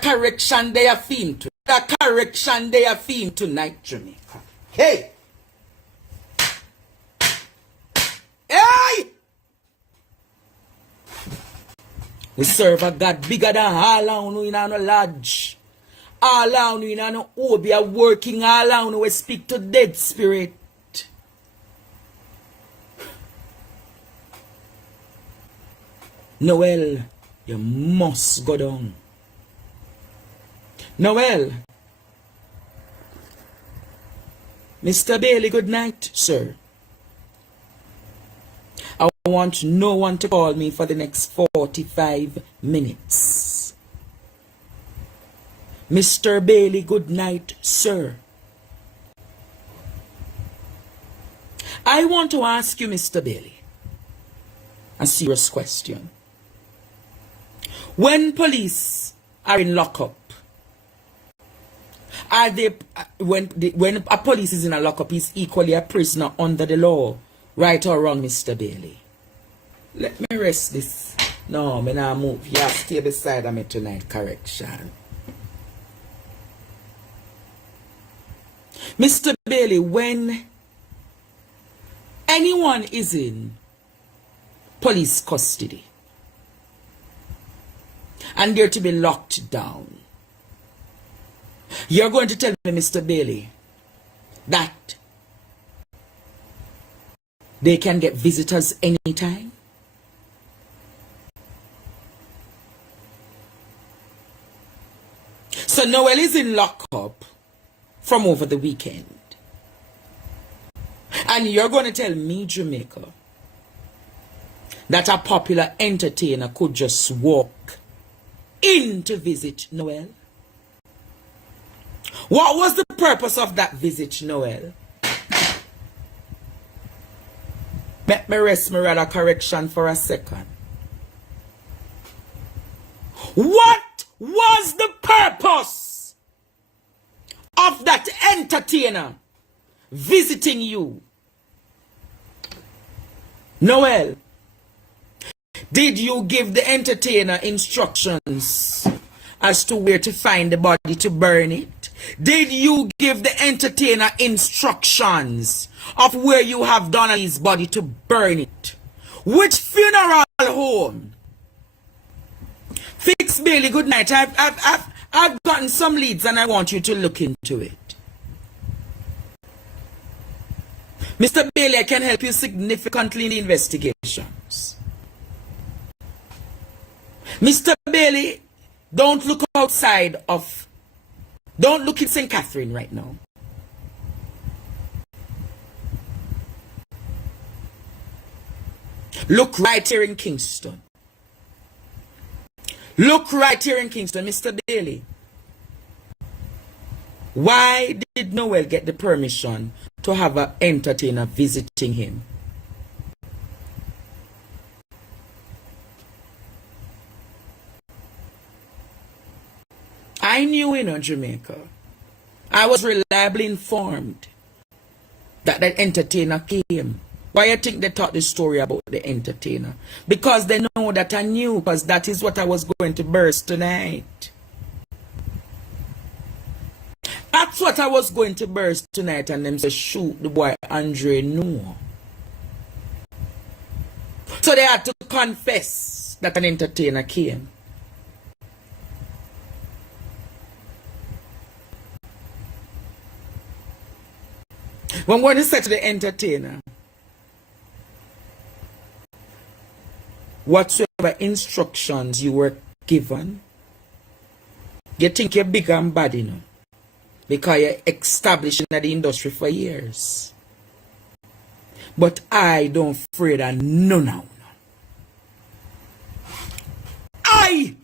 Correction they are theme to. The correction they are theme tonight, Jamaica. Hey! Hey! We serve a God bigger than all around we in a lodge. All around we in a obi are working all around we speak to dead spirit. Noel, you must go down. Noel. Mr. Bailey, good night, sir. I want no one to call me for the next 45 minutes. Mr. Bailey, good night, sir. I want to ask you, Mr. Bailey, a serious question. When police are in lockup, are they, when a police is in a lockup, is equally a prisoner under the law? Right or wrong, Mr. Bailey? Let me rest this. No, me not move. You have to stay beside of me tonight. Correction. Mr. Bailey, when anyone is in police custody and they're to be locked down, you're going to tell me, Mr. Bailey, that they can get visitors anytime? So Noel is in lockup from over the weekend. And you're going to tell me, Jamaica, that a popular entertainer could just walk in to visit Noel? What was the purpose of that visit, Noel? Let me rest my rather correction for a second. What was the purpose of that entertainer visiting you? Noel, did you give the entertainer instructions as to where to find the body to burn it? Did you give the entertainer instructions of where you have Donna's body to burn it? Which funeral home? Fix Bailey, good night. I've gotten some leads and I want you to look into it. Mr. Bailey, I can help you significantly in the investigations. Mr. Bailey, don't look outside of... Don't look in St. Catherine right now. Look right here in Kingston. Look right here in Kingston, Mr. Bailey. Why did Noel get the permission to have an entertainer visiting him? I knew in Jamaica. I was reliably informed that that entertainer came. Why you think they taught the story about the entertainer? Because they know that I knew, because that is what I was going to burst tonight. That's what I was going to burst tonight, and them say shoot the boy Andre Noah. So they had to confess that an entertainer came. When I'm going to say to the entertainer, whatsoever instructions you were given, you think you're big and bad, you know, because you're established in the industry for years. But I don't afraid of no now. I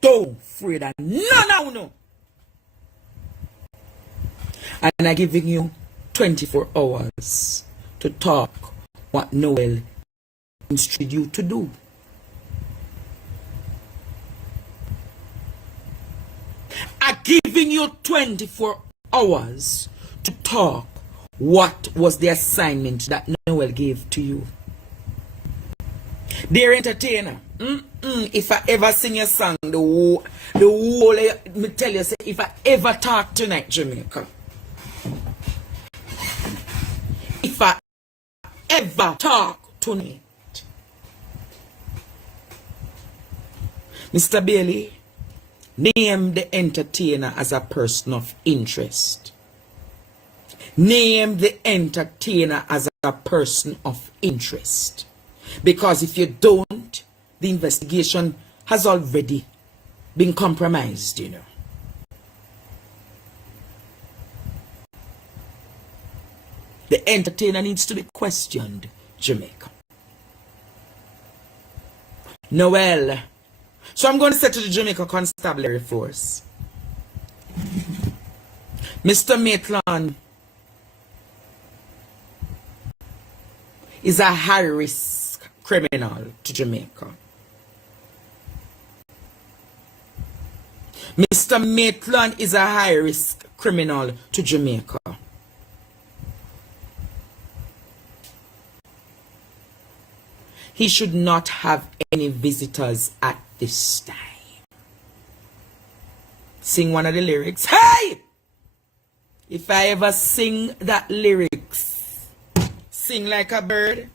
don't afraid of no. And I'm giving you 24 hours to talk what Noel instructed you to do. I'm giving you 24 hours to talk what was the assignment that Noel gave to you. Dear entertainer, if I ever sing a song, the whole, me tell you, say, if I ever talk tonight, Jamaica, if I ever talk tonight, Mr. Bailey, name the entertainer as a person of interest. Name the entertainer as a person of interest. Because if you don't, the investigation has already been compromised, you know. The entertainer needs to be questioned, Jamaica. Noel. So I'm going to say to the Jamaica Constabulary Force, Mr. Maitland is a high-risk criminal to Jamaica. Mr. Maitland is a high-risk criminal to Jamaica. He should not have any visitors at this time. Sing one of the lyrics. Hey! If I ever sing that lyrics, sing like a bird.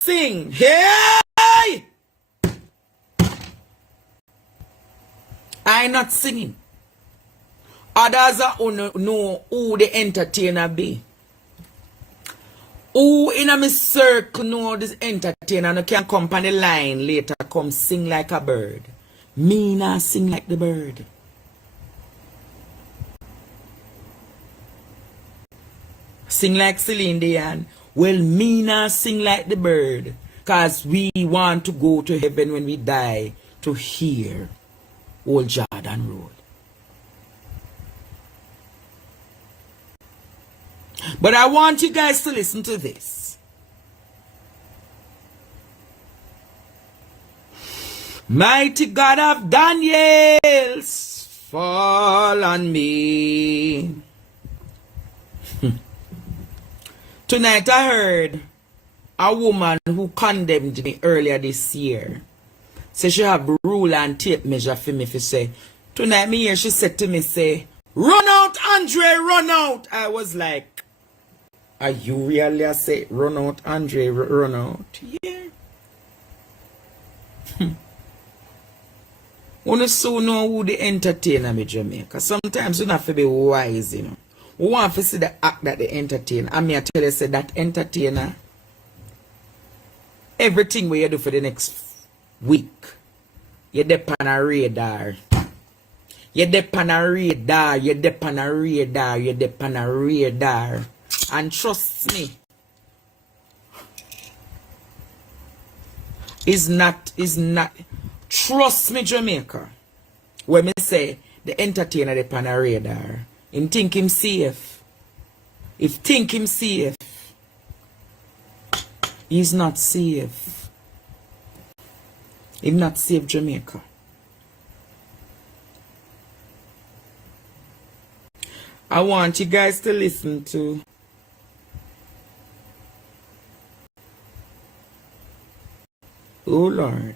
Sing. Hey! I'm not singing. Others know who the entertainer be. Who in a circle know this entertainer and can come on the line later come sing like a bird. Me not sing like the bird. Sing like Celine Dion. Well, me not sing like the bird. Cause we want to go to heaven when we die to hear Old Jordan Road. But I want you guys to listen to this. Mighty God of Daniels, fall on me. Tonight I heard a woman who condemned me earlier this year. Say she have rule and tape measure for me to say. Tonight me here she said to me, say, run out, Andre, run out. I was like, are you really a say, run out, Andre, run out? Yeah. Wanna so know who the entertainer me Jamaica. Sometimes you have to be wise, you know. We want to see the act that the entertainer. I mean, I tell you, say that entertainer, everything we do for the next week, you're dep on a radar. You're dep on a radar. You're dep on a radar. You're dep on a radar. And trust me, is not, trust me, Jamaica, when me say the entertainer dep on a radar, him think him safe. If think him safe, he's not safe. He's not safe, Jamaica. I want you guys to listen to oh Lord.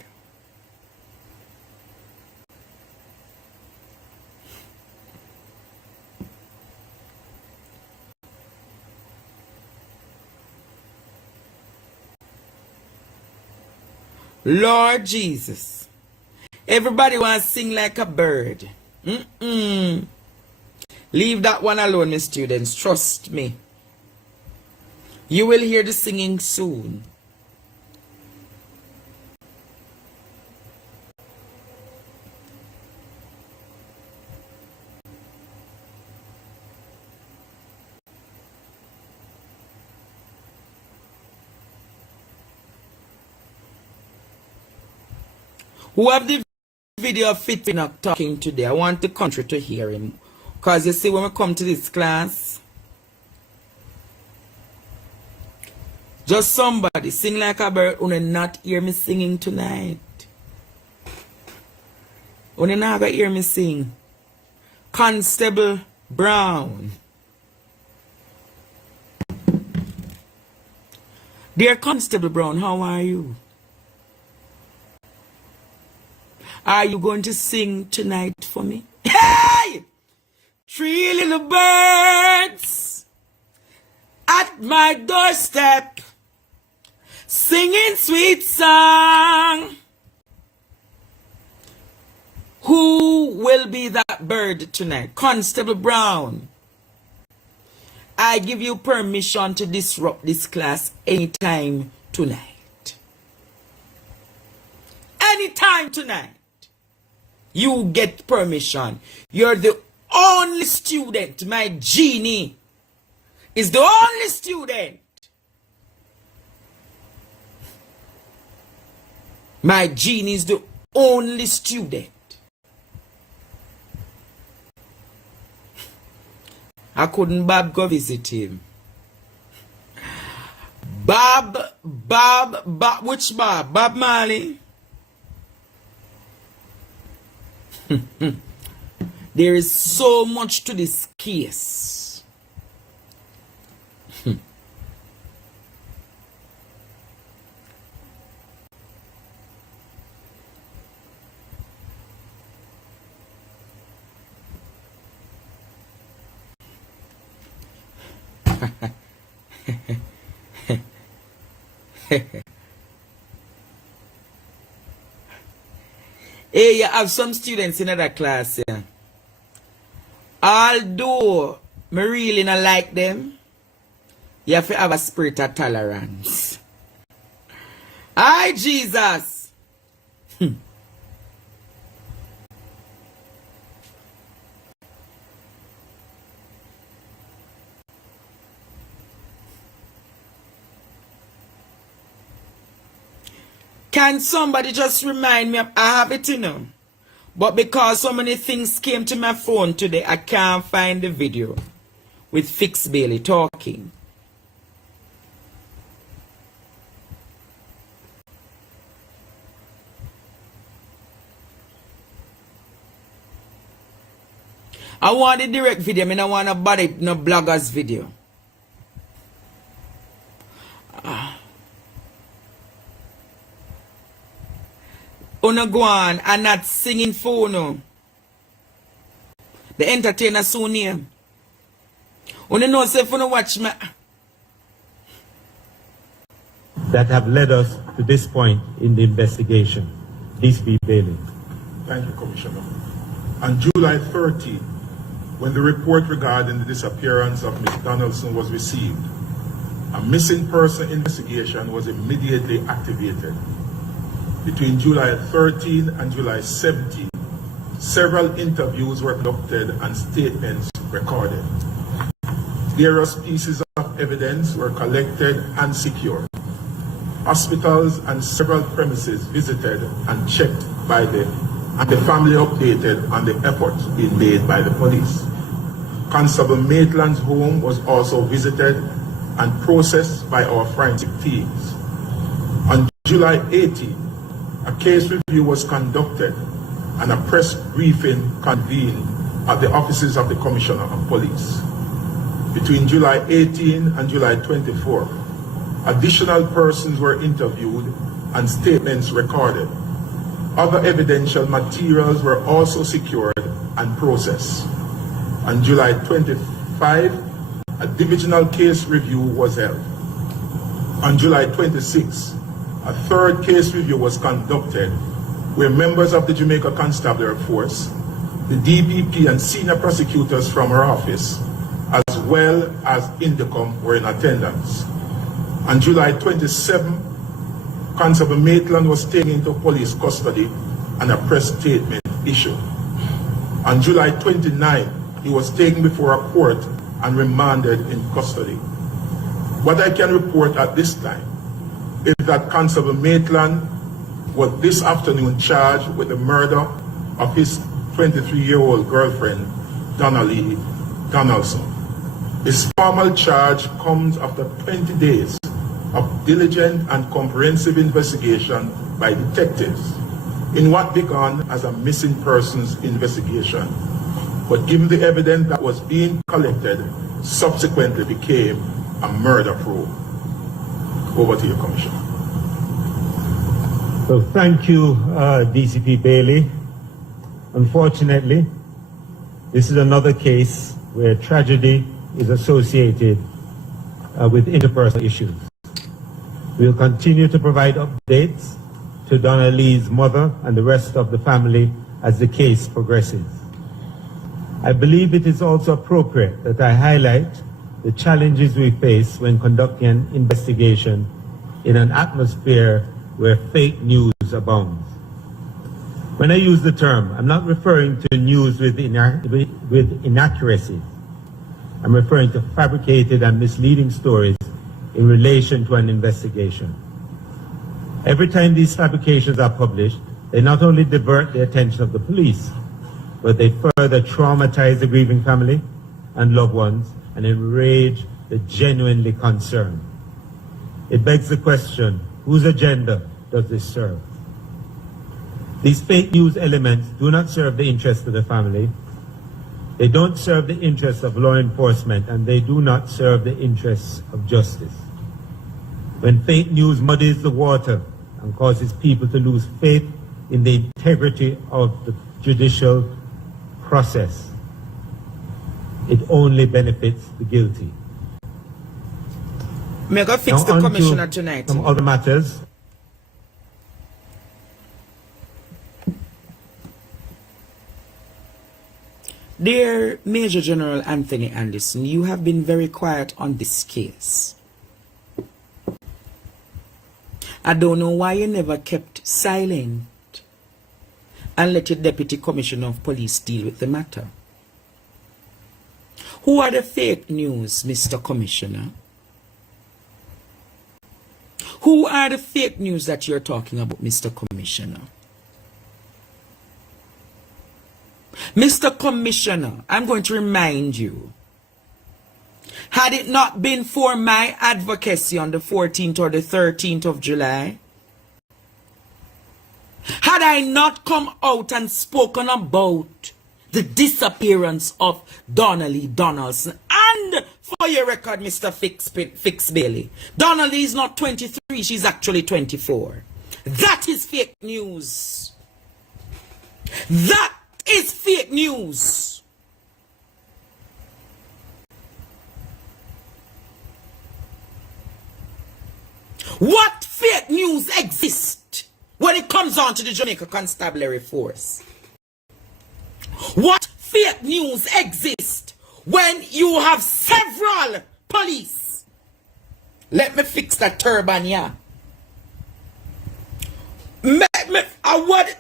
Lord Jesus. Everybody wants to sing like a bird. Leave that one alone, my students. Trust me. You will hear the singing soon. Who have the video of Fitpinock talking today? I want the country to hear him. Because you see, when we come to this class, just somebody sing like a bird who not hear me singing tonight. Who not gonna hear me sing. Constable Brown. Dear Constable Brown, how are you? Are you going to sing tonight for me? Hey! 3 little birds at my doorstep, singing sweet song. Who will be that bird tonight? Constable Brown. I give you permission to disrupt this class anytime tonight. Anytime tonight. You get permission. You're the only student. My genie is the only student. My genie is the only student. I couldn't Bob go visit him. Bob, which Bob? Bob Marley? There is so much to this case. Hey, you have some students in other class, yeah. Although me really not like them, you have to have a spirit of tolerance. Hi, Jesus. Can somebody just remind me of, I have it, you know. But because so many things came to my phone today, I can't find the video with Fix Bailey talking. I want the direct video, I don't want a body, no bloggers video. Una go on and not singing for no. The entertainer soon here. Una know say if you watch me. That have led us to this point in the investigation. Please be Bailey. Thank you, Commissioner. On July 30, when the report regarding the disappearance of Ms. Donaldson was received, a missing person investigation was immediately activated. Between July 13 and July 17, several interviews were conducted and statements recorded. Various pieces of evidence were collected and secured. Hospitals and several premises visited and checked by and the family updated on the efforts being made by the police. Constable Maitland's home was also visited and processed by our forensic teams. On July 18, a case review was conducted and a press briefing convened at the offices of the Commissioner of Police. Between July 18 and July 24, additional persons were interviewed and statements recorded. Other evidential materials were also secured and processed. On July 25, a divisional case review was held. On July 26, a third case review was conducted where members of the Jamaica Constabulary Force, the DPP and senior prosecutors from our office, as well as Indicom were in attendance. On July 27, Constable Maitland was taken into police custody and a press statement issued. On July 29, he was taken before a court and remanded in custody. What I can report at this time is that Constable Maitland was this afternoon charged with the murder of his 23-year-old girlfriend, Donna Donaldson. His formal charge comes after 20 days of diligent and comprehensive investigation by detectives in what began as a missing persons investigation, but given the evidence that was being collected, subsequently became a murder probe. Over to you, Commissioner. So thank you, DCP Bailey. Unfortunately, this is another case where tragedy is associated with interpersonal issues. We'll continue to provide updates to Donna Lee's mother and the rest of the family as the case progresses. I believe it is also appropriate that I highlight the challenges we face when conducting an investigation in an atmosphere where fake news abounds. When I use the term, I'm not referring to news with inaccuracies. I'm referring to fabricated and misleading stories in relation to an investigation. Every time these fabrications are published, they not only divert the attention of the police, but they further traumatize the grieving family and loved ones and enrage the genuinely concerned. It begs the question, whose agenda does this serve? These fake news elements do not serve the interests of the family. They don't serve the interests of law enforcement, and they do not serve the interests of justice. When fake news muddies the water and causes people to lose faith in the integrity of the judicial process, it only benefits the guilty. May I fix the commissioner tonight? Some other matters. Dear Major General Anthony Anderson, you have been very quiet on this case. I don't know why you never kept silent and let your Deputy Commissioner of Police deal with the matter. Who are the fake news, Mr. Commissioner? Who are the fake news that you're talking about, Mr. Commissioner? Mr. Commissioner, I'm going to remind you, had it not been for my advocacy on the 14th or the 13th of July, had I not come out and spoken about the disappearance of Donna Lee Donaldson, and for your record, Mr. Fix Bailey, Donna Lee is not 23, she's actually 24. That is fake news. That is fake news. What fake news exists when it comes on to the Jamaica Constabulary Force? What fake news exists when you have several police? Let me fix that turban, yeah. What?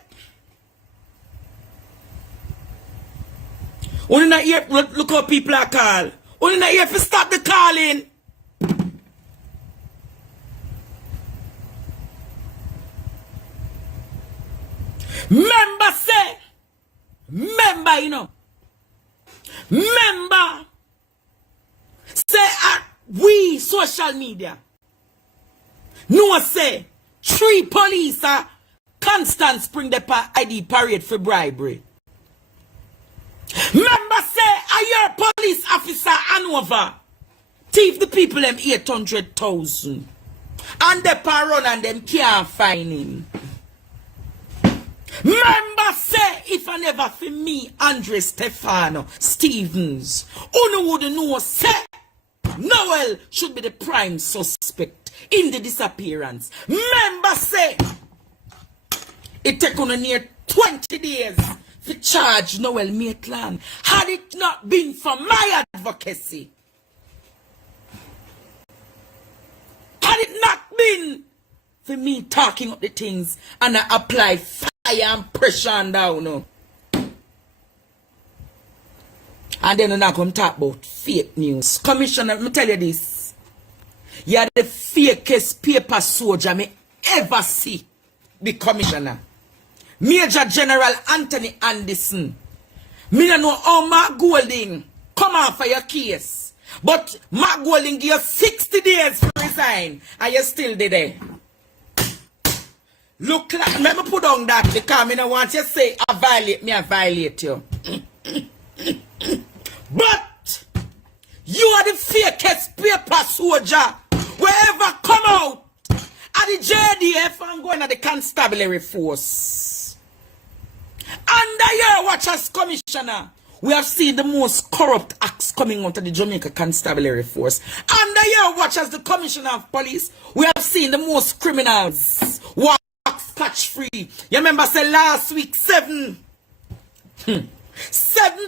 Only not here, look how people are called. Only not here to stop the calling. Member say, member, you know. Member say we social media. No say 3 police are constant spring the ID parade for bribery. Member say a your police officer Hanover thief the people them 800,000 and they run and them can't find him. Member say if I never for me Andre Stefano Stevens who would know say Noel should be the prime suspect in the disappearance. Member say it take on near 20 days to charge Noel Maitland. Had it not been for my advocacy, had it not been for me talking up the things and I apply fire and pressure and down, no. And then I come talk about fake news. Commissioner, let me tell you this. You're the fakest paper soldier me ever see. the commissioner. Major General Anthony Anderson. Me don't know how Mark Golding come on for your case. But Mark Golding give you 60 days to resign. And you still did there. Look like, let me put on that because I don't want you to say I violate you. But you are the fakest paper soldier wherever come out at the JDF and going at the constabulary force. Under your watch as commissioner, we have seen the most corrupt acts coming out of the Jamaica Constabulary Force. Under your watch as the commissioner of police, we have seen the most criminals walk scotch-free. You remember say last week, 7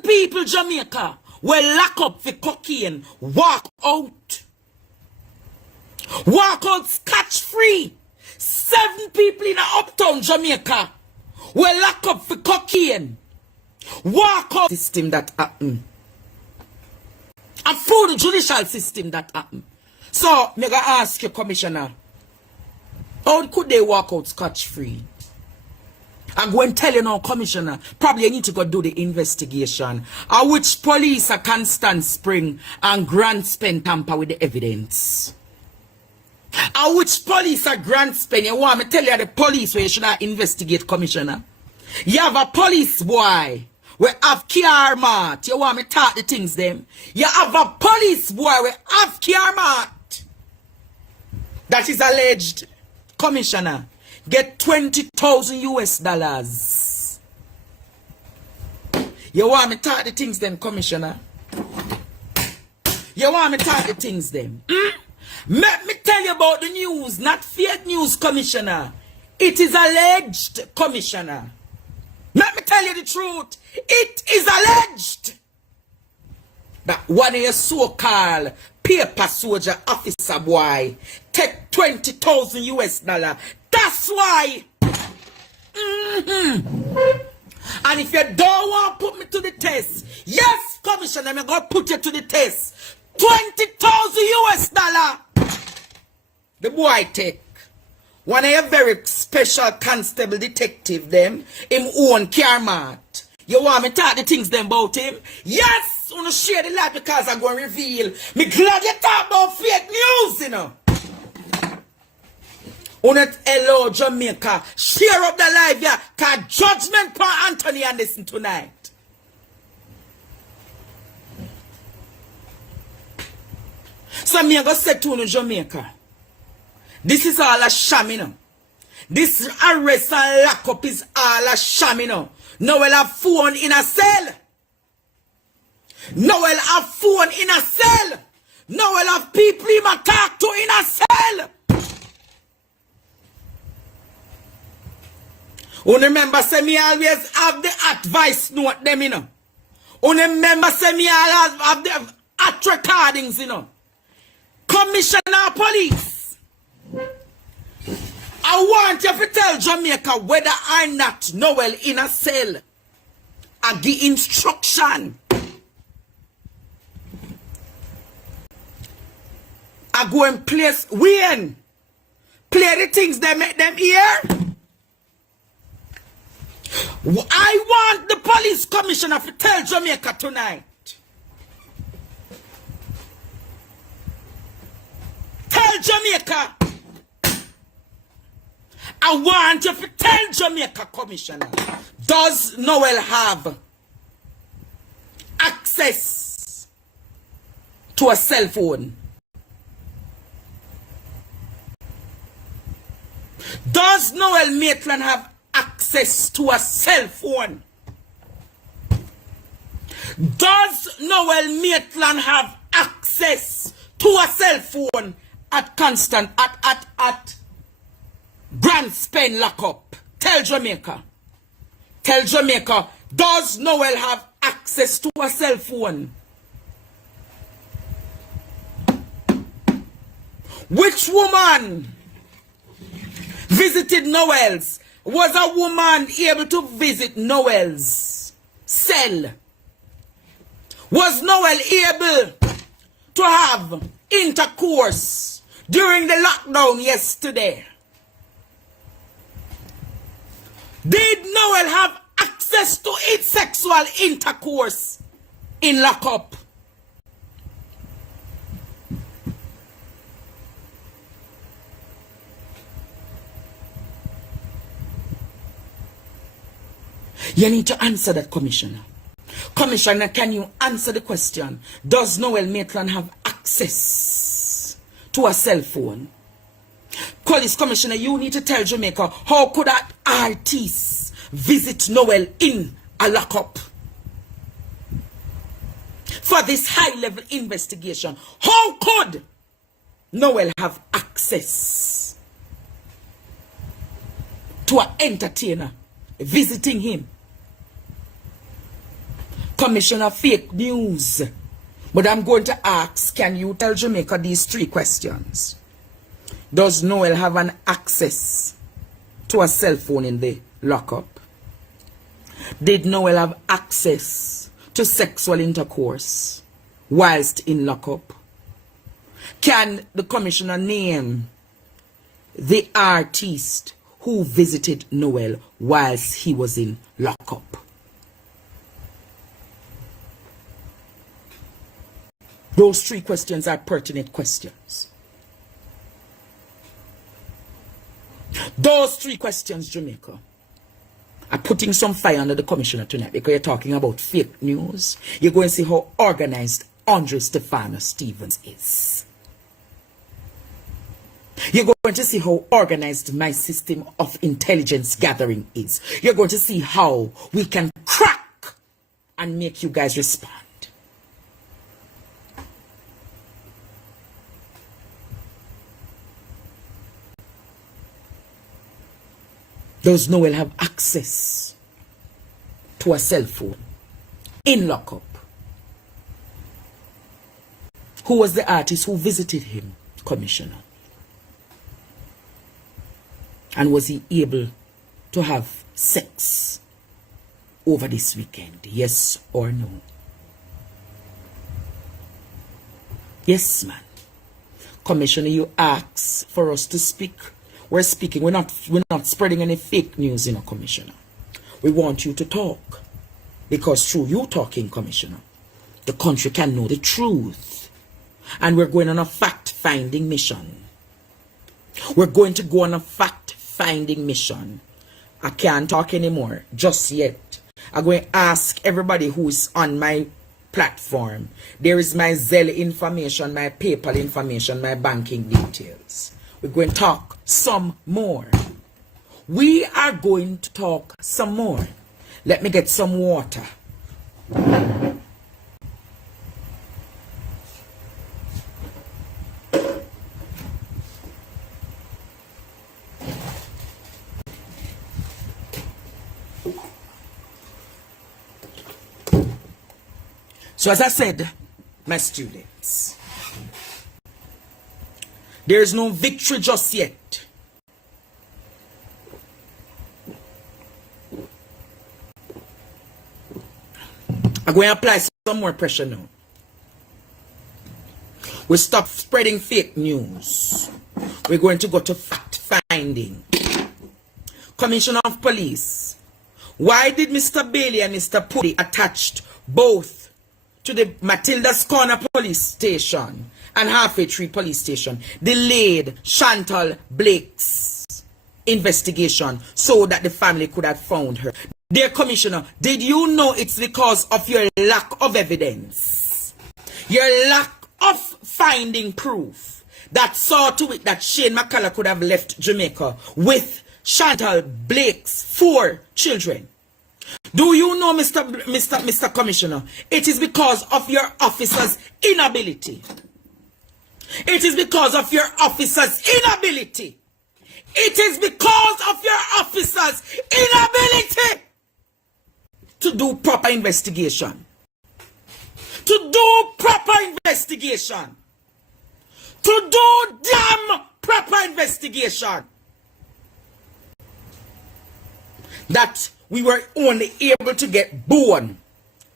people Jamaica were locked up for cocaine. Walk out scotch-free. 7 people in uptown Jamaica were locked up for cocaine. Walk out system that happened. And through the judicial system that happened. So, me gonna ask you, Commissioner, how could they walk out scotch-free? I'm going to tell you now, Commissioner, probably you need to go do the investigation. Or which police are Constant Spring and Grand Spend tamper with the evidence. And which police are Grand Spend? You want me to tell you the police where you should investigate, Commissioner? You have a police boy we have Kiarmat. You want me to talk the things them? You have a police boy we have Kiarmat. That is alleged, Commissioner, get 20,000 US dollars. You want me to talk the things them, Commissioner? You want me to talk the things them? Let me tell you about the news, not fake news, Commissioner. It is alleged, Commissioner. Let me tell you the truth. It is alleged that one of your so-called paper soldier officer boy take 20,000 US dollars. That's why. And if you don't want to put me to the test, yes, Commissioner, I'm going to put you to the test. 20,000 US dollars. The boy take. One of your very special constable detective them, him own Kiarmat. You want me to talk the things them about him? Yes, I want to share the light because I'm going to reveal. Me glad you talk about fake news, you know. Hello, Jamaica. Share up the live, yeah. Because judgment for Anthony Anderson tonight. So me going to say to Jamaica. This is all a sham, you know. This arrest and lockup is all a sham, you know. Noel have phone in a cell. Noel have phone in a cell. Noel have people he might talk to in a cell. You remember say me always have the advice note them, you know. You remember say me always have the at recordings, you know. Commissioner of Police. I want you to tell Jamaica whether or not Noel in a cell. I give instruction. I go and place when play the things they make them hear. I want the police commissioner to tell Jamaica tonight. Tell Jamaica. I want you to tell Jamaica Commissioner, does Noel have access to a cell phone? Does Noel Maitland have access to a cell phone? Does Noel Maitland have access to a cell phone at Constant, at Grand Spend lockup? Tell Jamaica. Tell Jamaica, does Noel have access to a cell phone? Which woman visited Noel's? Was a woman able to visit Noel's cell? Was Noel able to have intercourse during the lockdown yesterday? Did Noel have access to its sexual intercourse in lockup? You need to answer that, Commissioner. Commissioner, can you answer the question? Does Noel Maitland have access to a cell phone? Police Commissioner, you need to tell Jamaica, how could that artist visit Noel in a lockup? For this high-level investigation, how could Noel have access to an entertainer visiting him? Commissioner, fake news. But I'm going to ask, can you tell Jamaica these three questions? Does Noel have an access to a cell phone in the lockup? Did Noel have access to sexual intercourse whilst in lockup? Can the Commissioner name the artist who visited Noel whilst he was in lockup? Those three questions are pertinent questions. Those three questions, Jamaica, are putting some fire under the Commissioner tonight, because you're talking about fake news. You're going to see how organized Andre Stefano Stevens is. You're going to see how organized my system of intelligence gathering is. You're going to see how we can crack and make you guys respond. Does Noel have access to a cell phone in lockup? Who was the artist who visited him, Commissioner? And was he able to have sex over this weekend? Yes or no? Yes, man. Commissioner, you asked for us to speak. We're speaking. We're not spreading any fake news, Commissioner. We want you to talk. Because through you talking, Commissioner, the country can know the truth. And we're going on a fact-finding mission. We're going to go on a fact-finding mission. I can't talk anymore just yet. I'm going to ask everybody who's on my platform. There is my Zelle information, my PayPal information, my banking details. We're going to talk some more. We are going to talk some more. Let me get some water. So as I said, my students, there is no victory just yet. I'm going to apply some more pressure now. We stop spreading fake news. We're going to go to fact finding. Commissioner of Police, why did Mr. Bailey and Mr. Pudi attached both to the Matilda's Corner Police Station and Halfway Tree Police Station delayed Chantal Blake's investigation so that the family could have found her? Dear Commissioner, did you know it's because of your lack of evidence, your lack of finding proof, that saw to it that Shane McCullough could have left Jamaica with Chantal Blake's 4 children? Do you know, Mr. Commissioner, it is because of your officer's inability. It is because of your officer's inability. It is because of your officer's inability to do proper investigation. To do proper investigation. To do damn proper investigation. That we were only able to get bone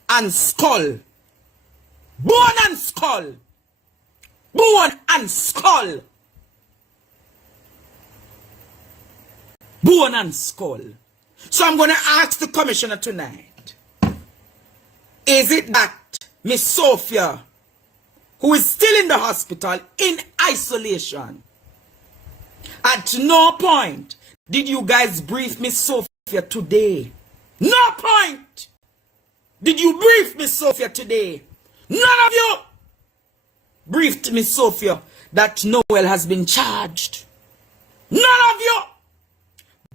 and skull. Bone and skull. Bone and skull. Bone and skull. So I'm going to ask the commissioner tonight, is it that Miss Sophia, who is still in the hospital in isolation, at no point did you guys brief Miss Sophia today? No point did you brief Miss Sophia today. None of you briefed Miss Sophia that Noel has been charged. None of you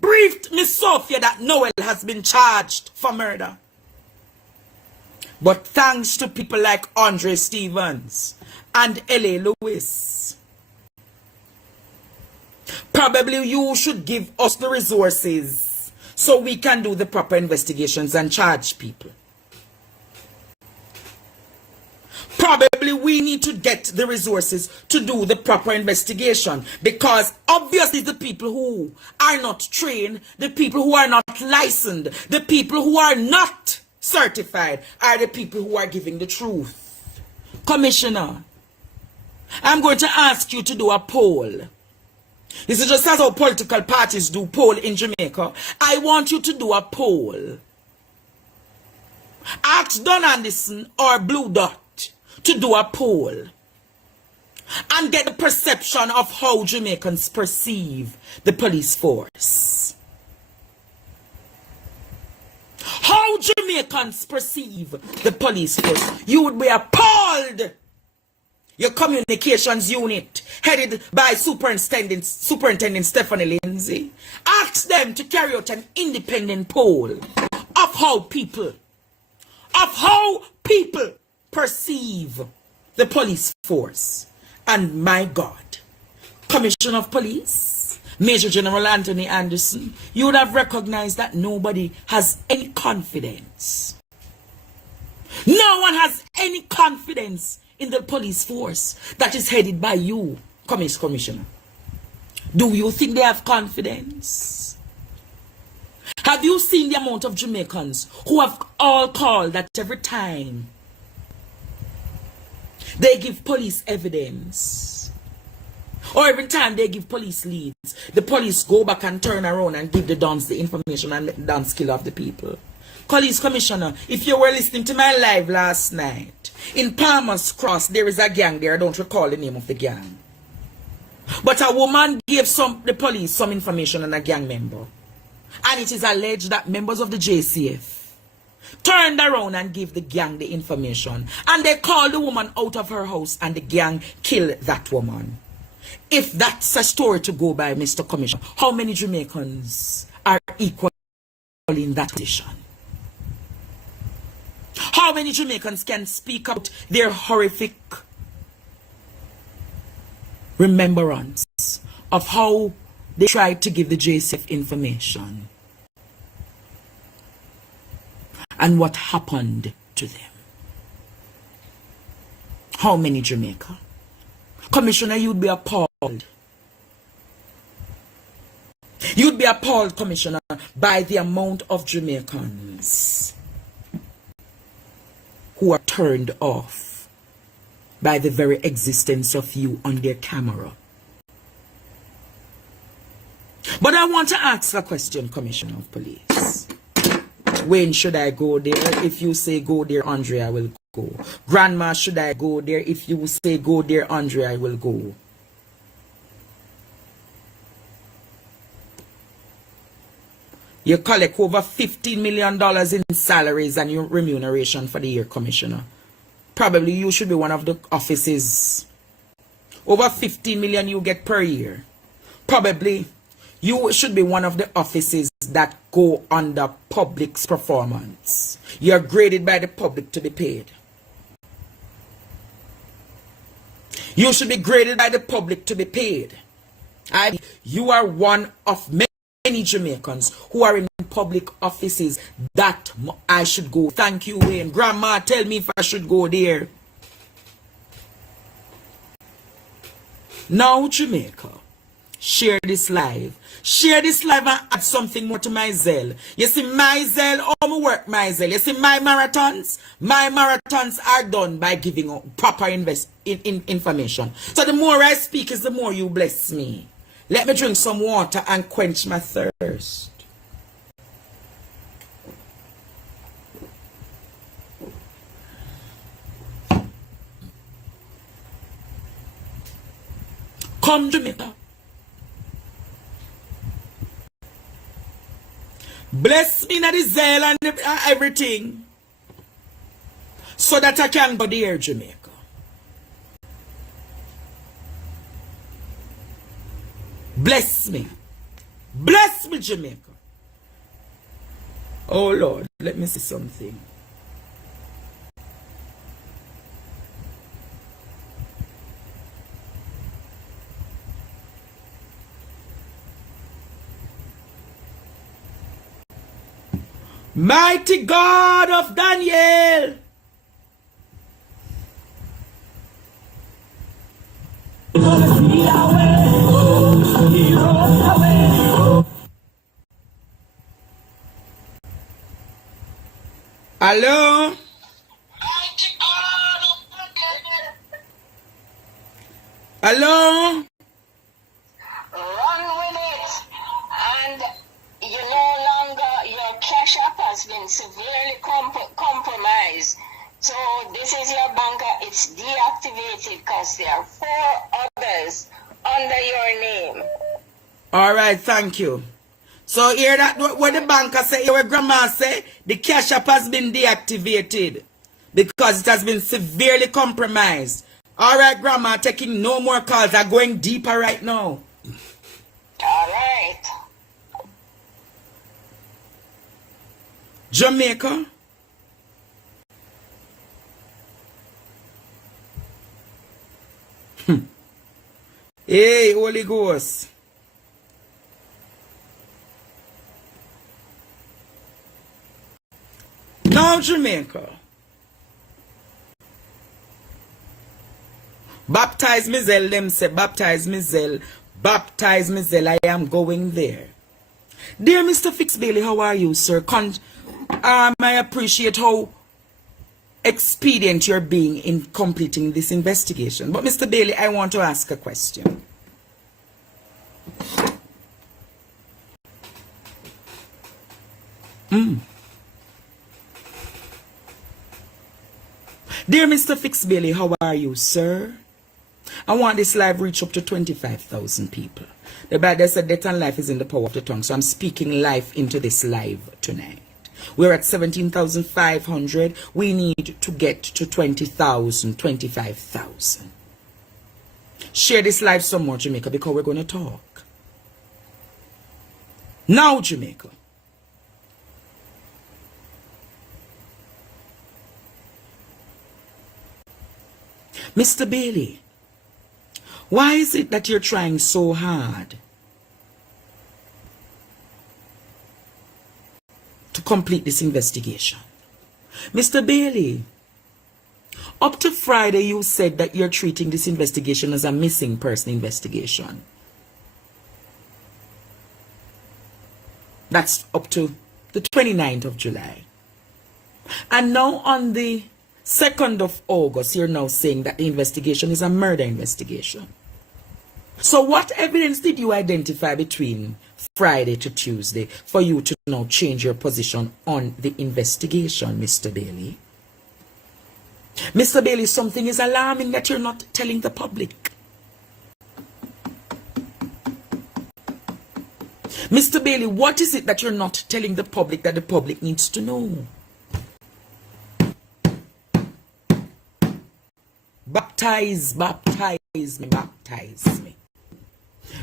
briefed Miss Sophia that Noel has been charged for murder. But thanks to people like Andre Stevens and L.A. Lewis, probably you should give us the resources so we can do the proper investigations and charge people. Probably we need to get the resources to do the proper investigation, because obviously the people who are not trained, the people who are not licensed, the people who are not certified are the people who are giving the truth. Commissioner, I'm going to ask you to do a poll. This is just as how political parties do poll in Jamaica. I want you to do a poll. Ask Don Anderson or Blue Dot to do a poll and get the perception of how Jamaicans perceive the police force. How Jamaicans perceive the police force. You would be appalled. Your communications unit, headed by Superintendent Stephanie Lindsay, ask them to carry out an independent poll of how people perceive the police force. And my God, Commissioner of Police, Major General Anthony Anderson, you would have recognized that nobody has any confidence. No one has any confidence in the police force that is headed by you, Commissioner. Do you think they have confidence? Have you seen the amount of Jamaicans who have all called that every time they give police evidence, or every time they give police leads, the police go back and turn around and give the dons the information and let the dons kill off the people? Police Commissioner, if you were listening to my live last night, in Palmer's Cross there is a gang there. I don't recall the name of the gang, but a woman gave the police some information on a gang member, and it is alleged that members of the JCF turned around and gave the gang the information, and they called the woman out of her house and the gang killed that woman. If that's a story to go by, Mr. Commissioner, how many Jamaicans are equal in that position? How many Jamaicans can speak out their horrific remembrance of how they tried to give the JCF information and what happened to them? How many, Jamaica? Commissioner, you'd be appalled. You'd be appalled, Commissioner, by the amount of Jamaicans who are turned off by the very existence of you on their camera. But I want to ask a question, Commissioner of Police. When should I go there? If you say go there, Andre, I will go. Grandma, should I go there? If you say go there, Andre, I will go. You collect over $15 million in salaries and your remuneration for the year, Commissioner. Probably you should be one of the offices. Over 15 million you get per year. Probably you should be one of the offices that go under public's performance. You're graded by the public to be paid. You should be graded by the public to be paid. You are one of many Jamaicans who are in public offices that I should go. Thank you, Wayne. Grandma, tell me if I should go there. Now, Jamaica, share this live. Share this live and add something more to my Zelle. You see, my Zelle, my work, my Zelle. You see, my marathons are done by giving out proper information. So the more I speak is the more you bless me. Let me drink some water and quench my thirst. Come Jamaica. Bless me in the zeal and everything, so that I can go there, Jamaica. Bless me. Bless me, Jamaica. Oh Lord, let me see something. Mighty God of Daniel. Hello? Hello? Run with it. And you no longer, your cash app has been severely compromised. So this is your banker, it's deactivated because there are 4 others under your name. All right, thank you. So hear that what the banker say, your grandma say, the cash app has been deactivated because it has been severely compromised. All right, grandma, taking no more calls. I'm going deeper right now. All right. Jamaica. Hey, Holy Ghost. Now, Jamaica. Baptize me, Zell, them say, baptize me, Zell, baptize me, Zell, I am going there. Dear Mr. Fix Bailey, how are you, sir? I appreciate how expedient you're being in completing this investigation. But Mr. Bailey, I want to ask a question. Dear Mr. Fix Bailey, how are you, sir? I want this live reach up to 25,000 people. The Bible said death and life is in the power of the tongue. So I'm speaking life into this live tonight. We're at 17,500. We need to get to 20,000, 25,000. Share this live somewhere, Jamaica, because we're going to talk. Now, Jamaica. Mr. Bailey, why is it that you're trying so hard to complete this investigation? Mr. Bailey, up to Friday you said that you're treating this investigation as a missing person investigation. That's up to the 29th of July. And now on the 2nd of August, you're now saying that the investigation is a murder investigation. So what evidence did you identify between Friday to Tuesday for you to now change your position on the investigation, Mr. Bailey? Mr. Bailey, something is alarming that you're not telling the public. Mr. Bailey, what is it that you're not telling the public that the public needs to know? Baptize, baptize me, baptize me.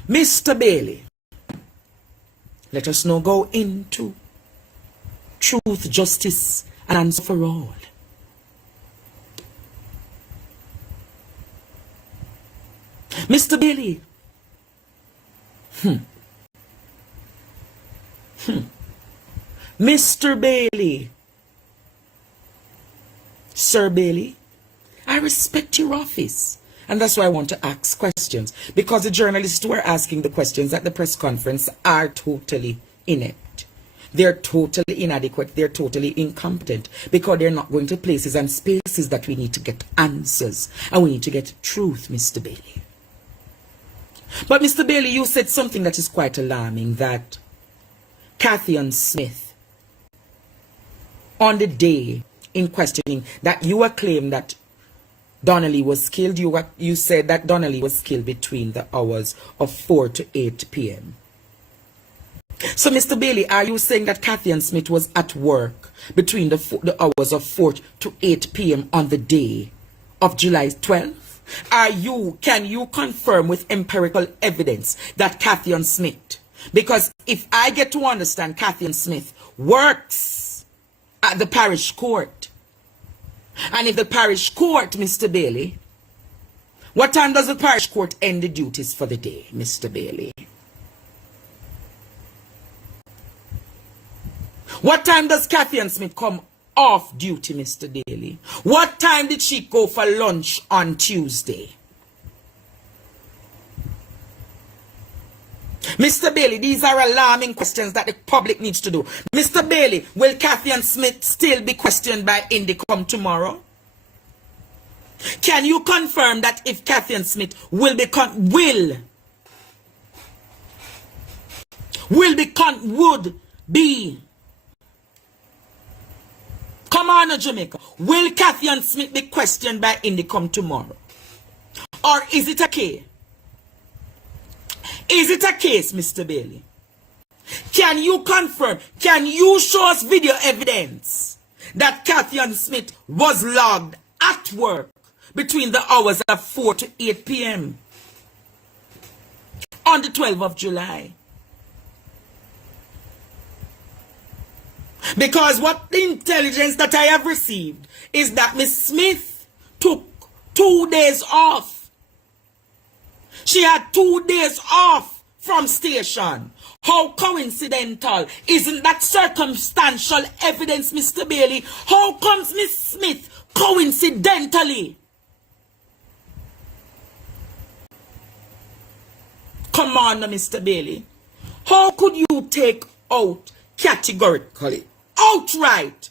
Mr. Bailey, let us now go into truth, justice, and answer for all. Mr. Bailey, Mr. Bailey, Sir Bailey, I respect your office. And that's why I want to ask questions. Because the journalists who are asking the questions at the press conference are totally inept. They're totally inadequate. They're totally incompetent. Because they're not going to places and spaces that we need to get answers. And we need to get truth, Mr. Bailey. But Mr. Bailey, you said something that is quite alarming. That Cathy Smith, on the day in questioning, that you acclaim that Donnelly was killed. You said that Donnelly was killed between the hours of 4 to 8 p.m. So, Mr. Bailey, are you saying that Catherine Smith was at work between the hours of 4 to 8 p.m. on the day of July 12th? Can you confirm with empirical evidence that Catherine Smith, because if I get to understand, Catherine Smith works at the parish court, and if the parish court, Mr. Bailey, what time does the parish court end the duties for the day, Mr. Bailey? What time does Catherine Smith come off duty, Mr. Daly? What time did she go for lunch on Tuesday? Mr. Bailey, these are alarming questions that the public needs to do. Mr. Bailey, will Catherine Smith still be questioned by Indicom tomorrow? Can you confirm that if Catherine Smith would be come on, Jamaica. Will Catherine Smith be questioned by Indicom tomorrow? Or is it a case? Is it a case, Mr. Bailey? Can you confirm? Can you show us video evidence that Catherine Smith was logged at work between the hours of 4 to 8 p.m. on the 12th of July? Because what the intelligence that I have received is that Miss Smith took 2 days off. She had 2 days off from station. How coincidental? Isn't that circumstantial evidence, Mr. Bailey? How comes Miss Smith coincidentally? Come on, Mr. Bailey. How could you take out categorically? Outright,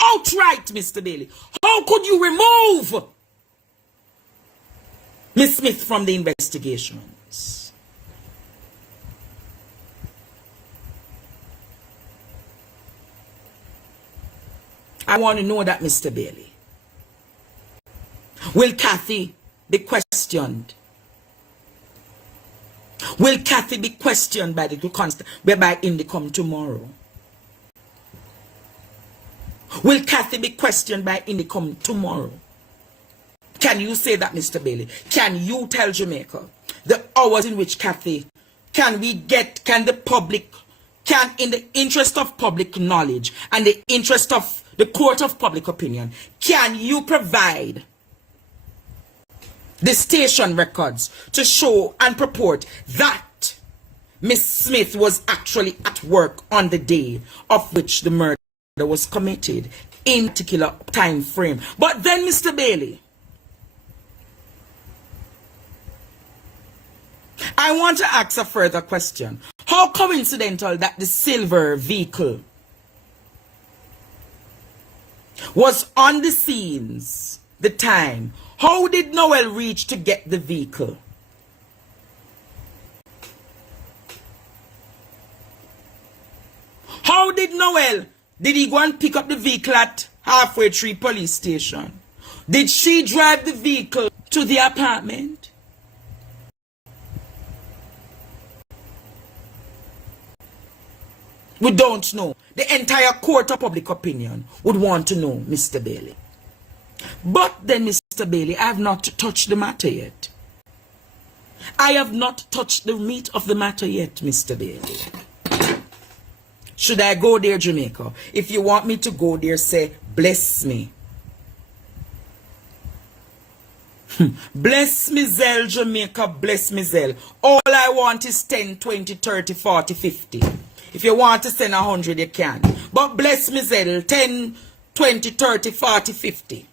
Mr. Bailey. How could you remove Miss Smith from the investigations? I want to know that, Mr. Bailey. Will Kathy be questioned? Will Kathy be questioned by the by Indicom tomorrow? Will Kathy be questioned by Indicom tomorrow? Can you say that, Mr. Bailey? Can you tell Jamaica the hours in which Kathy, can the public, in the interest of public knowledge and the interest of the court of public opinion, can you provide the station records to show and purport that Miss Smith was actually at work on the day of which the murder was committed in particular time frame? But then, Mr. Bailey, I want to ask a further question. How coincidental that the silver vehicle was on the scenes the time? How did Noel reach to get the vehicle? How did he go and pick up the vehicle at Halfway Tree Police Station? Did she drive the vehicle to the apartment? We don't know. The entire court of public opinion would want to know, Mr. Bailey. But then, Mr. Bailey, I have not touched the matter yet. I have not touched the meat of the matter yet, Mr. Bailey. Should I go there, Jamaica? If you want me to go there, say, bless me. Bless me, Zell, Jamaica, bless me, Zell. All I want is 10, 20, 30, 40, 50. If you want to send 100, you can. But bless me, Zell, 10, 20, 30, 40, 50.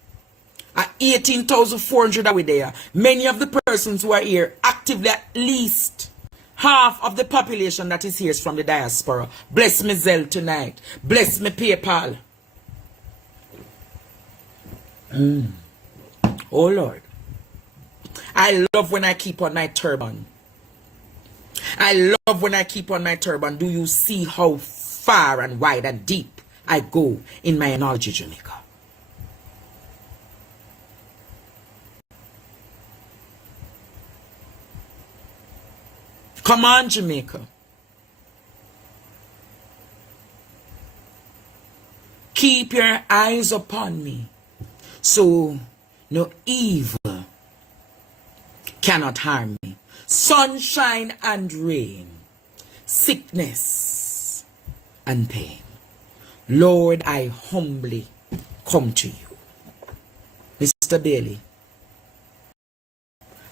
At 18,400 are we there. Many of the persons who are here, actively at least half of the population that is here is from the diaspora. Bless me, Zell, tonight. Bless me, PayPal. Oh, Lord. I love when I keep on my turban. I love when I keep on my turban. Do you see how far and wide and deep I go in my analogy, Jamaica? Come on, Jamaica. Keep your eyes upon me, so no evil cannot harm me. Sunshine and rain, sickness and pain. Lord, I humbly come to you. Mr. Bailey,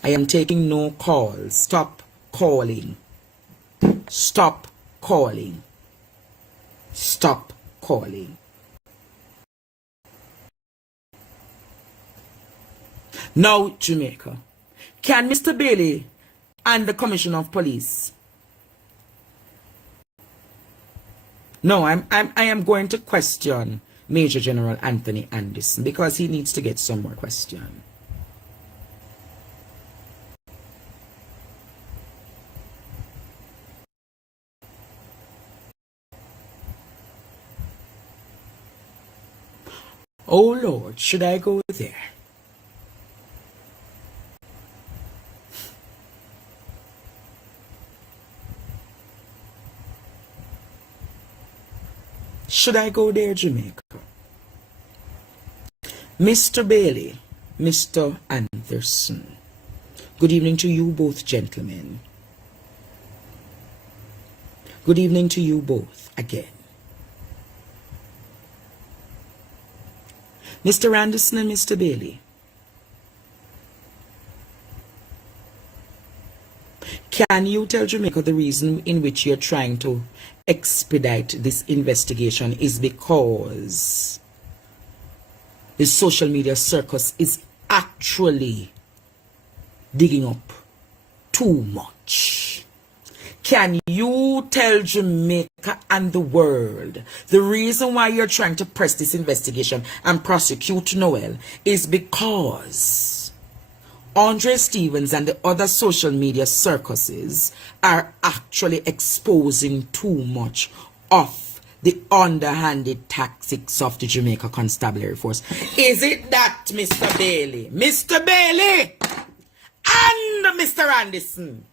I am taking no calls. Stop calling. Stop calling. Stop calling. Now, Jamaica, can Mr. Bailey and the Commissioner of Police? No, I am going to question Major General Anthony Anderson because he needs to get some more question. Oh Lord, should I go there? Should I go there, Jamaica? Mr. Bailey, Mr. Anderson, good evening to you both, gentlemen. Good evening to you both again. Mr. Anderson and Mr. Bailey, can you tell Jamaica the reason in which you're trying to expedite this investigation is because the social media circus is actually digging up too much? Can you tell Jamaica and the world the reason why you're trying to press this investigation and prosecute Noel is because Andre Stevens and the other social media circuses are actually exposing too much of the underhanded tactics of the Jamaica Constabulary Force? Is it that, Mr. Bailey? Mr. Bailey and Mr. Anderson?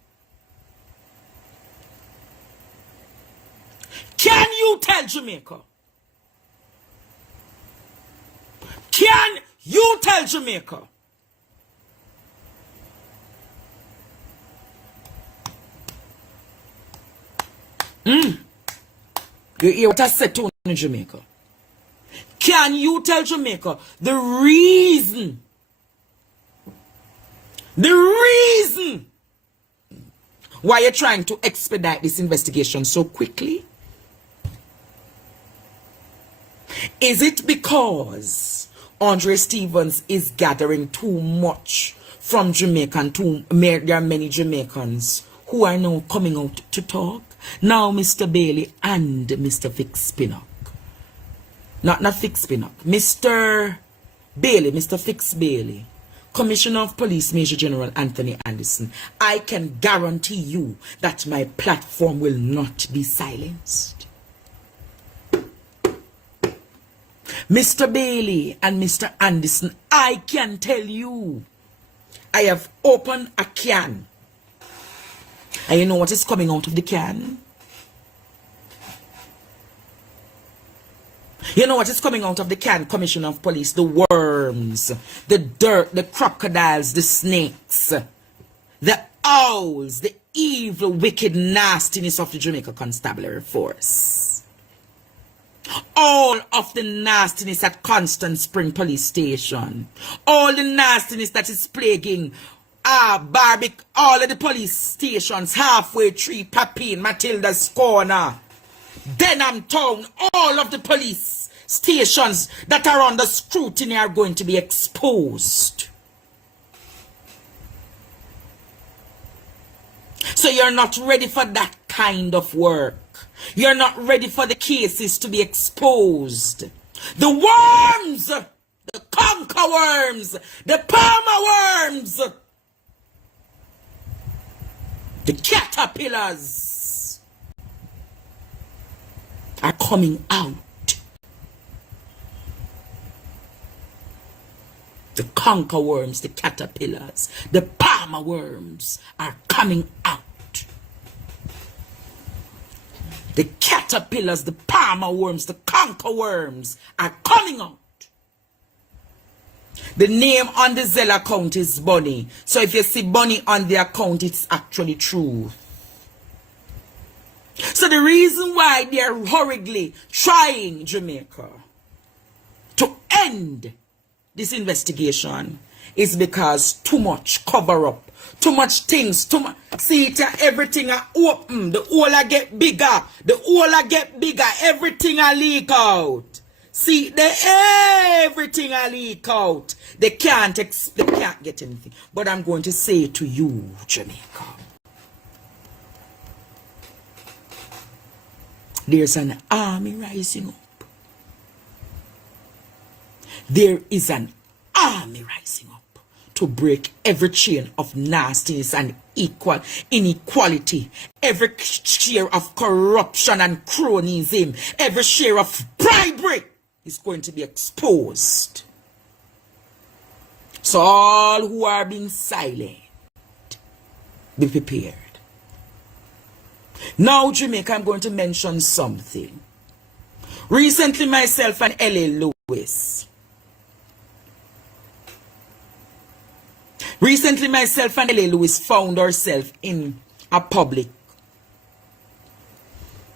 Can you tell Jamaica? Can you tell Jamaica? You hear what I said to you in Jamaica? Can you tell Jamaica the reason why you're trying to expedite this investigation so quickly? Is it because Andre Stevens is gathering too much from Jamaican? There are many Jamaicans who are now coming out to talk. Now, Mr. Bailey and Mr. Fix-Pinnock. Not Fix-Pinnock. Mr. Bailey, Mr. Fix-Bailey, Commissioner of Police Major General Anthony Anderson, I can guarantee you that my platform will not be silenced. Mr. Bailey and Mr. Anderson, I can tell you, I have opened a can. And you know what is coming out of the can? You know what is coming out of the can, Commissioner of Police? The worms, the dirt, the crocodiles, the snakes, the owls, the evil, wicked nastiness of the Jamaica Constabulary Force. All of the nastiness at Constant Spring Police Station. All the nastiness that is plaguing all of the police stations, Halfway Tree, Papine, Matilda's Corner, Denham Town, all of the police stations that are under scrutiny are going to be exposed. So you're not ready for that kind of work. You're not ready for the cases to be exposed. The worms, the conker worms, the palmer worms, the caterpillars are coming out. The conker worms, the caterpillars, the palmer worms are coming out. The caterpillars, the palmer worms, the conker worms are coming out. The name on the Zelle account is Bunny. So if you see Bunny on the account, it's actually true. So the reason why they are hurriedly trying Jamaica to end this investigation is because too much cover up, too much things, too much. See it, everything are open, the hole I get bigger, the hole I get bigger, everything I leak out. See, everything I leak out. They can't get anything. But I'm going to say to you, Jamaica, there's an army rising up. There is an army rising up to break every chain of nastiness and inequality, every share of corruption and cronyism, every share of bribery is going to be exposed. So all who are being silent, be prepared. Now, Jamaica, I'm going to mention something. Recently, myself and L.A. Lewis. Found ourselves in a public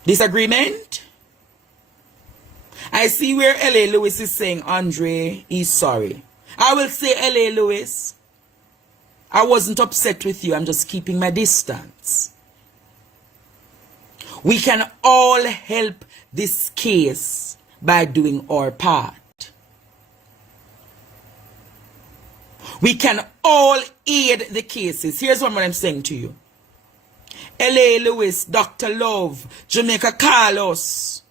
disagreement. I see where L.A. Lewis is saying, Andre, he's sorry. I will say, L.A. Lewis, I wasn't upset with you. I'm just keeping my distance. We can all help this case by doing our part. We can all aid the cases. Here's what I'm saying to you. L.A. Lewis, Dr. Love, Jamaica Carlos,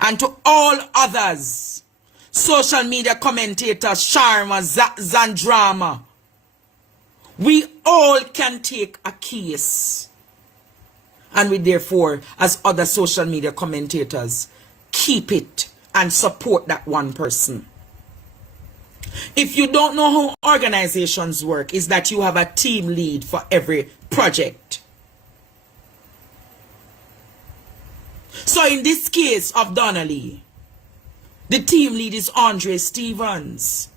and to all others, social media commentators, Sharma, Zandrama, we all can take a case. And we therefore, as other social media commentators, keep it and support that one person. If you don't know how organizations work, is that you have a team lead for every project. So in this case of Donnelly, the team lead is Andre Stevens.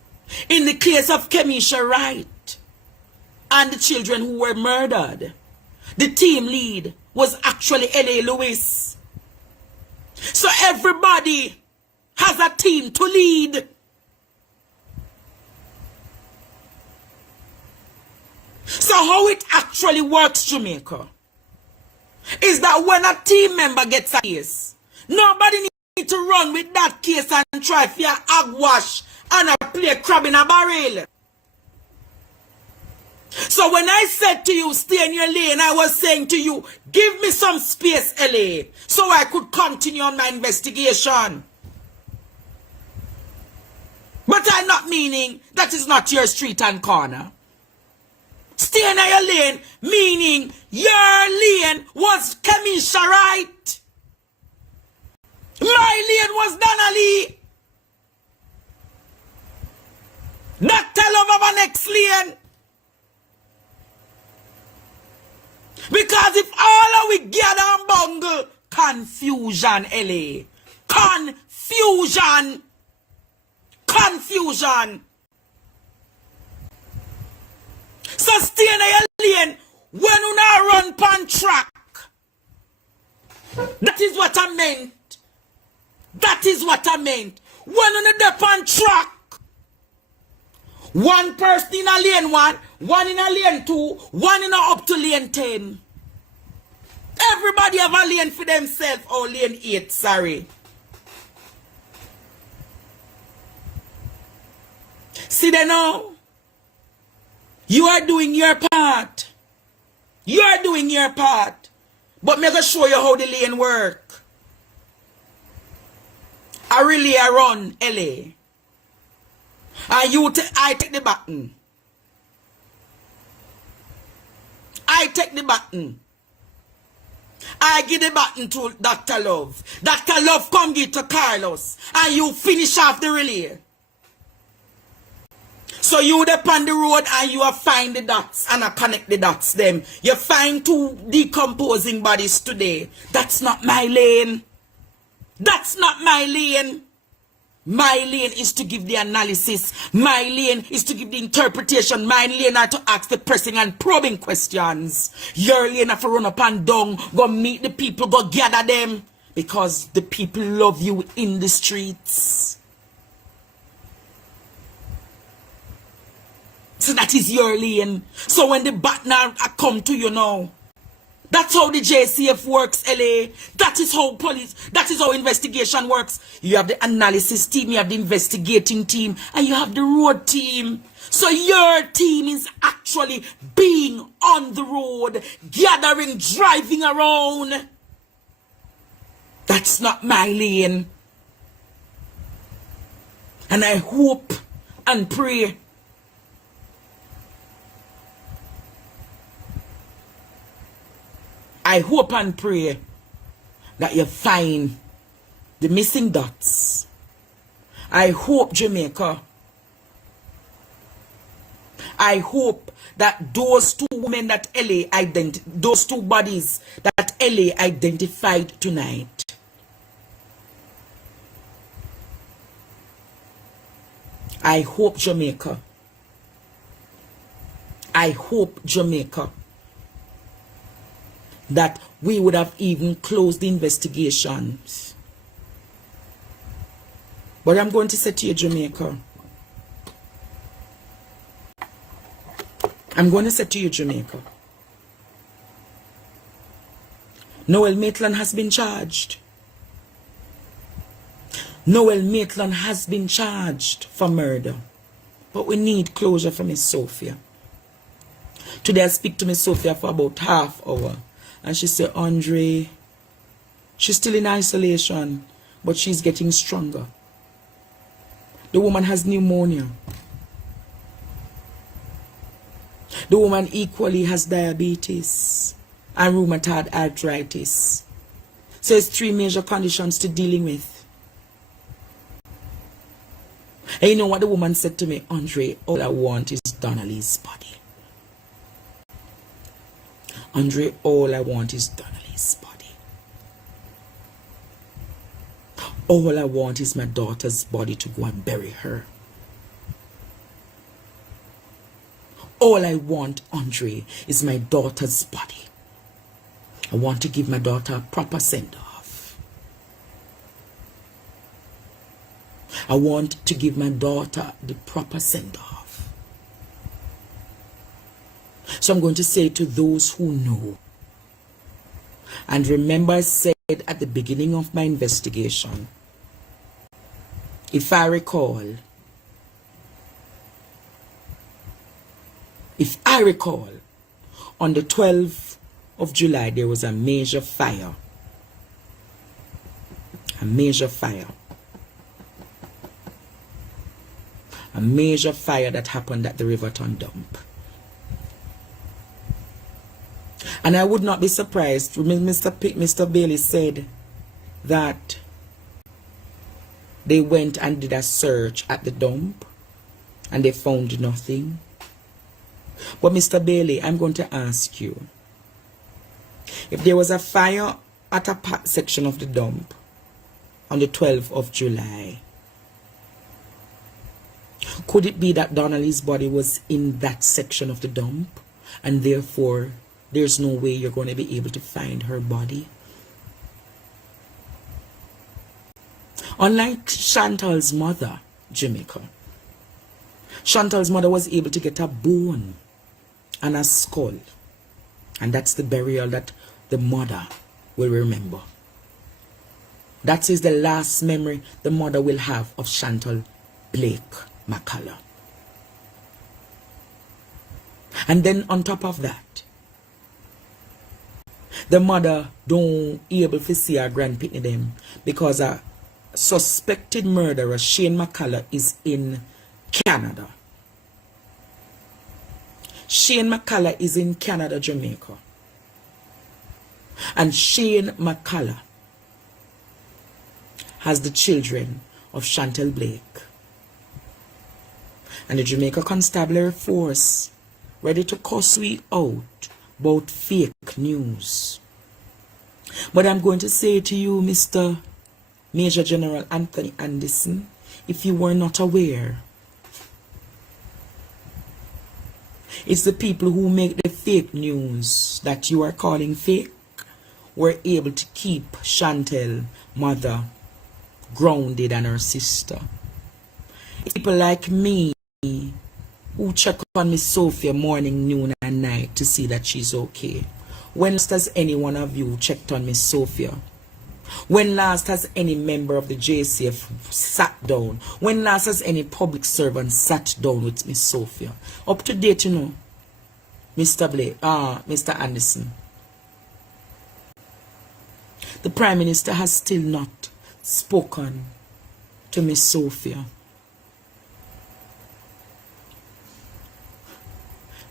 In the case of Kemisha Wright and the children who were murdered, the team lead was actually L.A. Lewis. So everybody has a team to lead. So how it actually works, Jamaica, is that when a team member gets a case, nobody needs to run with that case and try for hogwash and play crab in a barrel. So when I said to you, stay in your lane, I was saying to you, give me some space, LA, so I could continue on my investigation. But I'm not meaning that is not your street and corner. Stay in your lane, meaning your lane was Kemisha Wright. My lane was Donnelly. Dr. Love of our next lane. Because if all of we gather and bungle, confusion, LA. Confusion. Confusion. So stay in your lane when you not run pan track. That is what I meant. That is what I meant. When you not pan track. One person in a lane 1 in a lane 2, one in a up to lane 10. Everybody have a lane for themselves. Or lane 8, sorry. See there now? You are doing your part. You are doing your part. But me go show you how the lane work. I really run LA. And I take the button. I take the button. I give the button to Dr. Love. Dr. Love come give to Carlos. And you finish off the relay. So you up on the road and you are find the dots and I connect the dots them. You find two decomposing bodies today. That's not my lane. That's not my lane. My lane is to give the analysis. My lane is to give the interpretation. My lane are to ask the pressing and probing questions. Your lane have to run up and down, go meet the people, go gather them. Because the people love you in the streets. So that is your lane. So when the partner come to you now, that's how the JCF works, LA. That is how police, that is how investigation works. You have the analysis team, you have the investigating team, and you have the road team. So your team is actually being on the road, gathering, driving around. That's not my lane. And I hope and pray that you find the missing dots. I hope, Jamaica, I hope that those two women that those two bodies that LA identified tonight, I hope, Jamaica, that we would have even closed the investigations. But I'm going to say to you, Jamaica, Noel Maitland has been charged. Noel Maitland has been charged for murder. But we need closure for Miss Sophia. Today I speak to Miss Sophia for about half hour. And she said, Andre, she's still in isolation, but she's getting stronger. The woman has pneumonia. The woman equally has diabetes and rheumatoid arthritis. So it's 3 major conditions to dealing with. And you know what the woman said to me? Andre, all I want is Donnelly's body. Andre, all I want is Donnelly's body. All I want is my daughter's body to go and bury her. All I want, Andre, is my daughter's body. I want to give my daughter a proper send-off. I want to give my daughter the proper send-off. So I'm going to say to those who know, and remember I said at the beginning of my investigation, if I recall, on the 12th of July, there was a major fire. A major fire that happened at the Riverton dump. And I would not be surprised. Mr. Bailey said that they went and did a search at the dump and they found nothing. But Mr. Bailey, I'm going to ask you, if there was a fire at a section of the dump on the 12th of July, could it be that Donnelly's body was in that section of the dump and therefore there's no way you're going to be able to find her body? Unlike Chantal's mother, Jamaica, Chantal's mother was able to get a bone and a skull. And that's the burial that the mother will remember. That is the last memory the mother will have of Chantal Blake McCullough. And then on top of that, the mother don't able to see her grandpitney them because a suspected murderer, Shane McCullough, is in Canada. Shane McCullough is in Canada, Jamaica. And Shane McCullough has the children of Chantal Blake. And the Jamaica Constabulary Force ready to cuss we out about fake news. But I'm going to say to you, Mr. Major General Anthony Anderson, if you were not aware, it's the people who make the fake news that you are calling fake were able to keep Chantel, mother, grounded and her sister. People like me who check on Miss Sophia morning, noon and night to see that she's okay. When last has any one of you checked on Miss Sophia? When last has any member of the JCF sat down? When last has any public servant sat down with Miss Sophia? Up to date, you know, Mr. Anderson. The Prime Minister has still not spoken to Miss Sophia.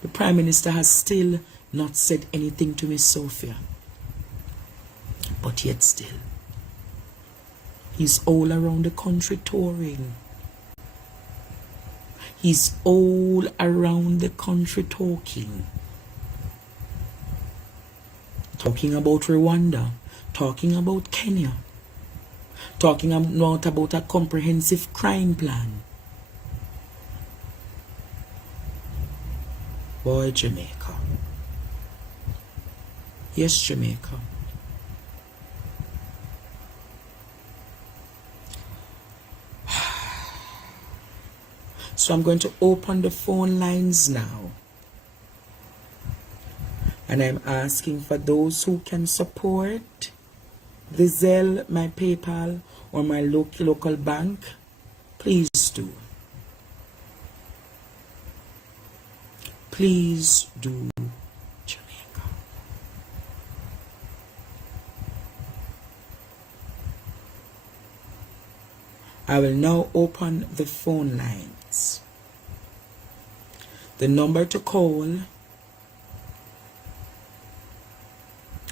The Prime Minister has still not said anything to Miss Sophia. But yet still, he's all around the country touring. He's all around the country talking. Talking about Rwanda, talking about Kenya, talking about a comprehensive crime plan. Boy, Jamaica. Yes, Jamaica. So I'm going to open the phone lines now. And I'm asking for those who can support the Zelle, my PayPal, or my local bank. Please do. Please do, Jamaica. I will now open the phone lines. The number to call.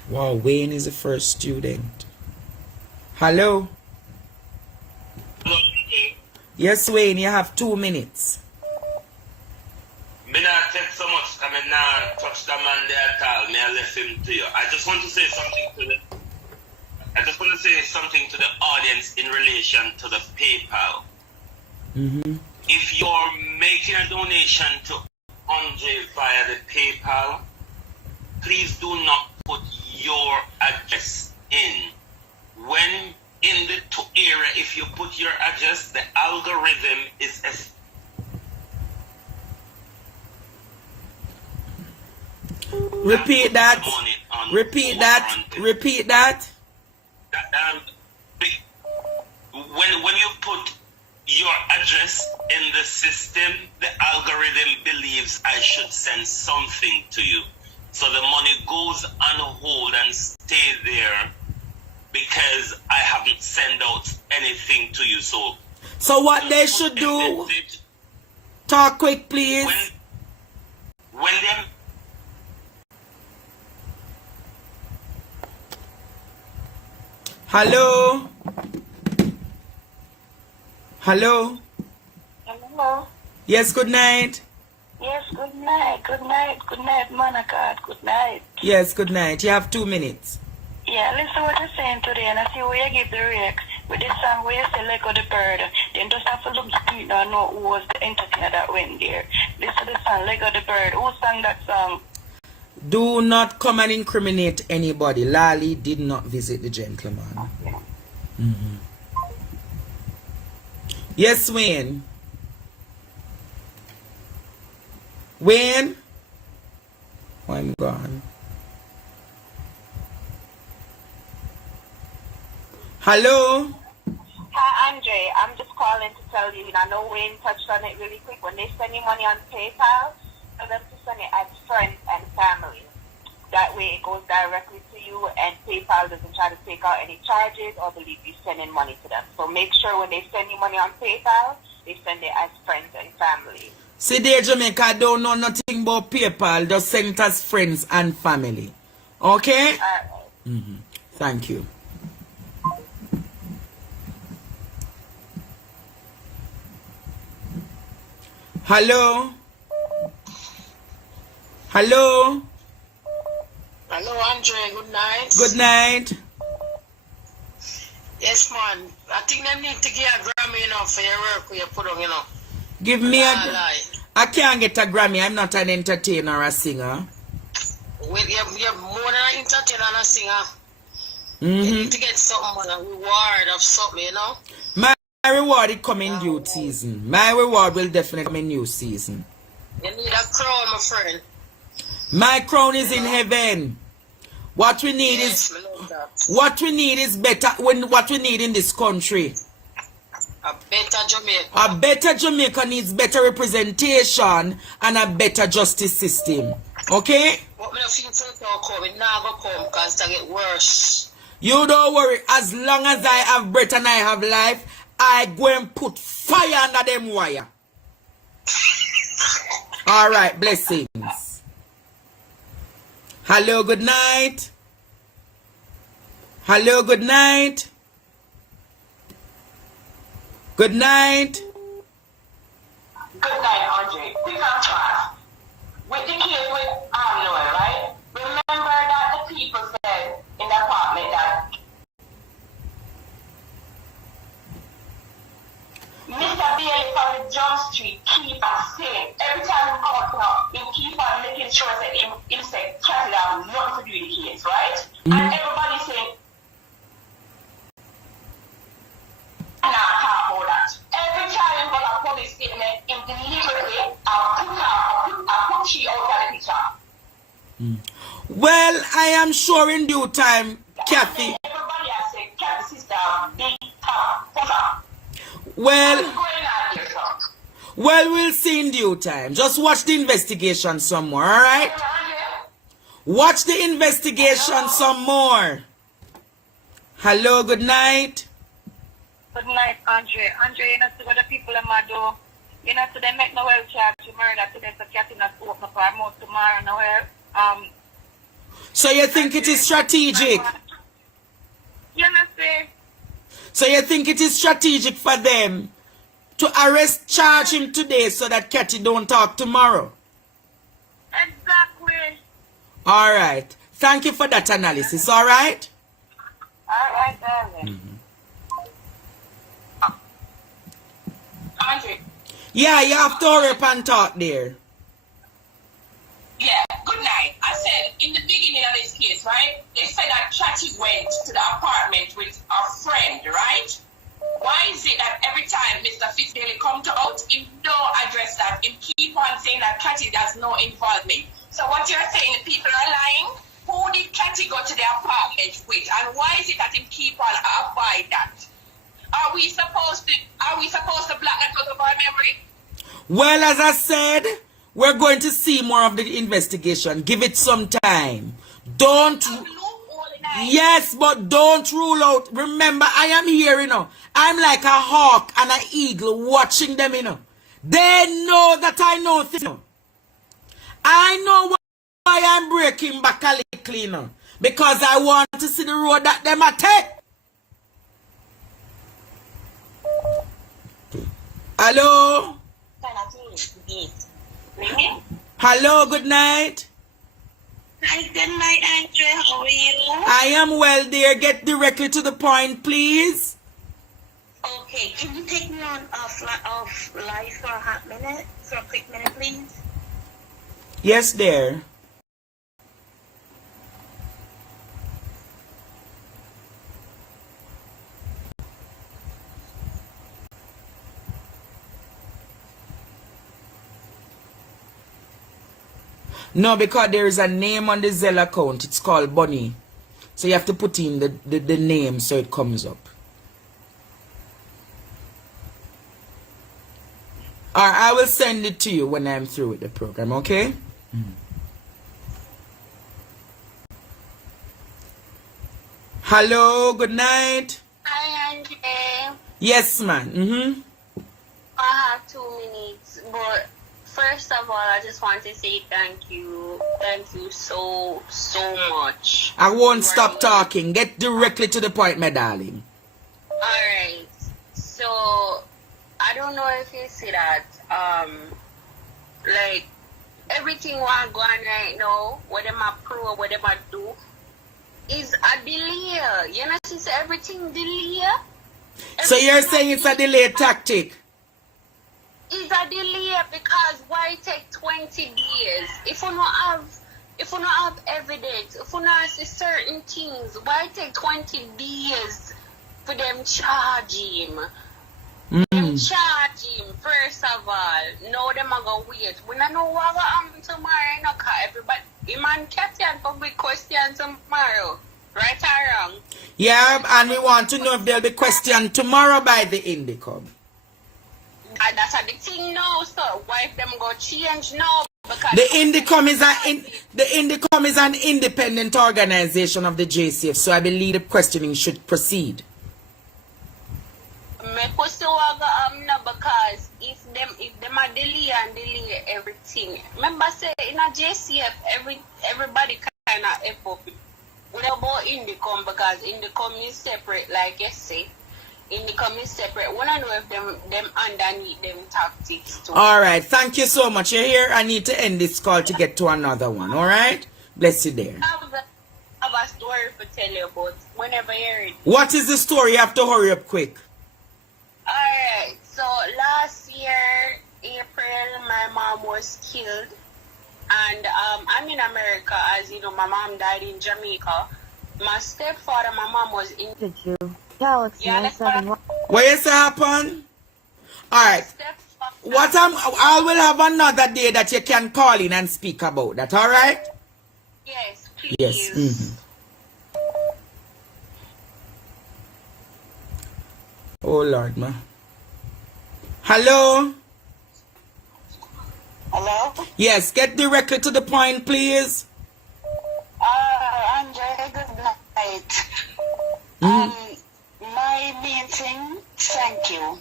Wow, Wayne is the first student. Hello? Yes, Wayne, you have 2 minutes. Me not take so much, I mean, now touch the man there at all. Me I left him to you. I just want to say something to the audience in relation to the PayPal. If you're making a donation to Andre via the PayPal, please do not put your address in. When in the area, if you put your address, the algorithm is Repeat that. Repeat that. Repeat that. When you put your address in the system, the algorithm believes I should send something to you. So the money goes on hold and stay there because I haven't sent out anything to you. So what they should do? Talk quick, please. When them Hello? Hello? Hello. Yes, good night. Yes, good night. Good night. Good night, Monica. Good night. Yes, good night. You have 2 minutes. Yeah, listen what you're saying today, and I see where you give the react with this song where you say Let Go the Bird. Then just have to look street and know who was the entertainer that went there. Listen to the song Let Go the Bird. Who sang that song? Do not come and incriminate anybody. Lali did not visit the gentleman. Okay. Yes, Wayne. Wayne? Oh, I'm gone. Hello? Hi, Andre. I'm just calling to tell you, I know Wayne touched on it really quick. When they send you money on PayPal, tell them to send it as friends and family. That way it goes directly to you and PayPal doesn't try to take out any charges or believe you sending money to them. So make sure when they send you money on PayPal, they send it as friends and family. See there, Jamaica, I don't know nothing about PayPal. Just send it as friends and family. Okay? All right. Thank you. Hello? Hello? Hello, Andre. Good night. Good night. Yes, man. I think they need to give a Grammy, for your work you put on, Give me a... Lie. I can't get a Grammy. I'm not an entertainer or a singer. Well, you're more than an entertainer and a singer. You Mm-hmm. need to get something, a reward of something, My reward is coming due season. My reward will definitely come in new season. You need a crown, my friend. My crown is in heaven. What we need Yes, is... I love that. What we need is better... What we need in this country... A better Jamaica. A better Jamaica needs better representation and a better justice system. Okay? What me feel so come, it now go come because it get worse. You don't worry. As long as I have breath and I have life, I go and put fire under them wire. Alright, blessings. Hello, good night. Hello, good night. Good night. Good night, Andre. Quick and fast. With the case with Noel, right? Remember that the people said in the apartment that Mr. Bailey from the Jump Street keep on saying, every time he comes out, he keep on making sure that he said, Cathy, that have nothing to do with the case, right? And everybody saying, not talk about that. Every time you got a police statement, in deliberately, I'll put she out of the picture. Well, I am sure in due time, Kathy. Everybody has said, Kathy sister, big top, Well, what's going on here, sir? well, we'll see in due time. Just watch the investigation some more, alright? Watch the investigation some more. Hello, good night. Good night, Andre. Andre, you know, see what the people in my door. You know, so they make Noel charge to murder today, so Kathy not open up her mouth tomorrow, Noel. So you think it is strategic? You know, see? So you think it is strategic for them to charge him today so that Kathy don't talk tomorrow? Exactly. Alright. Thank you for that analysis, alright? Alright, darling. Andre. Yeah, you have to hurry up and talk there. Yeah, good night. I said in the beginning of this case, right? They said that Chatty went to the apartment with a friend, right? Why is it that every time Mr. Fitzgerald come to out, him don't address that, him keep on saying that Chatty has no involvement? So what you're saying, the people are lying? Who did Chatty go to the apartment with? And why is it that him keep on avoid that? Are we supposed to black that out of our memory? Well, as I said, we're going to see more of the investigation. Give it some time. Don't... Yes, but don't rule out. Remember, I am here, I'm like a hawk and an eagle watching them, They know that I know things, I know why I'm breaking back a little, because I want to see the road that them are take. Hello? Hello, good night. Hi, good night, Andre. How are you? I am well, dear. Get directly to the point, please. Okay, can you take me on off live for a hot minute? For a quick minute, please? Yes, dear. No, because there is a name on the Zelle account. It's called Bunny. So you have to put in the name so it comes up. Alright, I will send it to you when I'm through with the program, okay? Hello, good night. Hi, Andre. Yes, man. I have 2 minutes, but first of all, I just want to say thank you. Thank you so much. I won't stop talking. Get directly to the point, my darling. Alright. So, I don't know if you see that, like everything what going on right now, what them approve, what them do, is a delay. You know, since everything delay. So you're saying it's a delay tactic? It's a delay because why take 20 days? If you don't have evidence, if you don't see certain things, why take 20 days for them charge him? Them charge him first of all. Now them are gonna wait. We don't know what will happen tomorrow, you know, cause everybody man catch you for big questions tomorrow. Right or wrong? Yeah, and we want to know if there'll be questioned tomorrow by the Indicom. And that's the thing now, so why if them go change now? Because The Indicom is an independent organization of the JCF, so I believe the questioning should proceed. me pussy waga now because if them are delay everything. Remember say in a JCF everybody kinda F up. We don't about Indicom because Indicom is separate, like you say. Indicom is separate. We don't know if them underneath them tactics too. Alright, thank you so much. You're here. I need to end this call to get to another one. Alright? Bless you there. I have a story to tell you about whenever you're ready. What is the story? You have to hurry up quick. Alright, so last year, April, my mom was killed. And I'm in America, as you know, my mom died in Jamaica. My stepfather, my mom was in... What you say happen? Alright. I will have another day that you can call in and speak about that, alright? Yes, please. Yes. Oh Lord, ma. Hello? Hello? Yes, get directly to the point, please. Andre, good night. My main thing, thank you.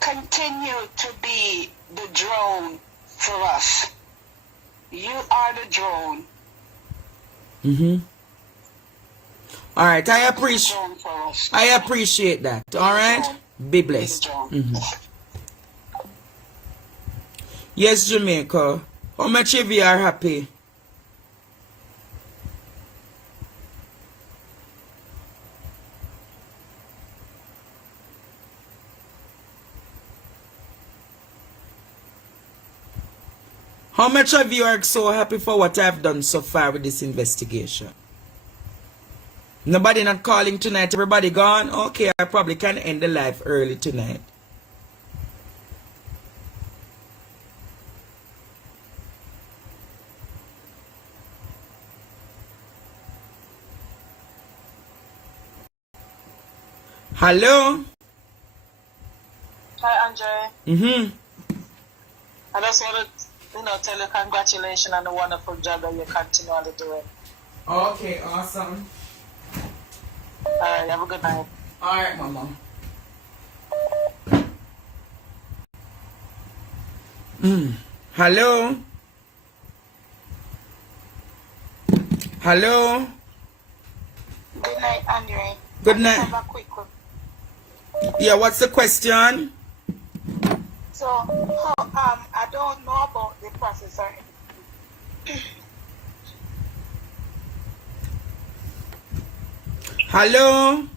Continue to be the drone for us. You are the drone. Alright, I Drone for us. appreciate that. Alright? Be blessed. Drone. Yes, Jamaica. How much of you are happy? How much of you are so happy for what I've done so far with this investigation? Nobody not calling tonight? Everybody gone? Okay, I probably can end the live early tonight. Hello? Hi, Andre. I just want to, tell you congratulations on the wonderful job that you're continually doing. Okay, awesome. Have a good night. Alright, Mama. Hello? Hello? Good night, Andre. Good night. Have a quick one. Yeah, what's the question? So, I don't know about the process or anything. Hello?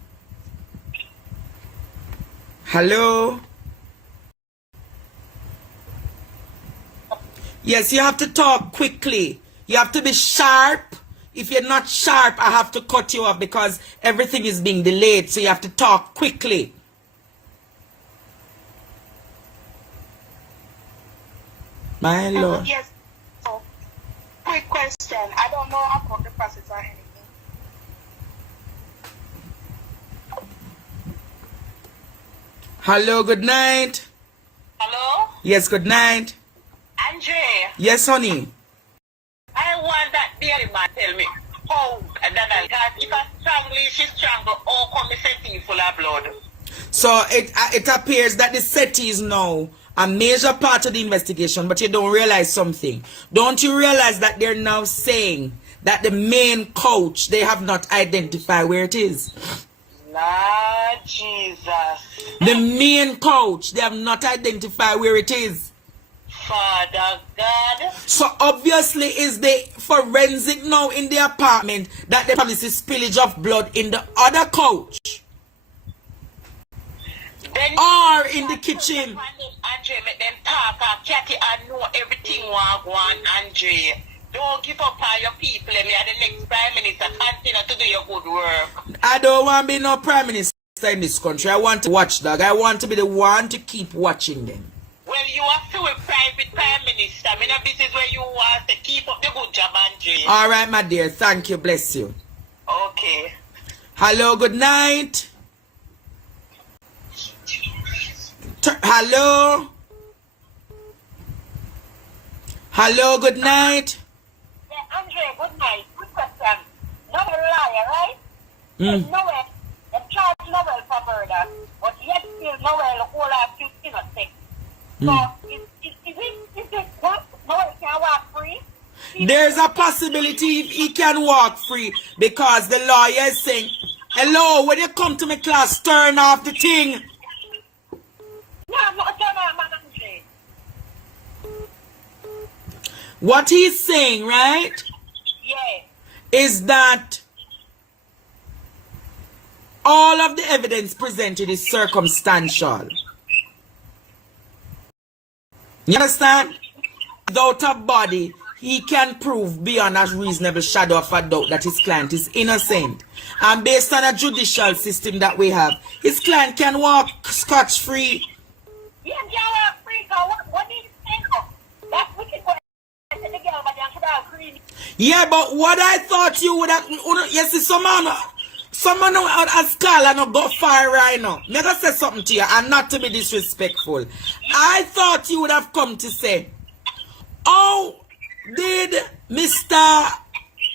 Hello? Yes, you have to talk quickly. You have to be sharp. If you're not sharp, I have to cut you off because everything is being delayed. So you have to talk quickly. My Lord. Yes. So, quick question. I don't know about the process or anything. Hello, good night. Hello? Yes, good night. Andre, Yes, honey. I want that dairy man tell me how that if I strangle, she strangle, how come the setting full of blood? So it appears that the SETI is now a major part of the investigation, but you don't realize something. Don't you realize that they're now saying that the main couch, they have not identified where it is? Nah, Jesus. The main couch, they have not identified where it is. Father God. So obviously is the forensic now in the apartment that the police is spillage of blood in the other couch. Then Or in the kitchen. Andre, make them talk. Cathy, I know everything want Andre. Don't give up on your people. Me are the next prime minister. Continue to do your good work. I don't want to be no prime minister in this country. I want to watch dog. I want to be the one to keep watching them. Well, you have to be private prime minister. I mean, this is where you want to keep up the good job, Andre. All right, my dear. Thank you. Bless you. Okay. Hello. Good night. Hello. Hello. Good night. Yeah, Andre, good night. Good question. Noel liar, right? Noel, they charge Noel for murder, but yet still Noel whole life is innocent. So, is it what? Noel can walk free? There's a possibility if he can walk free because the lawyer is saying, hello, when you come to my class, turn off the thing. No, I'm not turn on, man, Andre. What he's saying, right, Yeah. is that all of the evidence presented is circumstantial. You understand? Without a body, he can prove beyond a reasonable shadow of a doubt that his client is innocent. And based on a judicial system that we have, his client can walk scotch-free. Yeah, can walk free, so what do you think of? That's wicked what I said again, but you should have green. Yeah, but what I thought you would have... Yes, someone a scholar no go far right now. Me gonna say something to you, and not to be disrespectful. I thought you would have come to say, how did Mr.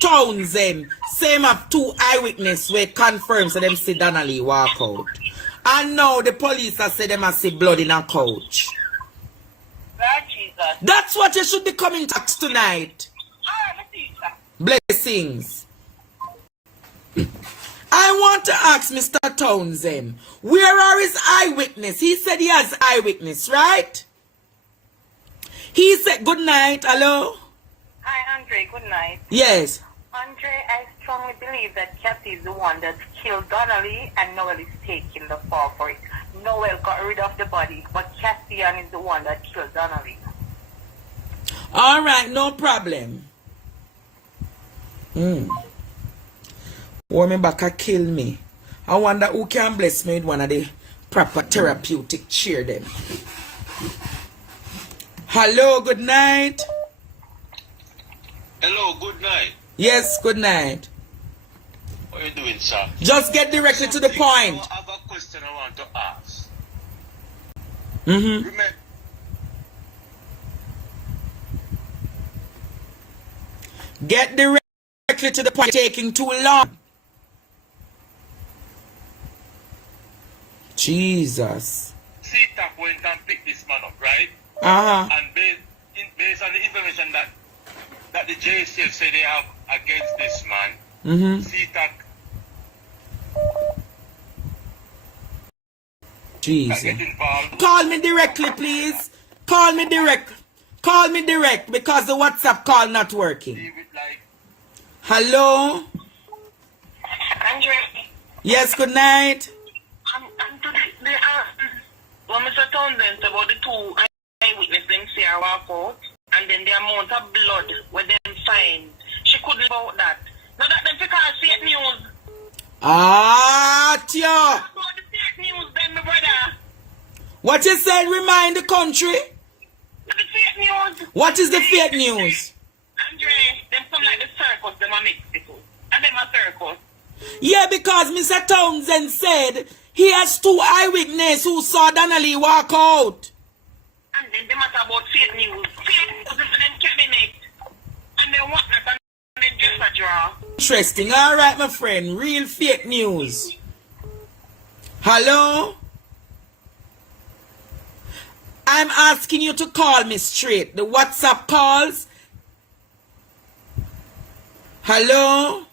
Townsend say him have two eyewitnesses where confirms that them see Donnelly walk out? And now the police have said them have see blood in a couch. Lord Jesus. That's what you should be coming to tonight. Alright, let's see, sir. Blessings. I want to ask Mr. Townsend, where are his eyewitness? He said he has eyewitness, right? He said, good night, hello? Hi, Andre, good night. Yes. Andre, I strongly believe that Kathy is the one that killed Donnelly and Noel is taking the fall for it. Noel got rid of the body, but Kathy is the one that killed Donnelly. All right, no problem. Woman back a kill me. I wonder who can bless me with one of the proper therapeutic cheer them. Hello, good night. Hello, good night. Yes, good night. What are you doing, sir? Just get directly to the point. I have a question I want to ask. Mm-hmm. Remember, Get directly to the point. Taking too long. Jesus. CTAC went and picked this man up, right? Uh-huh. And based on the information that the JSF say they have against this man, CTAC Jesus. get involved. Call me directly, please. Call me direct. Call me direct because the WhatsApp call not working. Deal with like Hello? Andre, Yes, good night. I'm to the when Mr. Townsend about the two eyewitnesses them see her walk out, and then the amount of blood where them find, she couldn't live out that. Now that them because fake news. Ah, tia. About the fake news, then my brother. What you said remind the country? The fake news. What is the fake news? Andre, them come like the circus, them a Mexico. And them a circus. Yeah, because Mr. Townsend said he has two eyewitnesses who saw Donnelly walk out. And then they matter about fake news. Fake news is for them cabinet. And they want that and they just a draw. Interesting. All right, my friend. Real fake news. Hello? I'm asking you to call me straight. The WhatsApp calls. Hello?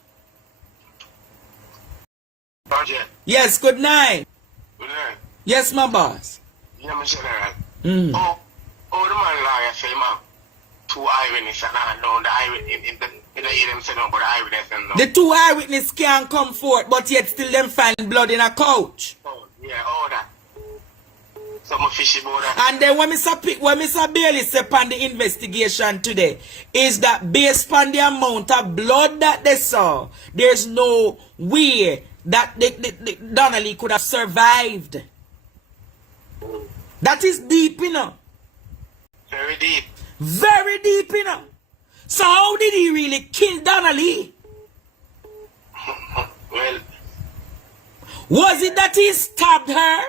Roger. Yes, good night. Good night. Yes, my boss. Yeah, Mr. General. Mm. Oh, Oh, the man lawyer say, man, 2 eyewitnesses and I know the eyewitness in the area say no, but the eyewitness no. The 2 eyewitnesses can't come forth, but yet still them find blood in a couch. Oh, yeah, all that. Some fishy about that. And then when Mr. Bailey said upon the investigation today, is that based on the amount of blood that they saw, there's no way that Donnelly could have survived. That is deep, you know. Very deep. Very deep, you know. So how did he really kill Donnelly? Well, was it that he stabbed her?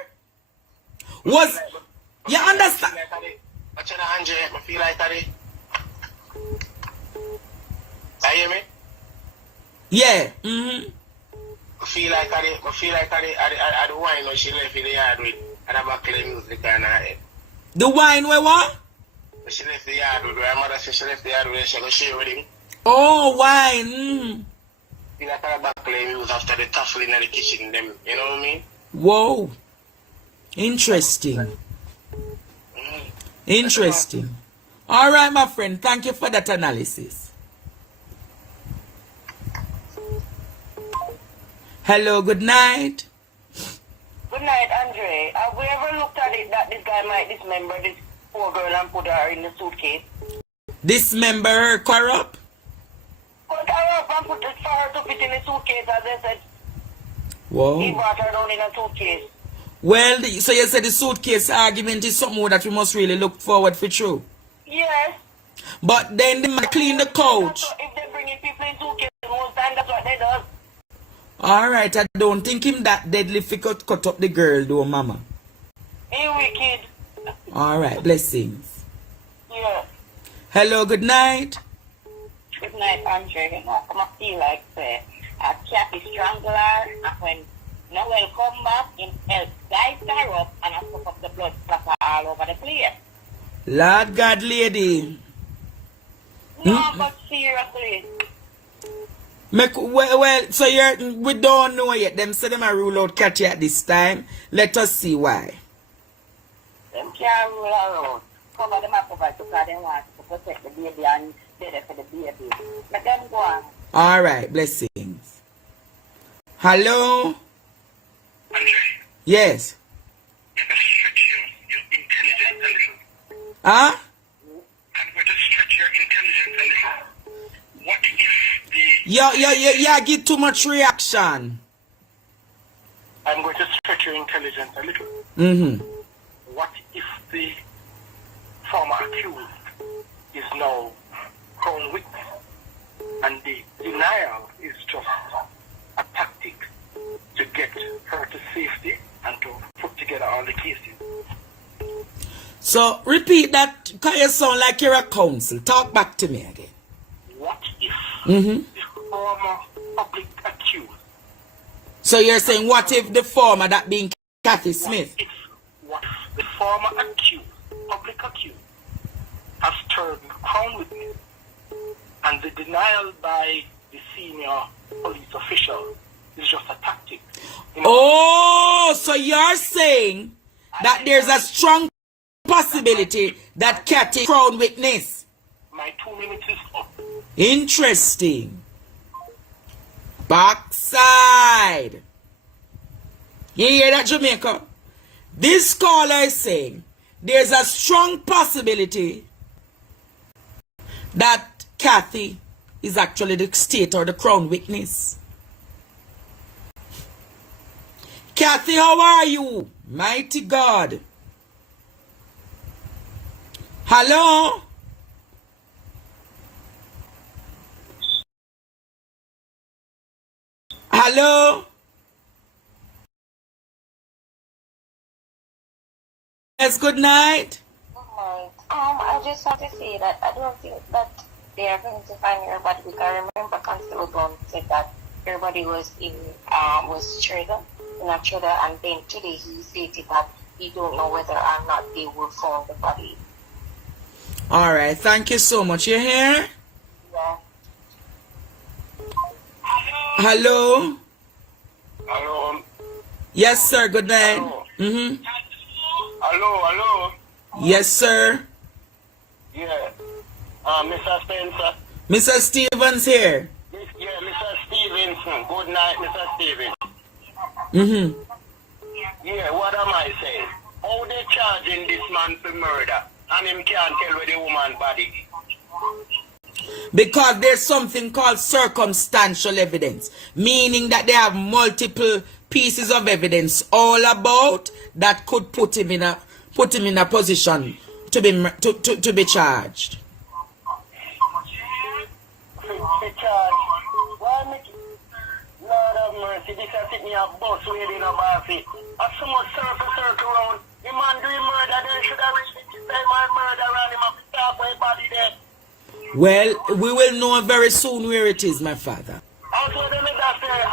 Was you understand? I feel like that. You hear me? Yeah. I feel like I the wine when she left in the yard with and I'm playing music and I the wine where what? she left the yard with her mother said she left the yard with she go share with him. Oh, wine. Feel like I'm playing music after the tussling in the kitchen them, you know what I mean? Whoa. Interesting. Interesting. All right, my friend. Thank you for that analysis. Hello, good night. Good night, Andre. Have we ever looked at it that this guy might dismember this poor girl and put her in the suitcase? Dismember her, corrupt? Put her up and put it for her to fit in the suitcase, as they said. Whoa. He brought her down in a suitcase. Well, so you said the suitcase argument is something that we must really look forward for true. Yes. But then they might clean the couch. So if they bring in people in suitcases most time, that's what they do. Alright, I don't think him that deadly if he could cut up the girl though, mama. He wicked. Alright, blessings. Yeah. Hello, good night. Good night, Andre. I feel like a cat is strangler, and when Noel come back, him help guide her up and I put up the blood splatter all over the place. Lord God, lady. No, but seriously. Well, so we don't know yet. Them say them a rule out Cathy at this time. Let us see why. Them can't rule her out. Cover them up over because they want to protect the baby and better for the baby. Let them go on. Alright, blessings. Hello? Andre, Yes. can I stretch your intelligence a little? Huh? I'm going to stretch your intelligence a little. What if the... Yeah, get too much reaction. I'm going to stretch your intelligence a little. Mm-hmm. What if the former accused is now crown witness and the denial is just a tactic to get her to safety and to put together all the cases? So, repeat that because you sound like you're a counsel. Talk back to me again. What if Mm-hmm. the former public accused... So you're saying, what if the former, that being Cathy Smith? What if the former accused, public accused, has turned crown witness and the denial by the senior police official is just a tactic? You know, Oh, so you're saying that there's a strong possibility that Cathy crown witness. my 2 minutes is up. Interesting. Backside. You hear that, Jamaica? This caller is saying there's a strong possibility that Cathy is actually the state or the crown witness. Cathy, how are you? Mighty God. Hello? Hello? Yes, good night. Good night. I just want to say that I don't think that they are going to find your body because I remember Constable Bond said that your body was treasure, in a treasure, and then today he stated that he don't know whether or not they will find the body. Alright, thank you so much. You here? Yeah. Hello? Hello? Yes, sir. Good night. Hello? Mm-hmm. Hello? Yes, sir. Yeah. Mr. Spencer. Mr. Stevens here. Yeah, Mr. Stevenson. Good night, Mr. Stevens. Mm-hmm. Yeah, what am I saying? How they charging this man for murder? And him can't tell where the woman body is. Because there's something called circumstantial evidence, meaning that they have multiple pieces of evidence all about that could put him in a position to be charged. Why make Lord have mercy, this has hit me a bus waiting a bassy. I so much circle around. The man doing murder, then should have reached the man murder around him up the top where body there. Well, we will know very soon where it is, my father. Also, they make that say,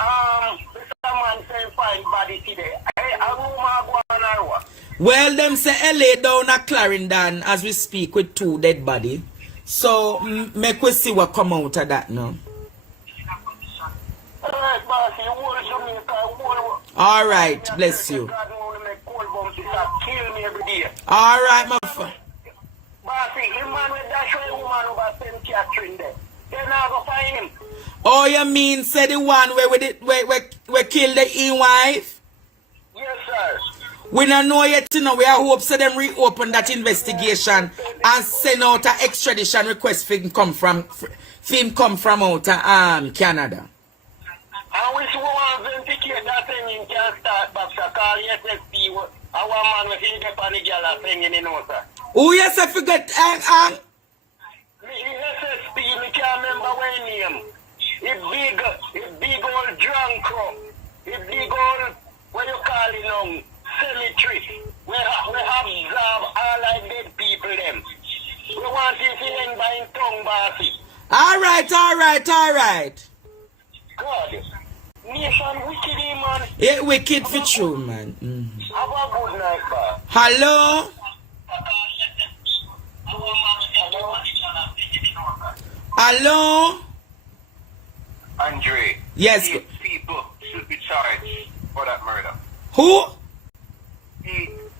Mr. Man saying find body today. Hey, a woman go on or what? Well, them say LA down at Clarendon as we speak with 2 dead body. So, make we see what come out of that now. Alright, bossy, whole Jamaica, Alright, bless you. Alright, my friend. Bossy, the man with that show woman over St. Catherine there. They're not going to find him. Oh, you mean say the one where killed the in-wife? Yes, sir. We don't know yet, you know. We are hope so them reopen that investigation and send out an extradition request for him come from out Canada. And we want to vindicate that thing in can start back, sir. Call SSP, our man with him get on the girl singing in out, sir. Oh, yes, I forget. The SSP, me can't remember what name. It's big old drunk crop. It's big old, what you call it now, cemetery. We have observed all like dead people them. We want to see him by tongue, bossy. Alright. God, nation wicked, man. It wicked for true, man. Have a good night, boss. Hello? Hello? Andre. Yes. 8 people should be charged for that murder. Who?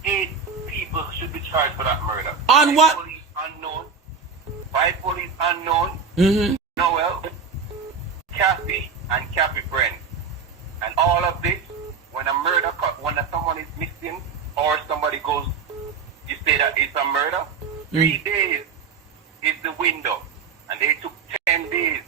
8 people should be charged for that murder. On what? By police unknown. Noel, Kathy, and Kathy friend. And all of this, when someone is missing or somebody goes, you say that it's a murder. 3 days is the window, and they took 10 days,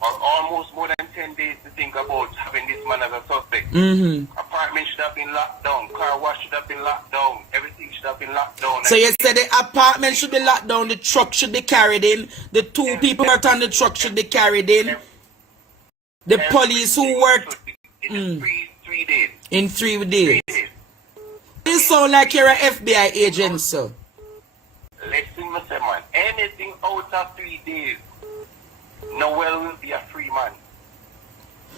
or almost more than 10 days, to think about having this man as a suspect. Apartment should have been locked down, car wash should have been locked down, everything should have been locked down. So you said the apartment should be locked down, the truck should be carried in, the 2 people worked on the truck should be carried in, the police who worked in 3 days. In 3 days. You sound like you're an FBI agent, sir. Listen, Mr. Man, anything out of 3 days, Noel will be a free man.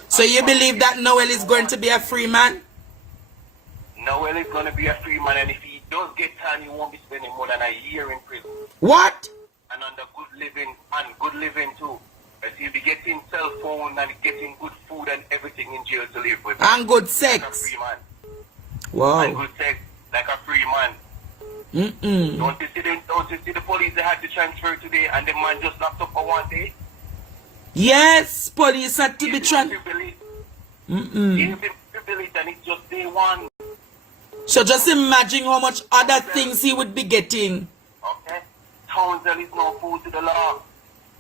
So you believe that Noel is going to be a free man? Noel is going to be a free man, and if he does get time, he won't be spending more than a year in prison. What? And under good living too. But he'll be getting cell phone and getting good food and everything in jail to live with. And good sex. Like a free man. Wow. And good sex, like a free man. Don't you see the police they had to transfer today and the man just locked up for 1 day? Yes, police had to be transferred. He's been privileged and it's just day 1. So just imagine how much other things he would be getting. Okay? Townsend is no fool to the law.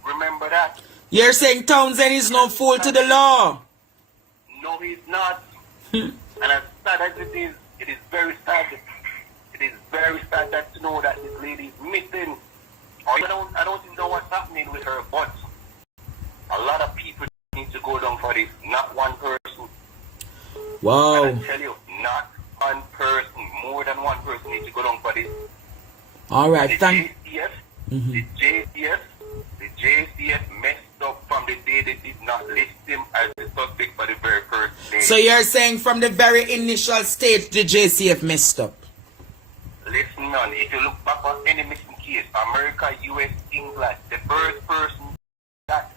Remember that. You're saying Townsend is no fool to the law? No, he's not. And as sad as it is very sad. It is very sad that to know that this lady is missing. I don't even know what's happening with her, but a lot of people need to go down for this. Not one person. Wow. And I tell you, not one person. More than one person needs to go down for this. All right, the JCF messed up from the day they did not list him as the suspect for the very first day. So you're saying from the very initial stage the JCF messed up? Listen on, if you look back on any missing case, America, US, England, the first person that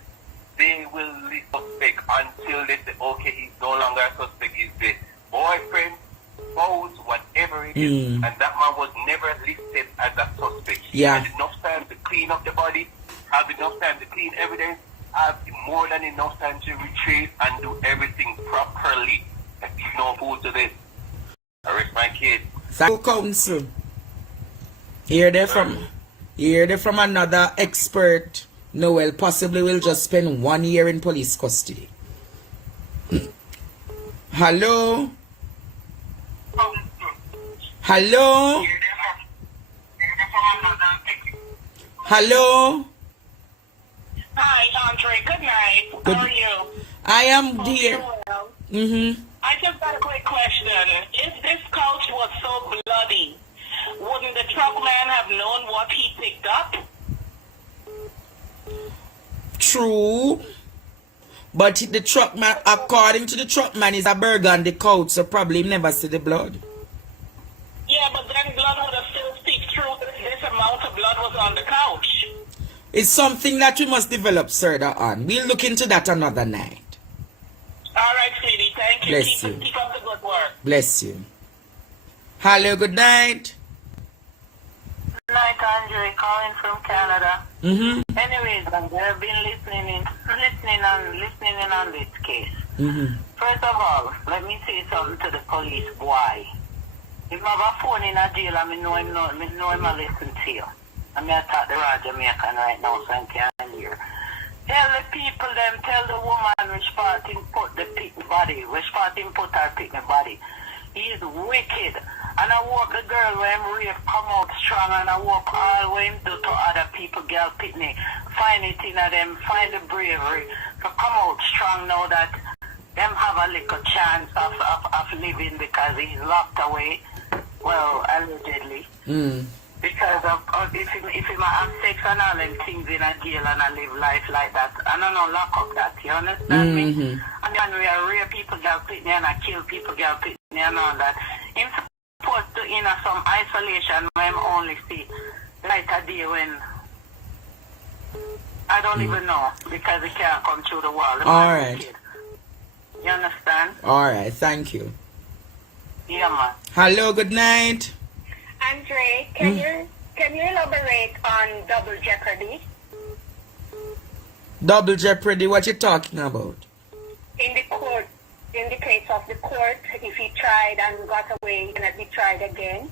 they will list suspect until they say, okay, he's no longer a suspect, he's the boyfriend, spouse, whatever it is, and that man was never listed as a suspect. Has enough time to clean up the body, have enough time to clean evidence, have more than enough time to retrieve and do everything properly. Like, you know who to this. Arrest my kid. Thank you, counsel. Hear they from another expert. Noel possibly will just spend 1 year in police custody. Hello? Hello? Hello? Hi, Andre. Good night. How are you? I am dear. I just got a quick question. If this couch was so bloody, wouldn't the truck man have known what he picked up? True. But the truck man, according to the truck man, is a burgundy coat, so probably never see the blood. Yeah, but then blood would have still seeped through if this amount of blood was on the couch. It's something that we must develop further on. We'll look into that another night. All right, sweetie. Thank you. Bless you. Keep up the good work. Bless you. Hello, good night. Good night, Andre. Calling from Canada. Anyways, I've been listening in on this case. First of all, let me say something to the police. Why? If I have a phone in a jail, I know him a listen to you. I mean, I talk the raw Jamaican right now, so I can't hear. Tell the people, tell the woman which part him put the picnic body, which part him put her picnic body. He is wicked. And I walk the girl when him rape come out strong, and I walk all what him do to other people, girl picnic. Find it in them, find the bravery to come out strong now that them have a little chance of living because he's locked away. Well, allegedly. Because of if he might have sex and all them things in a jail and I live life like that, I don't know, lock up that, you understand me? And then we are real people get picnic and I kill people get picnic and all that. Him supposed to in some isolation when him only see light a day when I don't even know because he can't come through the wall. Alright. You understand? Alright, thank you. Yeah, man. Hello, good night. Andre, can you elaborate on double jeopardy? Double jeopardy, what you talking about? In the court, in the case of the court, if he tried and got away, can it be tried again?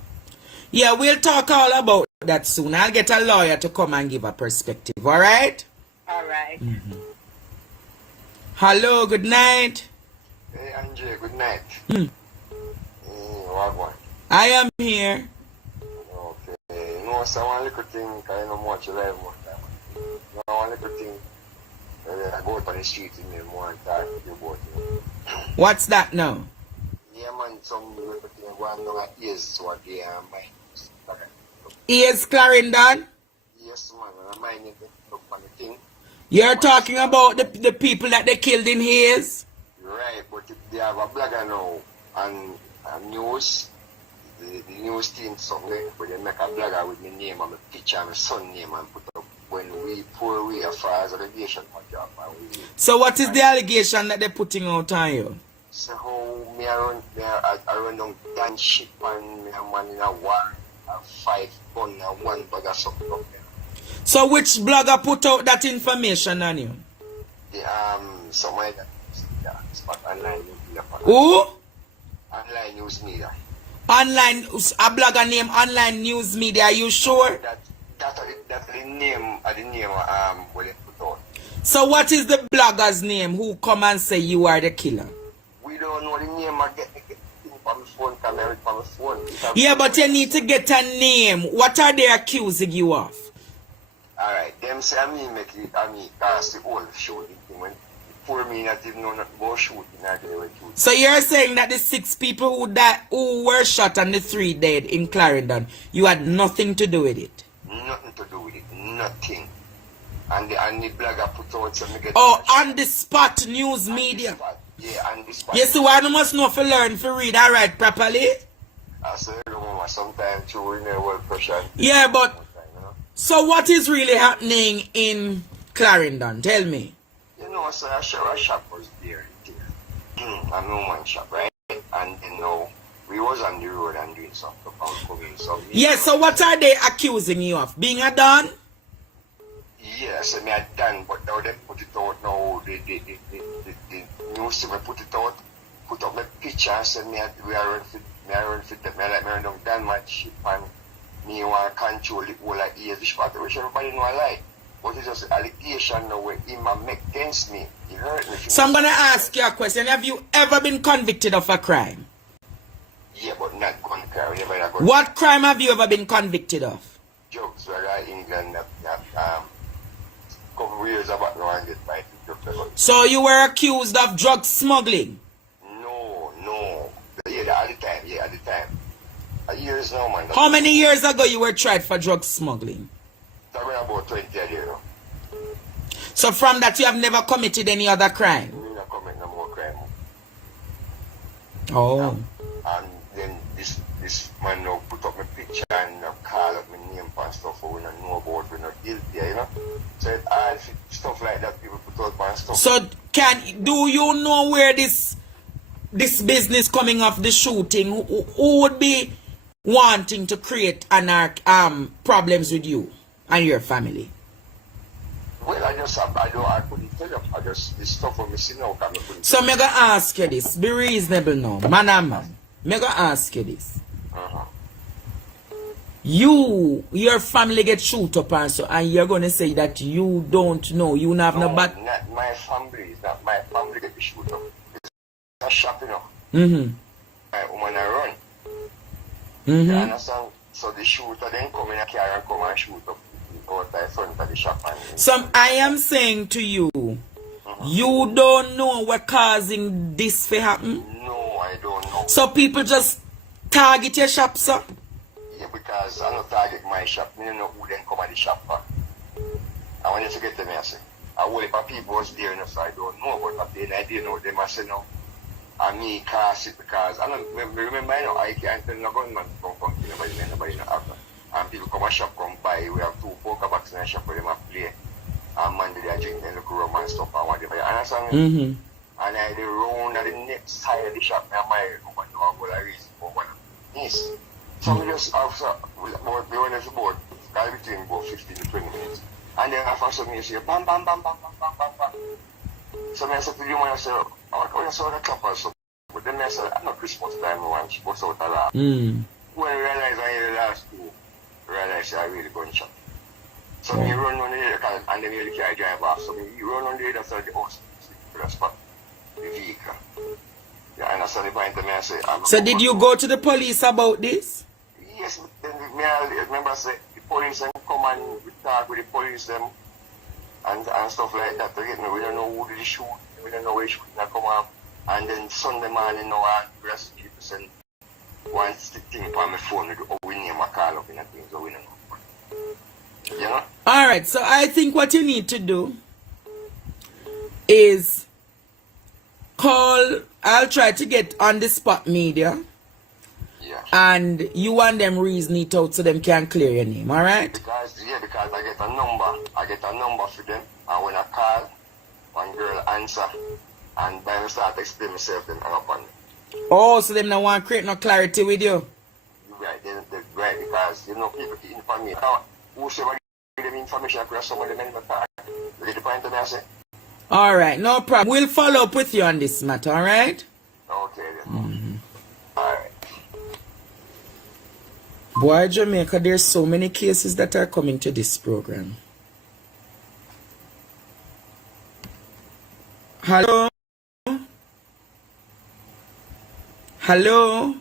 Yeah, we'll talk all about that soon. I'll get a lawyer to come and give a perspective, alright? Alright. Hello, good night. Hey, Andre, good night. What? I am here. Okay. No, so one little thing, I know much live more time. No, one little thing, I go out on the street in the morning, talk to you about it. What's that now? Yeah, man, some little thing going on at ears, so I get my Ears Clarendon? Yes, man, and I mind it look on the thing. You're talking about the people that they killed in Hayes? Right, but if they have a blogger now, and news, the news team something where they make a blogger with my name and my picture and my son name and put up when we pour away as far as allegation for job. So what is the allegation that they're putting out on you? So how me I run down Dan ship and me a man in a war, a 5 gun and 1 bag of something up there. So which blogger put out that information on you? The somewhere that spot online media. Who? Online news media. Online, a blogger named Online News Media, are you sure? That's the name what they put out. So what is the blogger's name who come and say you are the killer? We don't know the name. I get the thing from the phone, camera from the phone. Yeah, but you need to get a name. What are they accusing you of? Alright, them say me make it, cause the whole shooting thing when for me not even know not go shooting I did it. So you're saying that the 6 people who were shot and the 3 dead in Clarendon, you had nothing to do with it? Nothing to do with it, nothing. And the blogger put out so me get on the spot news media. Yeah, on the spot. Yes, so I must know to learn to read and write properly. I say sometimes too in the world pressure. Yeah, but so what is really happening in Clarendon? Tell me. You know, so a shop was there. A no man shop, right? And you know, we was on the road and doing something about coming. So yes, so what are they accusing you of? Being a don? Yes, I had done, but now they put it out now. The news team put it out, put up my picture and said we are run fit them. I like me run down my ship and me want to control the whole like years, which everybody know I like. But it's just an allegation now where him make against me. He hurt me. So I'm gonna ask you a question. Have you ever been convicted of a crime? Yeah, but not gun crime. What crime have you ever been convicted of? Drugs, where I England couple of years about now and get my drugs. So you were accused of drug smuggling? No. Yeah, at the time. Years now, man. How many years ago you were tried for drug smuggling? About 20 years. So from that you have never committed any other crime? I never commit no more crime. Oh. And then this man now put up my picture and call up my name and stuff we don't know about, we're not guilty, you know? So it's all stuff like that people put out and stuff. So do you know where this business coming off the shooting, who would be wanting to create problems with you and your family? Well, I couldn't tell you. This stuff I'm missing now. So I'm going to ask you this. Be reasonable now. Man and man. I'm going to ask you this. Your family get shoot up and you're going to say that you don't know. You don't have no bad... Not my family. It's not my family get shoot up. It's a shop, you know. My woman I run. You understand? So the shooter then come in a car and come and shoot up outside front of the shop. So I am saying to you, you don't know what causing this to happen? No, I don't know. So people just target your shop, sir? Yeah, because I don't target my shop. I don't know who then come at the shop for. I want you to get them here, say. I whole heap of people was there, so I don't know, but at the end I didn't know them. I say no. And me cast it because I don't remember, I know I can't tell no gunman to come kill nobody no have. And people come and shop, come buy. We have 2 poker boxes in the shop where them play. And man, they drink and look rum and stuff and whatever. You understand me? And I round at the next side of the shop, and my woman know what I reason for one niece. So we just have about the one of the board, between about 15 to 20 minutes. And then after some you see bam bam bam bam bam bam bam bam. So I said to the woman, I said, I saw the clap or something. But then I said, I'm not Christmas time, and she was out a lot. When I realized I had the last 2, I realized I really going shop. So me run on the other and then the car drive off. So me run on the other side of the house to the spot, the vehicle. Yeah, and I saw the point to me, I said, so did you go to the police about this? Yes, then I remember I said, the police and come and we talk with the police them and stuff like that. We don't know who did the shoot, we don't know where the shooting come up. And then Sunday morning now I rest people send one thing on my phone with we name a call up in a thing, so we don't know. You know? Alright, so I think what you need to do is call, I'll try to get on the spot media. Yeah. And you want them reason it out so them can clear your name, alright? Because I get a number for them, and when I call, one girl answer, and then I start explaining myself, then hang up on me. Oh, so them don't want to create no clarity with you? Right, right, because you know people get information. Now, whoever give them information across some of them in the park. You get the point of me, I say? Alright, no problem. We'll follow up with you on this matter, alright? Okay then. Alright. Boy, Jamaica, there's so many cases that are coming to this program. Hello? Hello?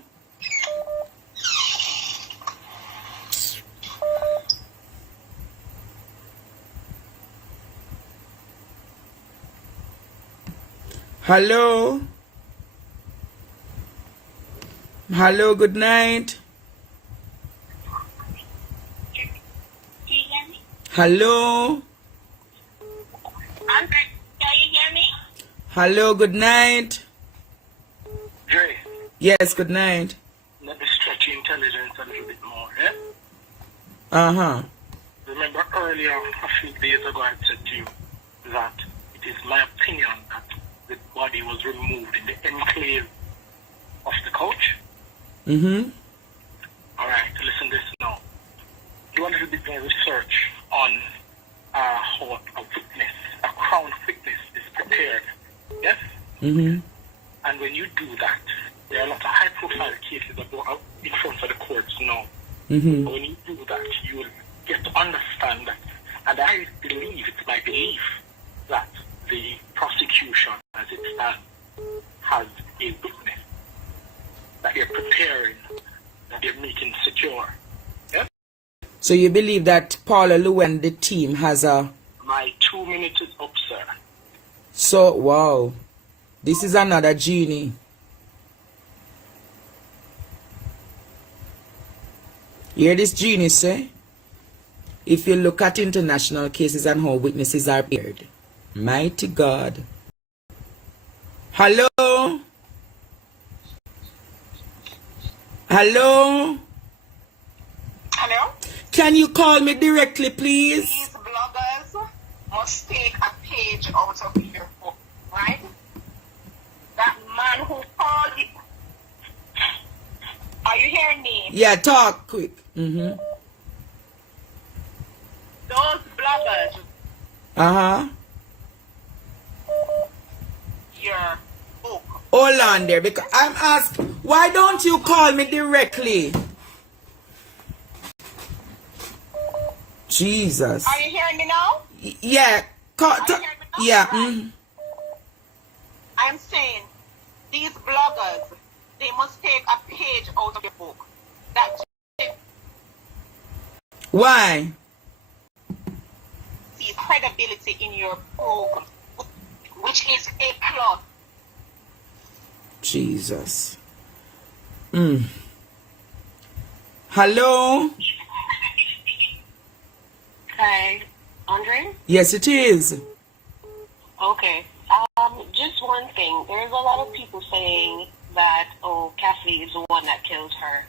Hello? Hello, good night. Hello? Can you hear me? Hello, good night. Dre, Yes, good night. let me stretch your intelligence a little bit more, yeah? Uh-huh. Remember earlier, a few days ago, I said to you that it is my opinion that the body was removed in the enclave of the coach. Mm-hmm. All right, listen this now. You want to do the research on how a witness, a crown witness is prepared. Yes? Mm-hmm. And when you do that, there are a lot of high-profile cases that go out in front of the courts now. Mm-hmm. But when you do that, you will get to understand that. And I believe, it's my belief, that the prosecution, as it stands, has a witness that they're preparing, that they're making secure. Yes? So you believe that Paula Lou and the team has a... My 2 minutes is up, sir. So, wow. This is another genie. Hear this genie say? If you look at international cases and how witnesses are prepared. Mighty God. Hello? Hello? Hello? Can you call me directly, please? These bloggers must take a page out of your book, right? That man who called it. Are you hearing me? Yeah, talk quick. Mm-hmm. Those bloggers, Uh-huh. your book. Hold on there, because I'm asking, why don't you call me directly? Jesus. Are you hearing me now? Yeah. Yeah. I'm saying, these bloggers, they must take a page out of your book. That's it. Why? See credibility in your program, which is a plus. Jesus. Hello? Hi, Andre? Yes, it is. Okay. Just one thing. There's a lot of people saying that, oh, Kathy is the one that killed her.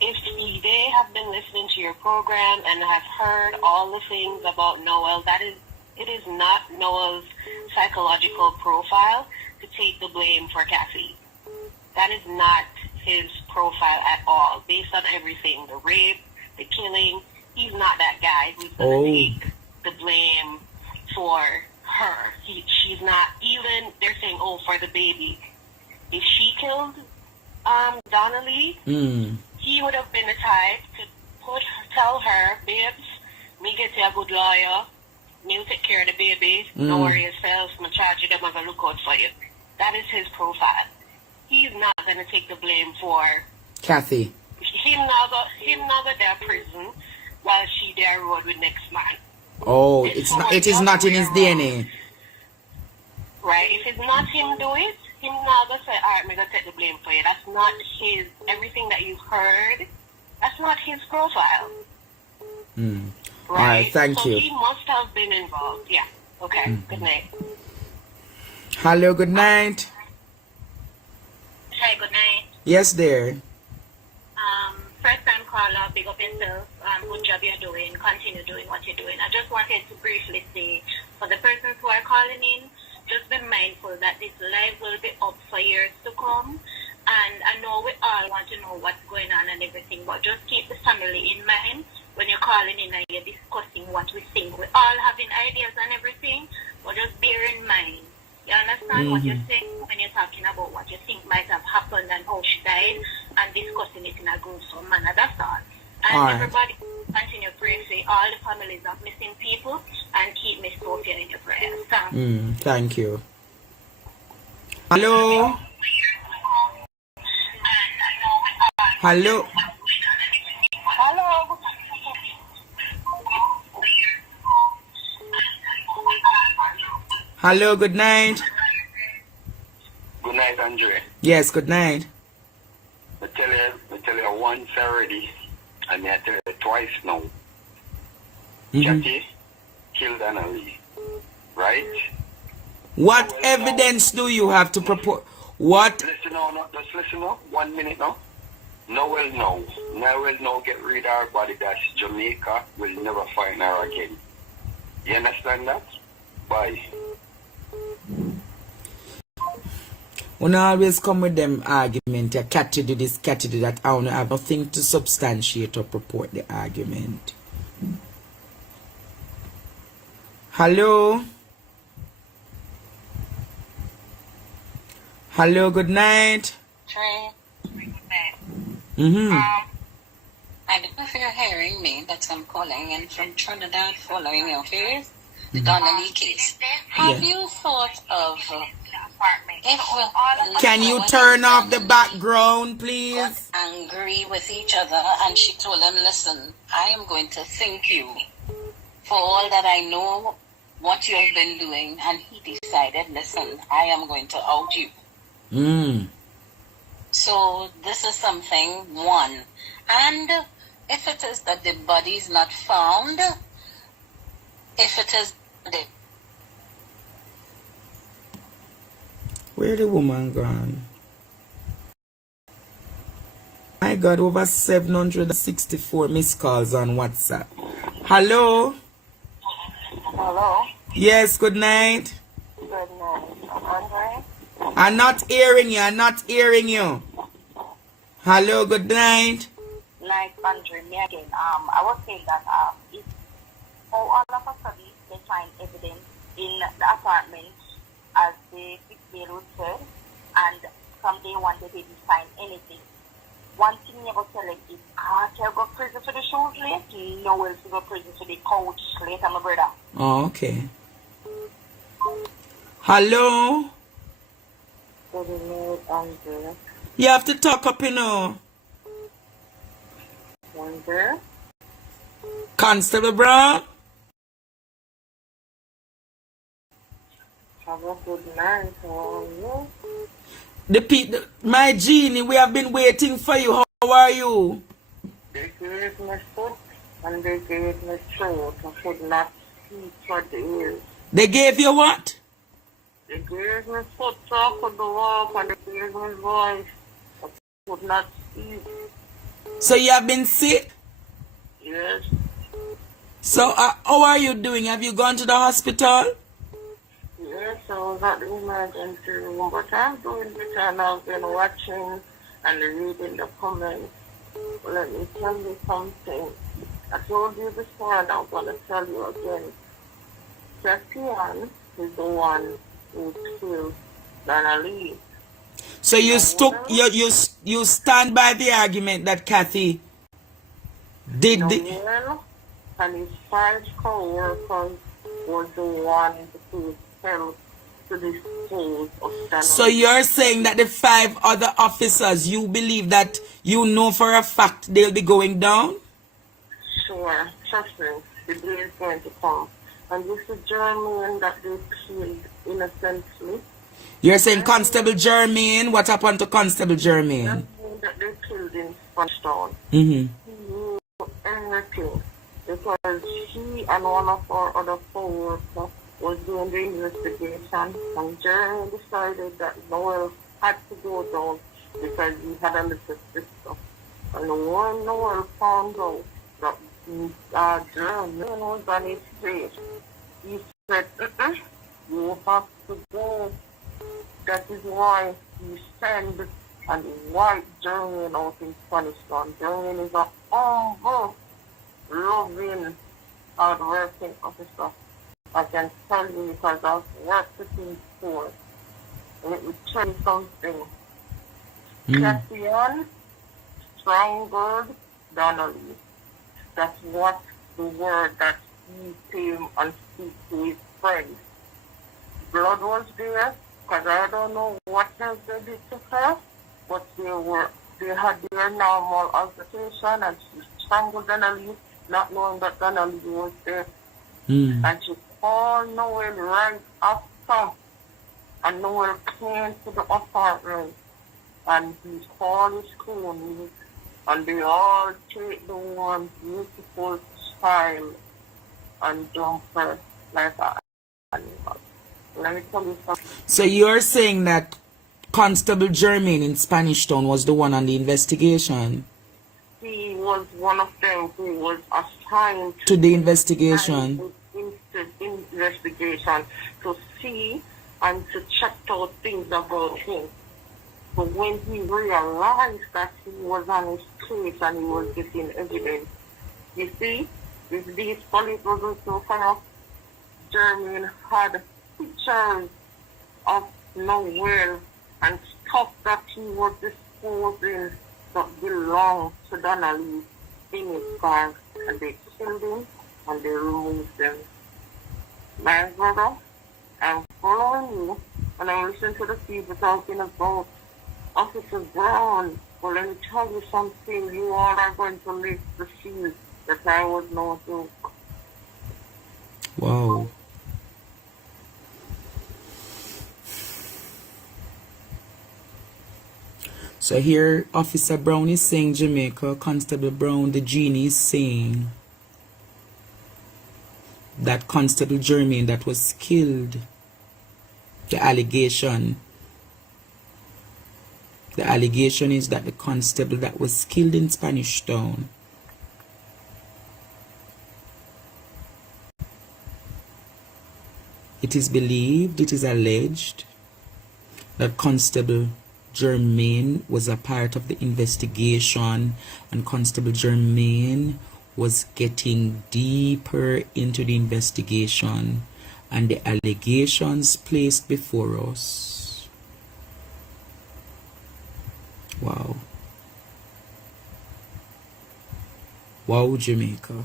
If they have been listening to your program and have heard all the things about Noel, it is not Noel's psychological profile to take the blame for Kathy. That is not his profile at all. Based on everything, the rape, the killing, he's not that guy who's going to take the blame for her. She's not even, they're saying, oh, for the baby. If she killed Donna Lee, he would have been the type to tell her, babes, me get you a good lawyer, me will take care of the baby, don't worry yourself, I'm charge you them, I'm going to look out for you. That is his profile. He's not going to take the blame for Kathy. Him not go there prison while she there road with next man. Oh, it is not in his DNA. Right. If it's not him do it, him not gonna say, alright, I'm gonna take the blame for you. That's not his, everything that you've heard, that's not his profile. Right? Alright, thank you. So he must have been involved. Yeah. Okay. Good night. Hello, good night. Hi, good night. Yes, dear. First time caller, big up yourself. Good job you're doing. Continue doing what you're doing. I just wanted to briefly say, for the persons who are calling in, just be mindful that this live will be up for years to come. And I know we all want to know what's going on and everything, but just keep the family in mind when you're calling in and you're discussing what we think. We're all having ideas and everything, but just bear in mind. You understand what you're saying when you're talking about what you think might have happened and how she died and discussing it in a gruesome manner. That's all. And everybody continue praying for all the families of missing people and keep Miss Sophia in your prayers. Thank you. Hello? Hello? Hello. Hello, good night. Good night, Andre. Yes, good night. I tell you once already, and I tell you twice now. Jackie killed Donna Lee, right? What evidence do you have to propose? What? Listen now, just listen now. 1 minute now. Noel now get rid of her body. That's Jamaica will never find her again. You understand that? Bye. When I always come with them argument, a cat to do this, cat to do that, I don't have nothing to substantiate or purport the argument. Hello? Hello, good night. Trey. Mm-hmm. I don't know if you're hearing me, but I'm calling in from Trinidad following your case, the Donnelly case. Have you thought of if can you turn off the background, please? Angry with each other, and she told him, listen, I am going to thank you for all that I know what you have been doing, and he decided, listen, I am going to out you. So this is something, one. And if it is that the body is not found, if it is the... Where the woman gone? I got over 764 missed calls on WhatsApp. Hello? Hello? Yes, good night. Good night. Andre? I'm not hearing you. I'm not hearing you. Hello, good night. Night, Andre, me again. I was saying that if all of a sudden they find evidence in the apartment as the bail would say, and from day one they didn't find anything. One thing you ever tell them is Carter go prison for the shoes late, Noel to go prison for the couch later, my brother. Oh, okay. Hello? Good night, Andre. You have to talk up, you know. Andre? Constable Brown? Have a good night. How are you? My genie, we have been waiting for you. How are you? They gave me foot and they gave me throat. I could not speak for the ears. They gave you what? They gave me foot so I could walk, and they gave me voice. I could not speak. So you have been sick? Yes. So how are you doing? Have you gone to the hospital? Yes, I was at the emergency room, but I'm doing better, and I've been watching and reading the comments. Let me tell you something. I told you before, and I'm going to tell you again. Christian is the one who killed Donnelly. So you stand by the argument that Kathy did Noel and his 5 co-workers was the one who helped to dispose of Donnelly. So you're saying that the 5 other officers, you believe that you know for a fact they'll be going down? Sure, trust me, the day is going to come. And this is Jermaine that they killed innocently. You're saying Constable Jermaine? What happened to Constable Jermaine? That they killed in Spanish. Mm-hmm. He knew everything because he and one of our other co-workers was doing the investigation, and Jermaine decided that Noel had to go down because he had a little sister. And when Noel found out that Jermaine was on his face, he said, you have to go. That is why he sent and white Jermaine out in Spanish Town. Jermaine is a humble, loving, hard-working officer. I can tell you because I've worked with him before. And it would tell you something. Christian strangled Donnelly. That's what the word that he came and speak to his friend. Blood was there, because I don't know what else they did to her, but they had their normal altercation, and she strangled Donnelly, not knowing that Donnelly was there. And she called Noel right after, and Noel came to the apartment, and he called his cronies, and they all take the one beautiful child and dump her like an animal. Let me tell you something. So you're saying that Constable Jermaine in Spanish Town was the one on the investigation? He was one of them who was assigned to the investigation. Investigation to see and to check out things about him. But when he realized that he was on his case and he was getting evidence, you see, if these police wasn't so kind of, Jermaine had pictures of Noel and stuff that he was disposing that belonged to Donna Lee in his car, and they killed him and they removed them. My brother, I'm following you and I listen to the people talking about Officer Brown. Well, let me tell you something, you all are going to live to see that I was no joke. Wow. So here, Officer Brown is saying, Jamaica, Constable Brown, the genie is saying that Constable Jermaine that was killed, the allegation is that the constable that was killed in Spanish Town it is believed, it is alleged that Constable Jermaine was a part of the investigation, and Constable Jermaine was getting deeper into the investigation, and the allegations placed before us. Wow. Wow, Jamaica.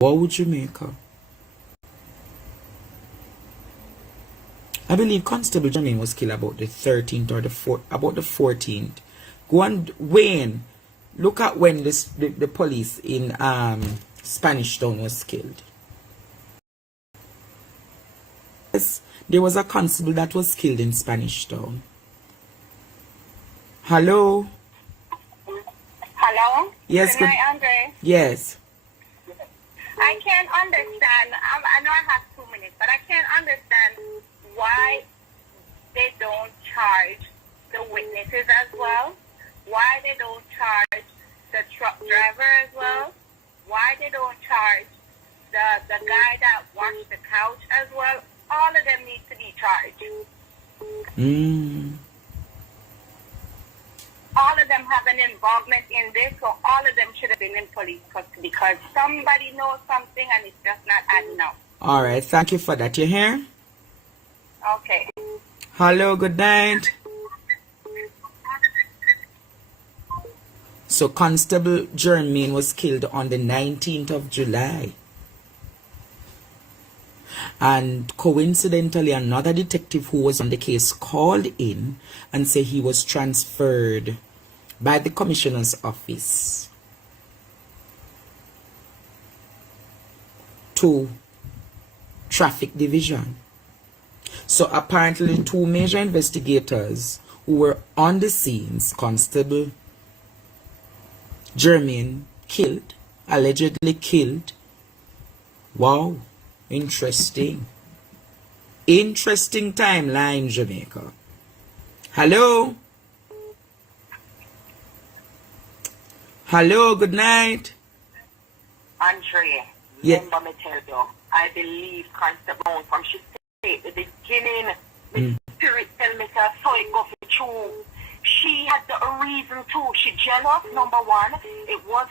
Wow, Jamaica. I believe Constable Jermaine was killed about the 13th or about the 14th. Go on, Wayne. Look at when the police in Spanish Town was killed. Yes, there was a constable that was killed in Spanish Town. Hello? Hello? Yes, good night, Andre. Yes. I can't understand. I know I have 2 minutes, but I can't understand why they don't charge the witnesses as well. Why they don't charge the truck driver as well. Why they don't charge the guy that washed the couch as well. All of them need to be charged. All of them have an involvement in this, so all of them should have been in police custody because somebody knows something and it's just not adding up. All right, thank you for that. You hear? Okay. Hello, good night. So Constable Jermaine was killed on the 19th of July. And coincidentally, another detective who was on the case called in and said he was transferred by the commissioner's office to traffic division. So apparently 2 major investigators who were on the scenes, Constable Jermaine killed, allegedly killed. Wow. Interesting. Interesting timeline, Jamaica. Hello? Hello, good night. Andre, remember me tell you, I believe Constable from she said at the beginning, the spirit tell me to so it go for true. She had the reason too. She jealous, number one. It was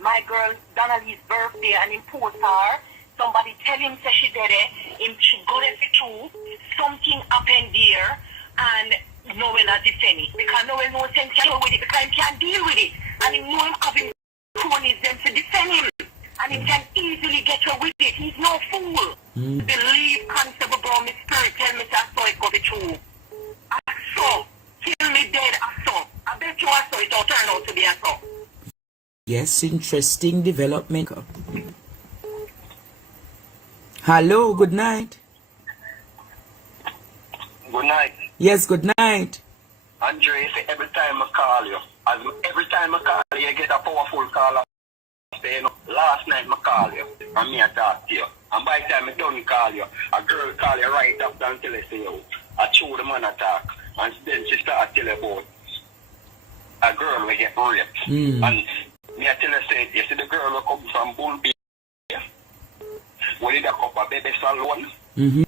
my girl Donnelly's birthday and impose her. Somebody tell him say she did it. Him she go there for true. Something happened there and Noel not defend it. Because Noel no sense can deal with it because he can't deal with it. And he know him having cronies them to defend him. And he can easily get away with it. He's no fool. Believe Constable Brown, my spirit tell me that I saw it go be true. I saw. Kill me dead, I saw. I bet you I saw it all turn out to be a saw. Yes, interesting development. Hello, good night. Good night. Yes, good night. Andre, every time I call you, every time I call you, you get a powerful call. You know, last night I call you, and me I talk to you. And by the time I don't call you, a girl call you right after until I say you. I show the man attack. And then she started telling about a girl will get raped. And Me I tell you, say, you see the girl who come from Bullby, where did a couple of baby salon? Mm-hmm.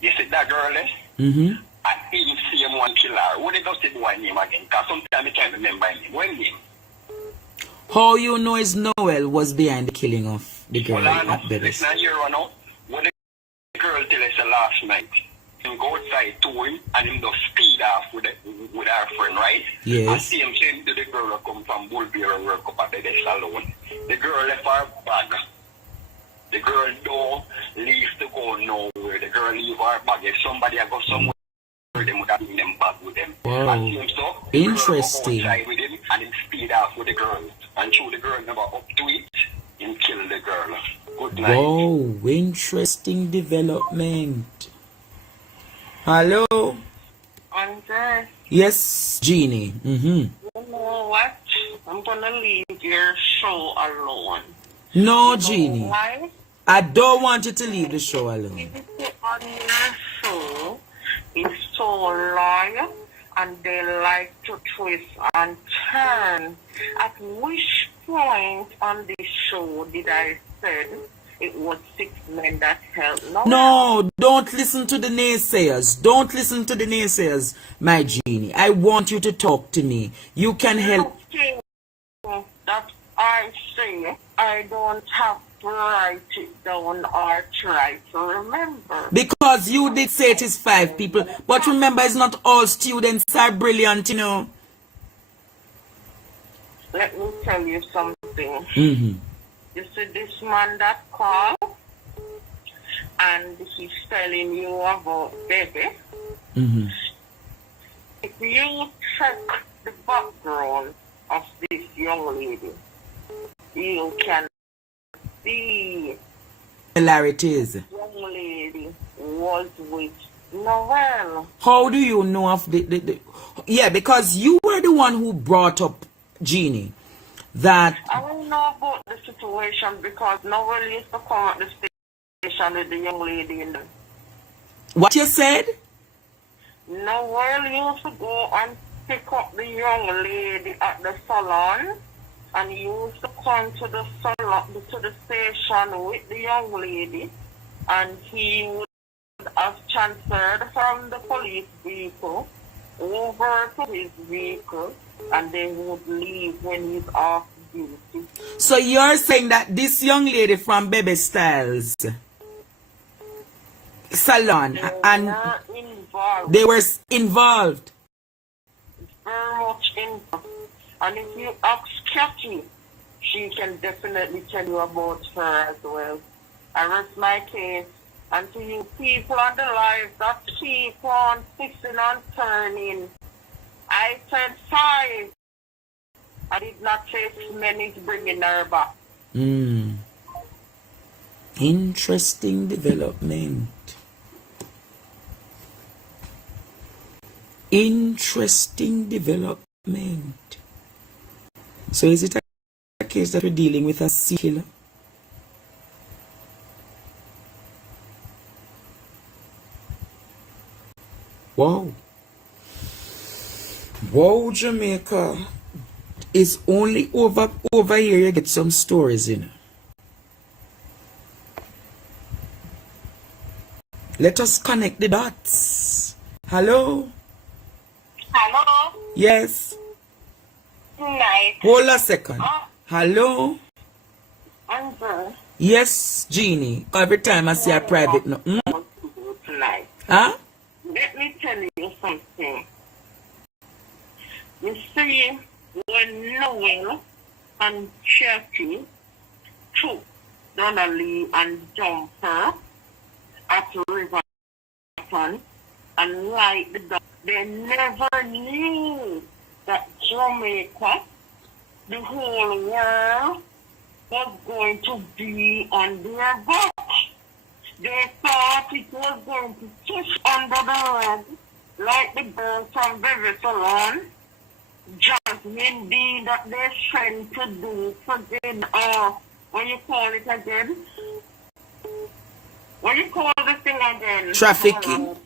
You see that girl, eh? Mm-hmm. And even see him one killer. What did you say boy name again? Because sometimes I can't remember him. What name? How you know is Noel was behind the killing of the girl Well, I know. at Bevis? Listen here, you know. What the girl tell us last night, him go outside to him and him just speed off with our friend, right? Yes. And see him saying to the girl who come from Bullby and work up at the salon. The girl left her bag. The girl don't leave to go nowhere. The girl leave her bag. If somebody go somewhere, them would have been them back with them. Wow. And see him so, Interesting. The girl go outside with him and him speed off with the girl. And through the girl never up to it, him kill the girl. Good night. Wow, interesting development. Hello? Andre, Yes, Jeannie. Mm-hmm. you know what? I'm gonna leave your show alone. No, Jeannie. Why? I don't want you to leave the show alone. Everything on your show is so loyal, and they like to twist and turn. At which point on this show did I say it was 6 men that helped? No, don't listen to the naysayers. Don't listen to the naysayers, my Jeannie. I want you to talk to me. You can help. That I say, I don't have to write it down or try to remember. Because you did say it is 5 people. But remember, it's not all students are brilliant, you know. Let me tell you something. Mm-hmm. You see this man that called, and he's telling you about baby. Mm-hmm. If you check the background of this young lady, you can see Similarities. this young lady was with Noel. How do you know of the... Yeah, because you were the one who brought up, Jeannie, that... I don't know about the situation because Noel used to come at the station with the young lady in the... What you said? Noel used to go and pick up the young lady at the salon, and he used to come to the salon, to the station with the young lady, and he would have transferred from the police vehicle over to his vehicle, and they would leave when he's off duty. So you're saying that this young lady from Baby Styles salon and they were involved. Very much involved. And if you ask Kathy, she can definitely tell you about her as well. I rest my case. And to you people on the live that keep on fixing and turning, I said 5. I did not say 6 minutes bringing her back. Interesting development. Interesting development. So is it a case that we're dealing with a serial killer? Wow. Wow, Jamaica. It's only over here you get some stories in. Let us connect the dots. Hello? Hello? Yes. Night. Hold a second. Hello? Andrew. Yes, Jeannie. Every time I see a private no. Tonight. Huh? Let me tell you something. You see, when Noel and Cherky took Donnelly and Jumper at Riverton and light the dog, they never knew that Jamaica, the whole world, was going to be on their back. They thought it was going to push under the rug like the girl from Bevis alone. Jasmine did that they're trying to do forget what you call it again? What you call the thing again? Trafficking.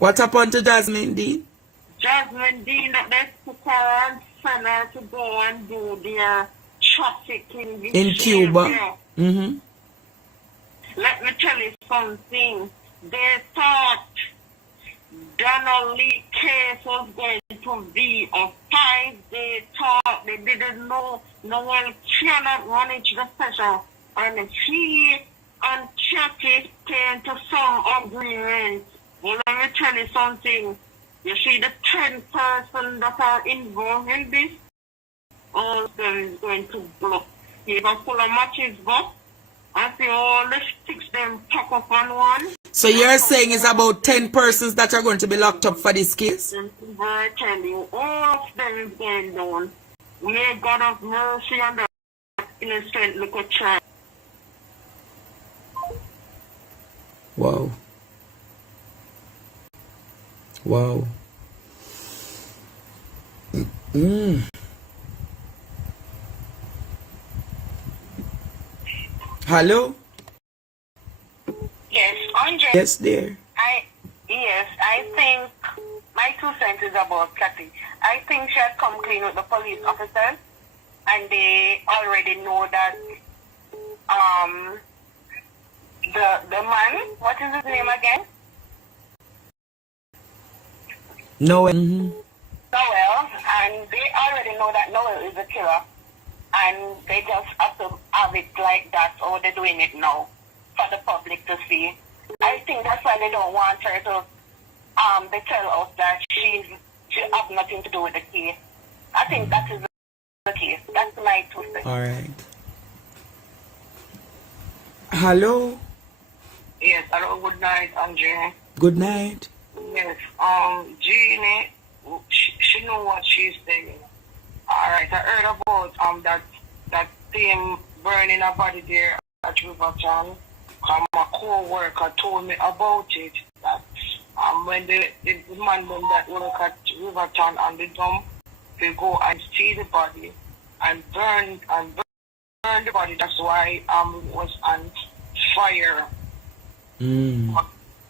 What happened to Jasmine D? Jasmine Dean that they put her and send her to go and do their trafficking In Cuba. Mm-hmm. Let me tell you something. They thought Donald Lee case was going to be a 5-day talk. They didn't know Noel cannot manage the pressure. And he and Chucky came to some agreement. Well, let me tell you something. You see the 10 persons that are involved in this, all of them is going to blow. He was full of matches, but I see all the sticks them pack up on one. So you're saying it's about 10 persons that are going to be locked up for this case? I tell you, all of them is going down. May God have mercy on that innocent little child. Wow. Wow. Hello? Yes, Andre. Yes, dear. I think my 2 cents is about Kathy. I think she had come clean with the police officers, and they already know that the man, what is his name again? Noel. Noel, and they already know that Noel is a killer, and they just have to have it like that, or they're doing it now for the public to see. I think that's why they don't want her to they tell us that she have nothing to do with the case. I think that is the case. That's my 2 cents. All right. Hello? Yes, hello, good night, Andre. Good night. Yes, Jeannie, she know what she's saying. Alright, I heard about that thing burning a body there at Riverton. My co-worker told me about it. That when the man that work at Riverton and the dump, they go and see the body and burn the body. That's why it was on fire.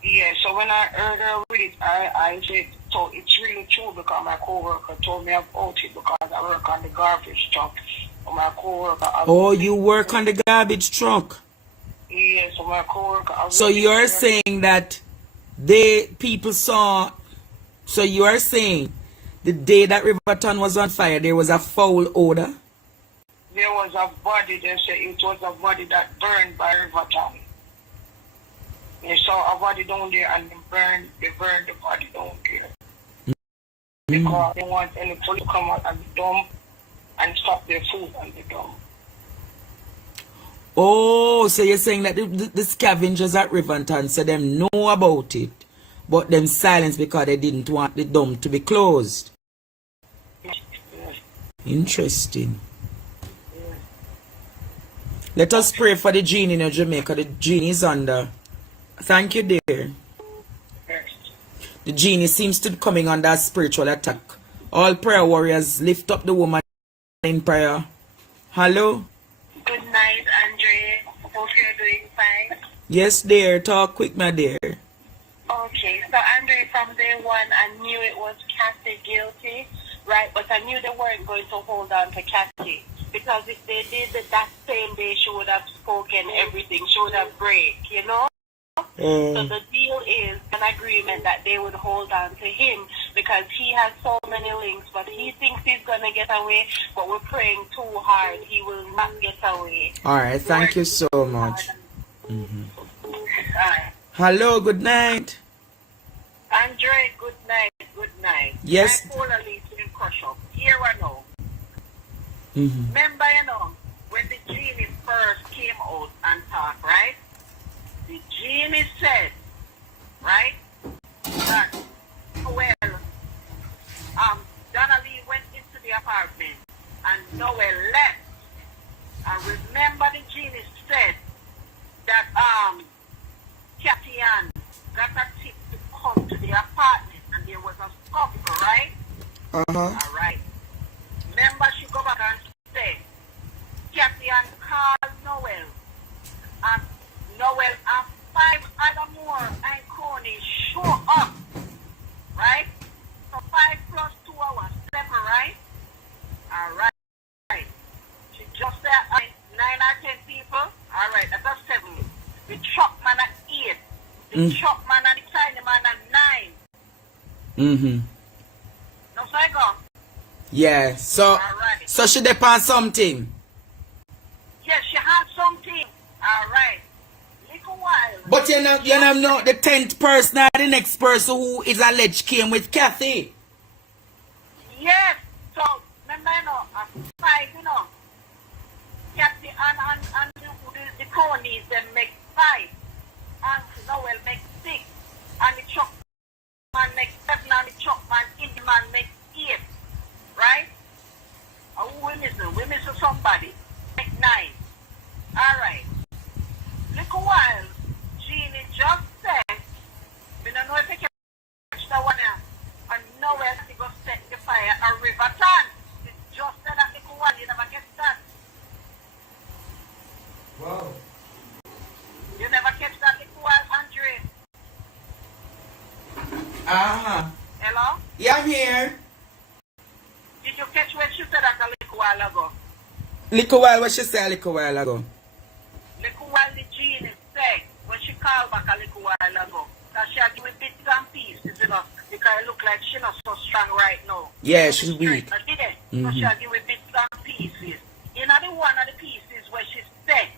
Yeah, so when I heard her read it, I said, so it's really true because my co-worker told me about it because I work on the garbage truck. My co-worker... Oh, you work on the garbage truck? Yeah, so my co-worker... So you're saying that people saw... So you are saying the day that Riverton was on fire, there was a foul odor? There was a body, they said it was a body that burned by Riverton. They saw a body down there and they burned the body down there. Because they want any police to come out and dump and stop their food and the dump. Oh, so you're saying that the scavengers at Riverton said them know about it, but them silence because they didn't want the dump to be closed. Yes. Interesting. Yes. Let us pray for the genie in Jamaica. The genie is under. Thank you, dear. The genie seems to be coming under a spiritual attack. All prayer warriors, lift up the woman in prayer. Hello? Good night, Andre. Hope you're doing fine. Yes, dear. Talk quick, my dear. Okay, so Andre, from day one, I knew it was Cassie guilty, right? But I knew they weren't going to hold on to Cassie. Because if they did that same day, she would have spoken everything. She would have break, you know? So the deal is an agreement that they would hold on to him because he has so many links, but he thinks he's going to get away, but we're praying too hard. He will not get away. All right, thank you so much. Hello, good night. Andre, good night, good night. Yes. I'm Paula in Crush Up. Here I know. Remember, when the genie first came out and talked, right? The genie said, right, that, well, Donna Lee went into the apartment and Noel left. And remember the genie said that Kathy Ann got a tip to come to the apartment and there was a scuffle, right? All right. Remember she go back and said, Kathy Ann called Noel. And Noel and 5 other more iconics show up, right? So 5 The chop man and the tiny man and 9. No, so I go. Yeah, so Alright. so she depend something. Yes, she had something. Alright. Little while. But you know the 10th person or the next person who is alleged came with Kathy. Yes. So remember, five, Kathy and the cronies them make 5. And Noel make 6. And the chop man make 7 and the chop man in the man make 8. Right? We miss somebody. Make 9. Alright. Look a while. Jeannie just said, we don't know if you can catch the one and nowhere to go set the fire a Riverton. It just said that look a while, you never get that. Wow. You never catch that look a while, Andre. Hello? Yeah, I'm here. Did you catch when she said that a little while ago? Little while, what she said a little while ago? Little while the Jean said when she called back a little while ago that she had given bits and pieces, because it look like she's not so strong right now. Yeah, she's weak. So she had given bits and pieces. You know the one of the pieces where she said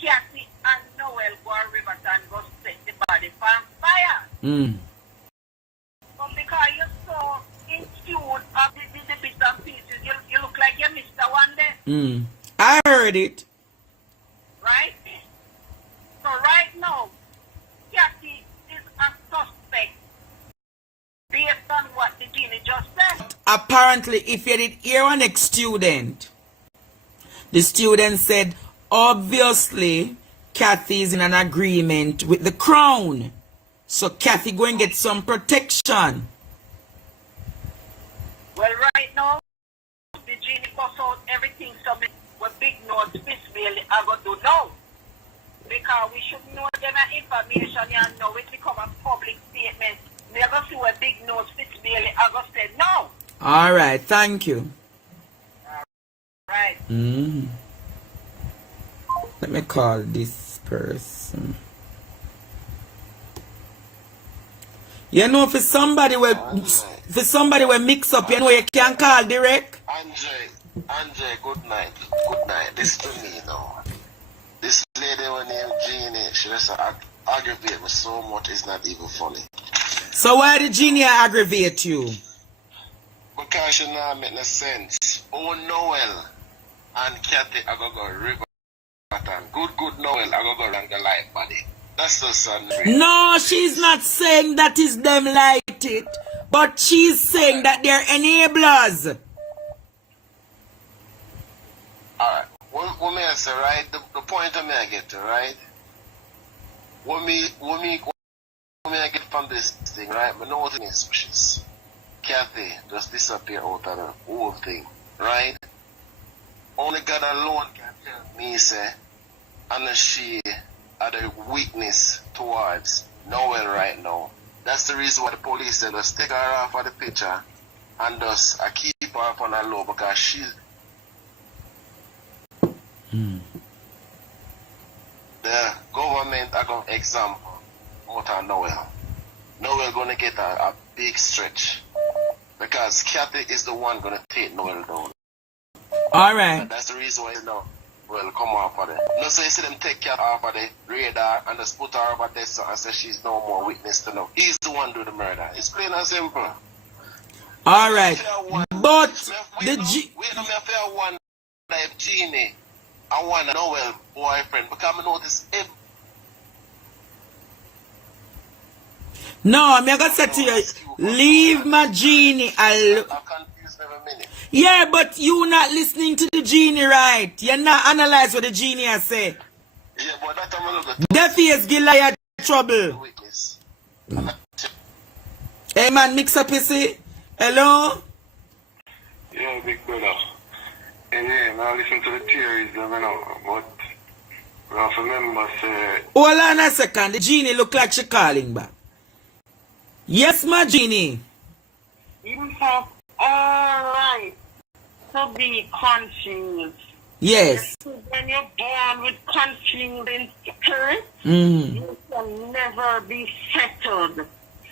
Kathy and Noel go to Riverton go set the body on fire. But because you're so in tune of the bits and pieces, you look like you missed the one there. I heard it. Right? So right now, Kathy is a suspect based on what the Genie just said. Apparently, if you did hear an ex-student, the student said, obviously, Kathy is in an agreement with the Crown. So Kathy go and get some protection. Well, right now, the Genie bust out everything, so what big notes Miss Bailey are going to do now. Because we should know them information and know it become a public statement. We are going to see what big notes Miss Bailey are going to say no. Alright, thank you. Right. Let me call this person. You know, for somebody will mix up, you know, you can call direct. Andre, good night. Good night. This to me now. This lady named Jeannie, she just aggravate me so much, it's not even funny. So why did Jeannie aggravate you? Because she not make no sense. Oh, Noel and Kathy are going to go river. Good Noel are going to go around the light body. That's the son. No, she's not saying that is them like it. But she's saying that they're enablers. Alright. What may I say, right? The point I may get to, right? What may I get from this thing, right? But no thing is wishes. Kathy just disappear out of the whole thing, right? Only God alone can tell me, say, and she had a weakness towards Noel right now. That's the reason why the police said, let's take her off of the picture and just keep her up on her low, because she's the government are going to example out of Noel. Noel going to get a big stretch because Kathy is the one going to take Noel down. Alright. That's the reason why Well, come off of it. No, so you see them take Kathy off of the radar and just put her over there and say she's no more witness to know. He's the one do the murder. It's plain and simple. Alright. But we don't have fair one like Jeannie. I want a Noel boyfriend because I notice him. No, I'm going to say to you, leave my Jeannie alone. I'm confused every minute. Yeah, but you not listening to the Genie, right? You're not analyze what the Genie has said. Yeah, but that I'm a little bit. Deaf ears give liar trouble. Hey man, mix up, you see? Hello? Yeah, big brother. Yeah, now listen to the theories, you know, but we have to remember, say... Hold on a second, the Genie look like she calling back. Yes, my Genie. You have all right to be confused. Yes. When you're born with confusing spirit, you can never be settled.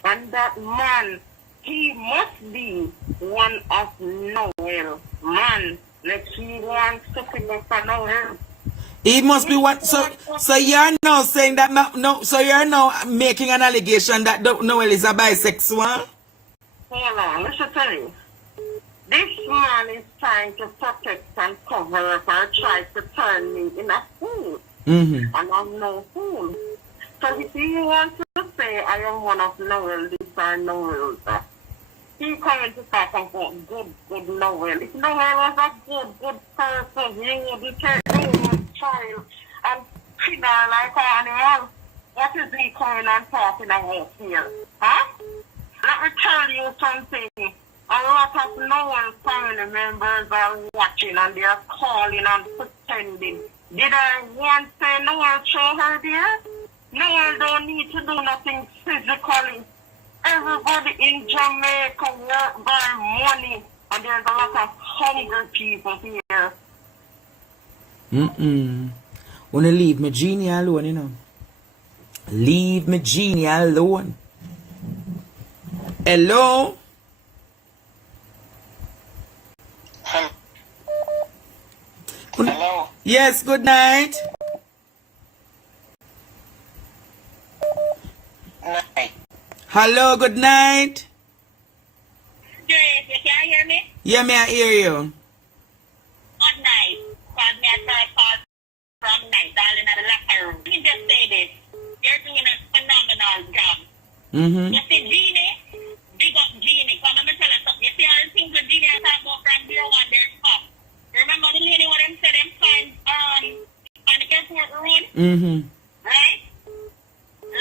And that man, he must be one of Noel. Man, like he wants to pick up for Noel. He must be one. So you're now saying that no. So you're now making an allegation that Noel is a bisexual. Hold on, let me tell you. This man is trying to protect and cover up or try to turn me in a fool. And I'm no fool. So if he wants to say I am one of Noel this or Noel that, he coming to talk about good Noel. If Noel was a good person, he would take Noel's child and treat her like an animal. What is he coming and talking about here? Huh? Let me tell you something. A lot of Noel family members are watching and they are calling and pretending. Did I once say Noel show her there? Noel don't need to do nothing physically. Everybody in Jamaica work by money and there's a lot of hungry people here. Wanna leave me genie alone, you know. Leave me genie alone. Hello? Hello. Yes, good night. Night. Hello, good night. Grace, you can hear me? Yeah, may I hear you? Good night. Because me a call from night, darling, at the locker room. Let me just say this. You're doing a phenomenal job. You see, Jeannie, big up Jeannie. Come on, let me tell you something. You see all the things that Jeannie has talked about from zero one, there's up. Remember the lady what them said them find on the airport road? Right?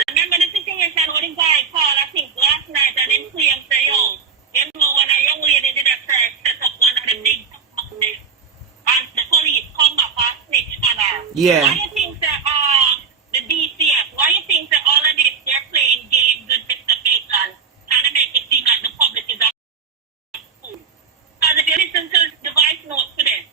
Remember the situation when the guy called, I think, last night and then claim say, yo, you know when a young lady did a first set up one of the big companies and the police come up and snitch on her. Yeah. Why you think that the DCF, why you think that all of this they're playing games with Mr. Maitland trying to make it seem like the public is a fool? Because if you listen to the voice notes today,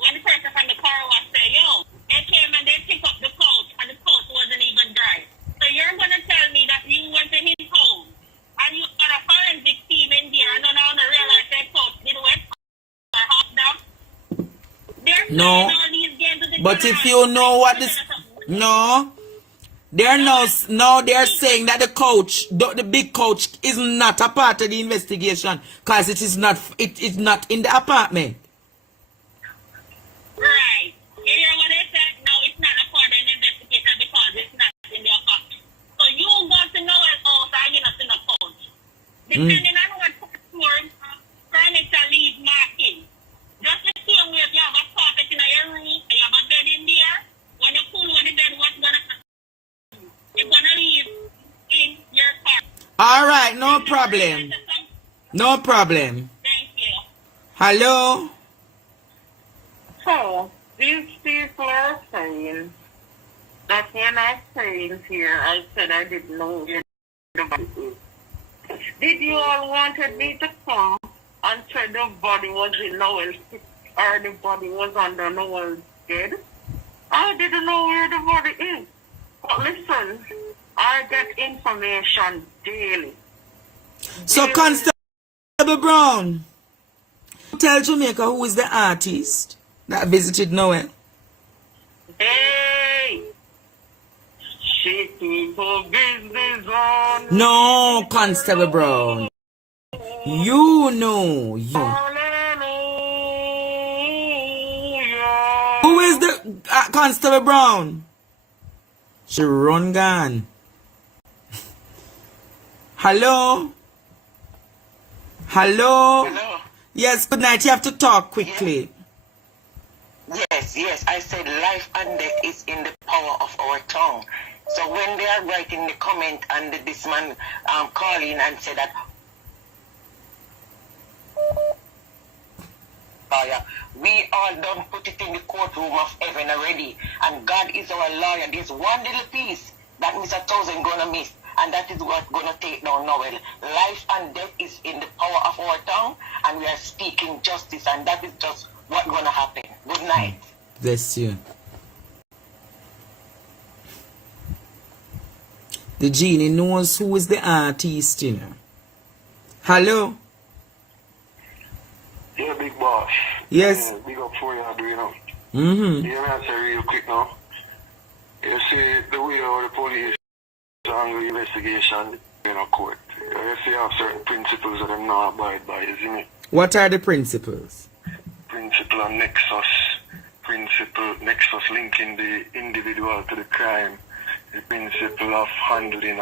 when the person from the car was say, yo, they came and they picked up the couch and the couch wasn't even dry. So you're going to tell me that you went to his home and you got a forensic team in there and then I realize that couch did wet or half down? They're playing all these games with the But if you know what this... No. They're now they're saying that the coach, the big coach, is not a part of the investigation because it is not in the apartment. Right. You hear what they said? No, it's not a part of the investigation because it's not in the apartment. So you go to Noel's house and you're not in the coach. Depending on what furniture leaves marking. Just the same way if you have a carpet in your room and you have a bed in there, when you pull on the bed, what's going to happen? It's going to leave in your car. All right, no problem. No problem. Thank you. Hello? So, these people are saying that when I came here, I said I didn't know where the body is. Did you all wanted me to come and say the body was in Noel's or the body was under Noel's bed? I didn't know where the body is. But listen, I get information daily. So, Constable Brown, tell Jamaica who is the artist that visited Noel. Hey! She keep her business on. No, Constable Brown. You know. Who is the Constable Brown? She run gone. Hello? Hello? Hello? Yes, good night. You have to talk quickly. Yes. I said life and death is in the power of our tongue. So when they are writing the comment and this man calling and said that we all done put it in the courtroom of heaven already, and God is our lawyer. There's one little piece that Mr. Thousand gonna miss, and that is what gonna take down Noel. Life and death is in the power of our tongue, and we are speaking justice, and that is just what's gonna happen. Good night. Bless you. The genie knows who is the artist, you know. Hello? Yeah, big boss. Yes. Big up for you, do you know? Mm-hmm. You answer real quick now. You see the way how the police handle the investigation in a court. You see have certain principles that I'm not abide by, isn't it? What are the principles? Principle of nexus. Principle nexus linking the individual to the crime. The principle of handling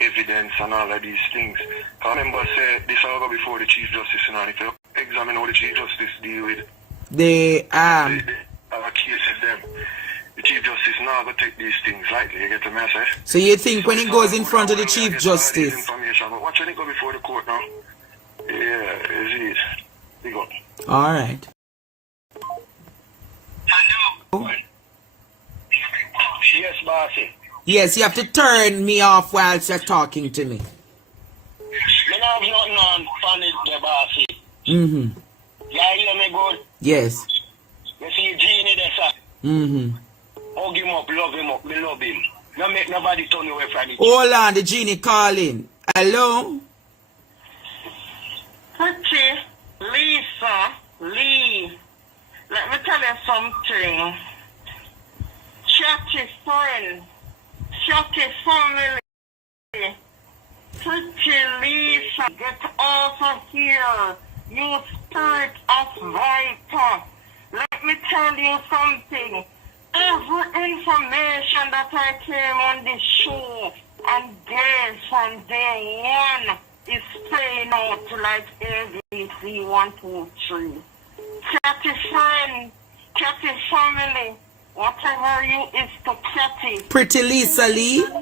evidence and all of these things. I remember say this all go before the Chief Justice, you know, and if you examine how the Chief Justice deal with the cases them. The Chief Justice now go take these things lightly, you get the message? So you think when it goes in front of the Chief Justice? Information, but watch when it go before the court now. Yeah, it's big up. Alright. Yes, bossy. Yes, you have to turn me off whilst you're talking to me. You know, have nothing on funny, the bossy. Mm-hmm. You hear me good? Yes. You see Genie there, sir? Mm-hmm. Hug him up, me love him. Don't make nobody turn away from it. Hold on, the genie calling. Hello? Pretty Lisa Lee, let me tell you something. Chatty friend, chatty family, Pretty Lisa, get off of here, you spirit of viper. Let me tell you something. Every information that I came on this show and gave from day one is playing out like ABC 1, 2, 3. Catty friend, Catty family, whatever you is to Catty. Pretty Lisa Lee? Lisa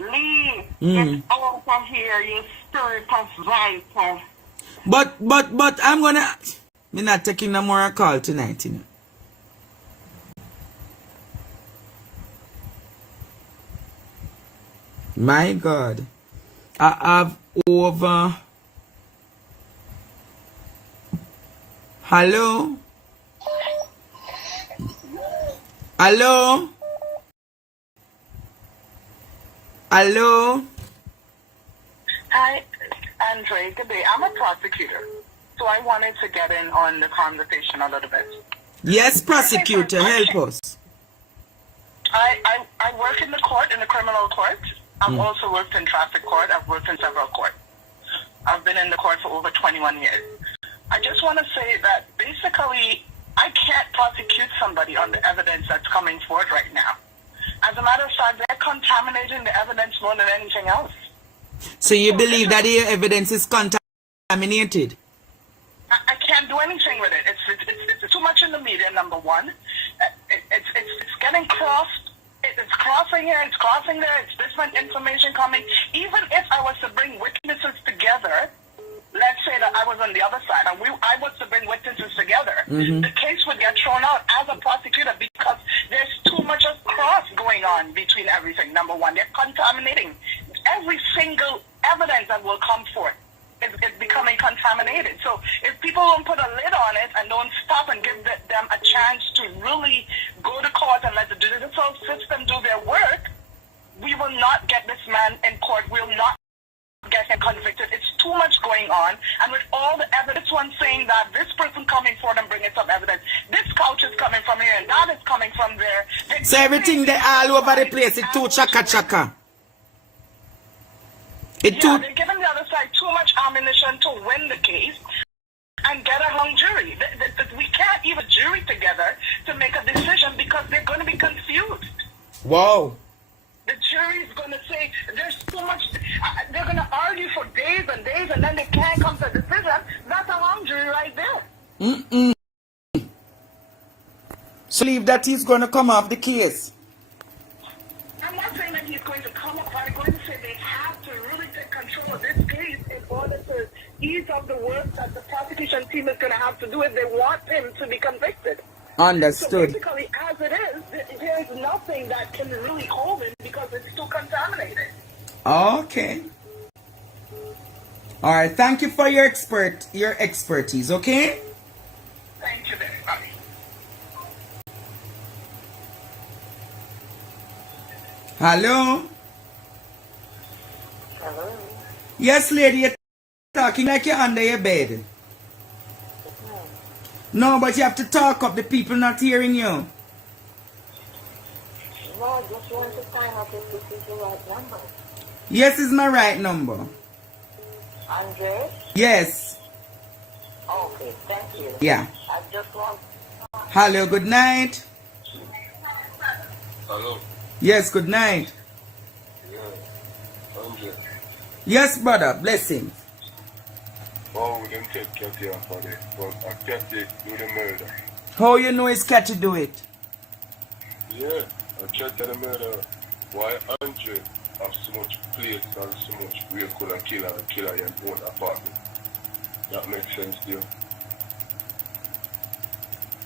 Lee, get out of here, you spirit of viper. But I'm gonna... Me not taking no more call tonight, you know. My God. I have over... Hello? Hello? Hello? Hi, Andre. Good day. I'm a prosecutor, so I wanted to get in on the conversation a little bit. Yes, prosecutor, help us. I work in the court, in the criminal court. I've also worked in traffic court. I've worked in several courts. I've been in the court for over 21 years. I just want to say that basically I can't prosecute somebody on the evidence that's coming forward right now. As a matter of fact, they're contaminating the evidence more than anything else. So you believe that the evidence is contaminated? I can't do anything with it. It's too much in the media, number one. It's getting crossed. It's crossing here, it's crossing there, it's different information coming. Even if I was to bring witnesses together, let's say that I was on the other side, and I was to bring witnesses together, the case would get thrown out as a prosecutor because there's too much of cross going on between everything. Number one, they're contaminating every single evidence that will come forth. It's becoming contaminated. So if people don't put a lid on it and don't stop and give them a chance to really go to court and let the judicial system do their work, we will not get this man in court. We'll not get him convicted. It's too much going on. And with all the evidence, one saying that this person coming forward and bringing some evidence, this couch is coming from here and that is coming from there. So everything they all over the place, it's too chaka. They're giving the other side too much ammunition to win the case and get a hung jury. We can't even jury together to make a decision because they're going to be confused. Wow. The jury is going to say there's too much. They're going to argue for days and days and then they can't come to a decision. That's a hung jury right there. So believe that he's going to come off the case. I'm not saying that he's going to come up, but I'm going to say they have to really take control of this case in order to ease up the work that the prosecution team is going to have to do if they want him to be convicted. Understood. So basically, as it is, there is nothing that can really hold him because it's too contaminated. Okay. All right. Thank you for your expertise. Okay. Thank you very much. Hello. Yes, lady, you're talking like you're under your bed. No, but you have to talk up. The people not hearing you. No, I just want to find out if this is the right number. Yes, it's my right number. Andre? Yes. Okay, thank you. Yeah. I just want... Hello, good night. Hello. Yes, good night. Yeah. Andre. Yes, brother. Blessings. Oh, we didn't take Cathy off of it, but I Cathy do the murder. How you know it's Cathy do it? Yeah, I checked the murder. Why Andre have so much place and so much vehicle and killer in own apartment? That makes sense to you?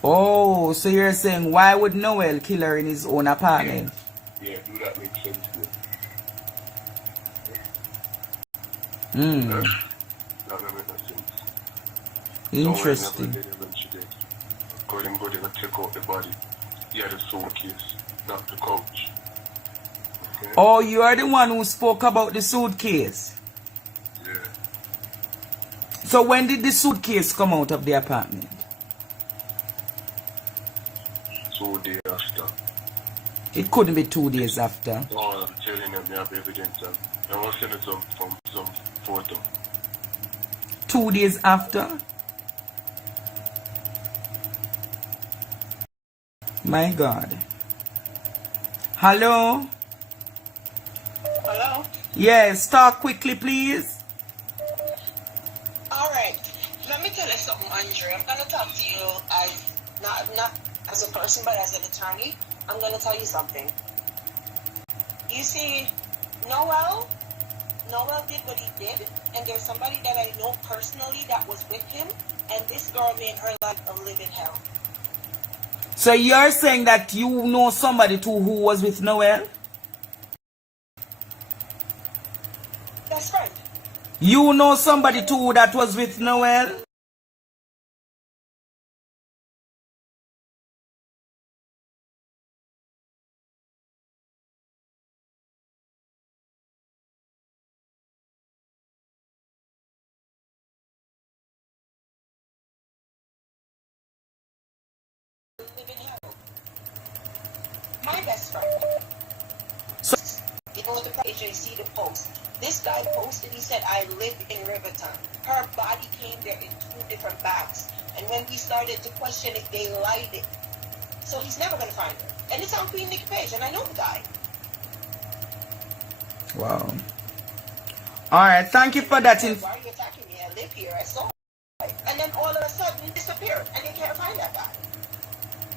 Oh, so you're saying why would Noel kill her in his own apartment? Yeah, do that make sense to you? Hmm. That don't make no sense. Interesting. Noel never did it when she did. According to them, take out the body. He had a suitcase, not the couch. Okay? Oh, you are the one who spoke about the suitcase. Yeah. So when did the suitcase come out of the apartment? 2 days after. It couldn't be 2 days after. No, I'm telling them they have evidence and I want to send it some photo. 2 days after? My God. Hello? Hello? Yes, talk quickly, please. All right. Let me tell you something, Andre. I'm going to talk to you as not as a person, but as an attorney. I'm going to tell you something. You see, Noel did what he did, and there's somebody that I know personally that was with him, and this girl made her life a living hell. So you're saying that you know somebody too who was with Noel? Best friend. You know somebody too that was with Noel? My best friend. So, you go to the page and see the post. This guy posted, he said, I live in Riverton. Her body came there in 2 different bags. And when we started to question it, they lied it. So he's never going to find her. And it's on Queen Nikki page, and I know the guy. wow. Alright, thank you for that. Why are you attacking me? I live here. I saw it. And then all of a sudden, disappeared. And they can't find that guy.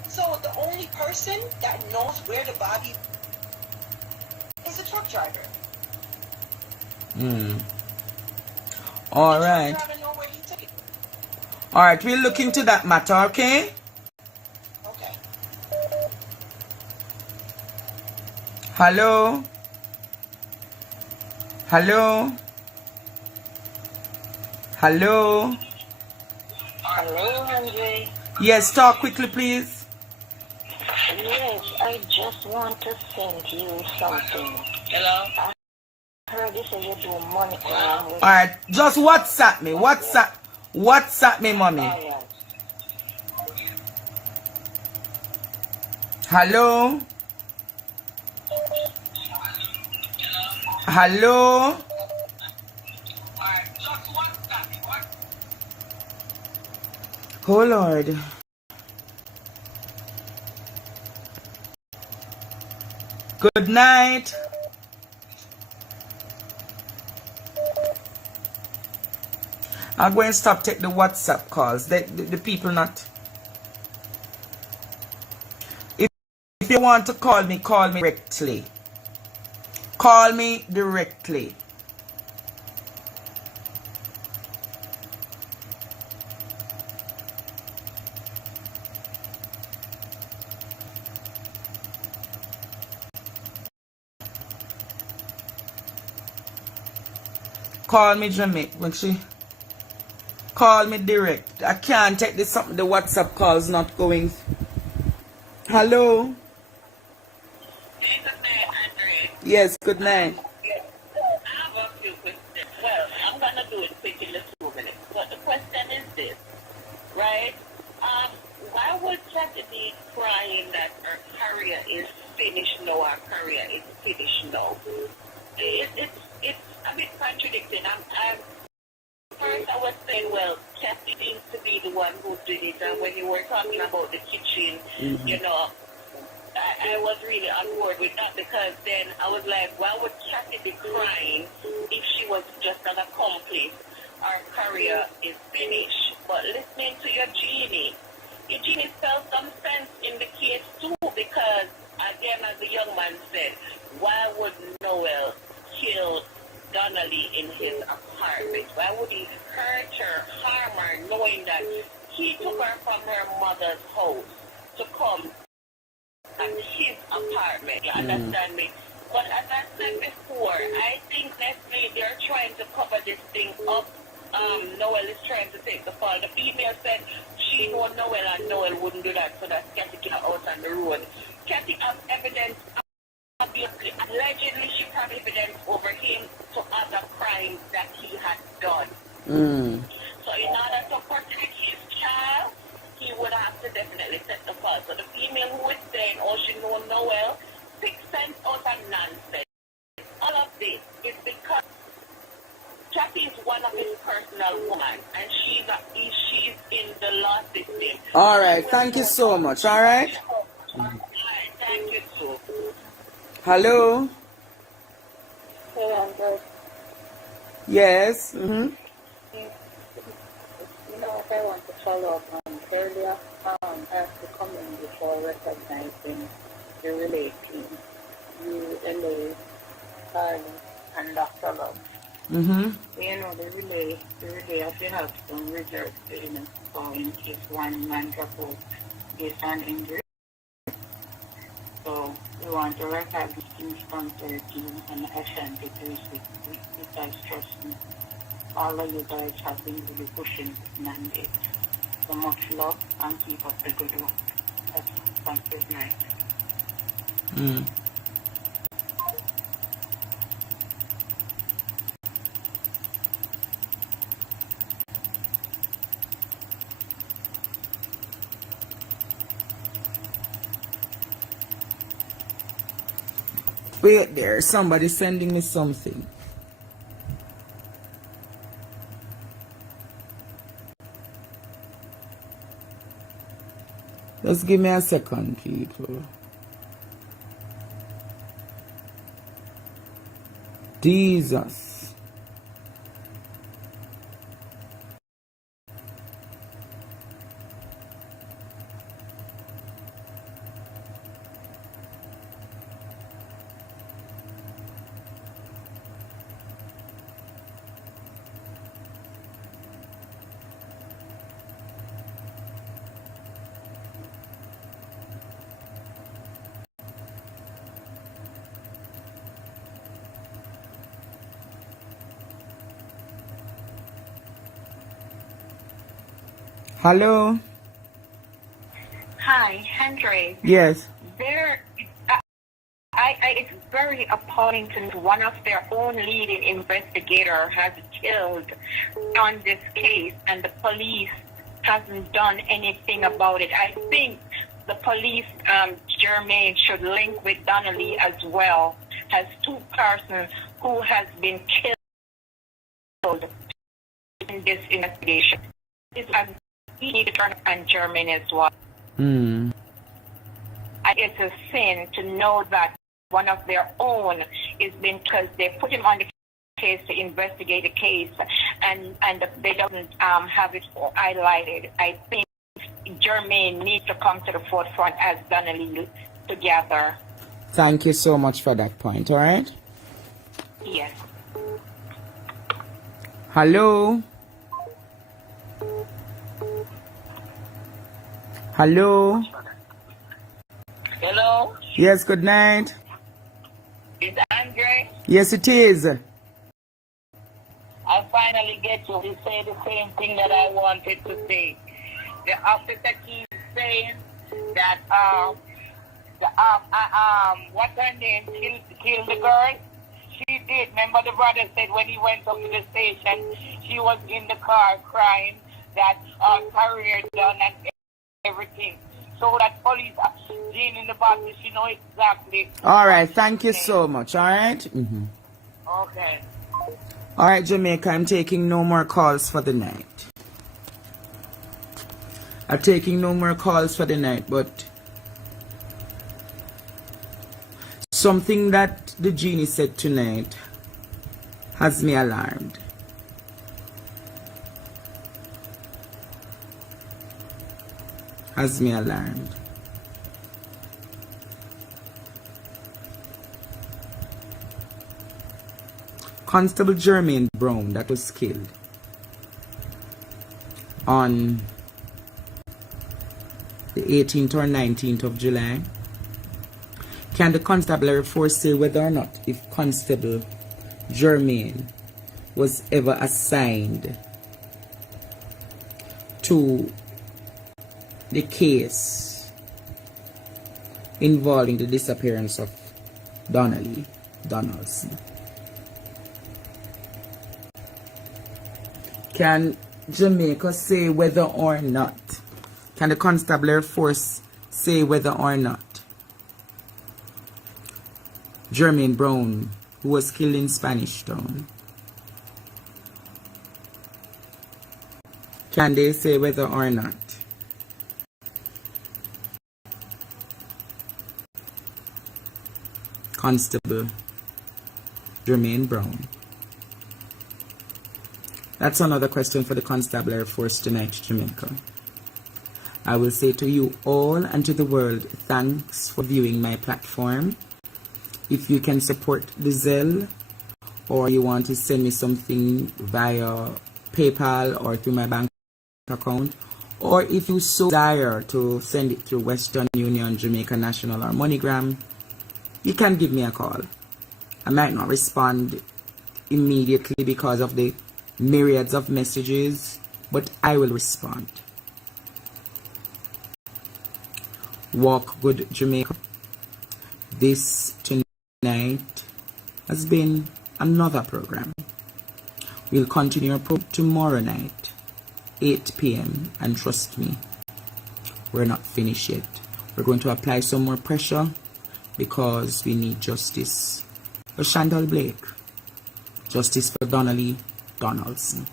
So the only person that knows where the body is a truck driver. Alright. Alright, we'll look into that matter, okay? Okay. Hello? Hello? Hello? Hello, Andre. Yes, talk quickly, please. Yes, I just want to send you something. Hello? I heard you say you do money. Alright, just WhatsApp me. WhatsApp me, mommy. Hello? Hello? Oh Lord. Good night. I'm going to stop take the WhatsApp calls. The people not. If you want to call me directly. Call me directly. Call me Jamaica. Call me direct. I can't take this something. The WhatsApp call is not going. Hello? Good night, Andre. Yes, good night. I have a few questions. Well, But the question is this, right? Why would Kathy be crying that her career is finished now, her career is finished now? It's a bit contradicting. First I was saying, well, Kathy seems to be the one who did it, and when you were talking about the kitchen, you know, I was really on board with that, because then I was like, why would Kathy be crying if she was just an accomplice? Her career is finished. But listening to Eugenie felt some sense in the case too, because again, as the young man said, why would Noel kill Donnelly in his apartment? Why would he hurt her, harm her, knowing that he took her from her mother's house to come at his apartment? You understand me? But as I said before, I think definitely they're trying to cover this thing up. Noel is trying to take the fall. The female said she knew Noel and Noel wouldn't do that, so that's Kathy get out on the road. Kathy has evidence, obviously, allegedly she has evidence over him to other crimes that he had done. So in order to protect his child, he would have to definitely set the fall. So the female who is saying, oh, she know Noel, 6 cents out of nonsense. All of this is because Kathy is one of his personal women, and she's in the law system. All right, thank you so much. All right. Thank you too. Hello. Hey, Andrew. Yes. You know what I want to follow up on earlier? I have to come in before recognizing the relay team. You, LA, Carly, and Dr. Love. You know, the relay has to have some reserve payments for in case one man drop out based on injury. So we want to recognize things from 13 and Ashanti 360, because trust me, all of you guys have been really pushing this mandate. So much love and keep up the good work. Thank you. Good night. Wait there, somebody sending me something. Just give me a second, people. Jesus. Hello? Hi, Henry. Yes. It's very appalling to know one of their own leading investigator has killed on this case, and the police hasn't done anything about it. I think the police, Jermaine, should link with Donnelly as well as 2 persons who has been killed in this investigation. We need to turn on Jermaine as well. It's a sin to know that one of their own is been, because they put him on the case to investigate the case, and they don't have it highlighted. I think Jermaine needs to come to the forefront as Donnelly together. Thank you so much for that point, all right? Yes. Hello? Hello? Hello? Yes, good night. Is Andre? Yes, it is. I finally get to say the same thing that I wanted to say. The officer keeps saying that what's her name? Killed the girl. She did. Remember the brother said when he went up to the station, she was in the car crying that career done and everything. So that police, Jean in the box, she know exactly. All right, thank you so much. All right. Okay. All right, Jamaica, I'm taking no more calls for the night. I'm taking no more calls for the night, but something that the genie said tonight has me alarmed. Has me alarmed. Constable Jermaine Brown that was killed on the 18th or 19th of July. Can the constabulary force say whether or not if Constable Jermaine was ever assigned to the case involving the disappearance of Donnelly Donaldson? Can Jamaica say whether or not? Can the constabulary force say whether or not Jermaine Brown, who was killed in Spanish Town, can they say whether or not Constable Jermaine Brown? That's another question for the constabulary force tonight, Jamaica. I will say to you all and to the world, thanks for viewing my platform. If you can support the Zelle, or you want to send me something via PayPal or through my bank account, or if you so desire to send it through Western Union, Jamaica National, or MoneyGram, you can give me a call. I might not respond immediately because of the myriads of messages, but I will respond. Walk good, Jamaica. This tonight has been another program. We'll continue our program tomorrow night, 8 p.m. and trust me, we're not finished yet. We're going to apply some more pressure because we need justice for Chantal Blake, justice for Donnelly Donaldson,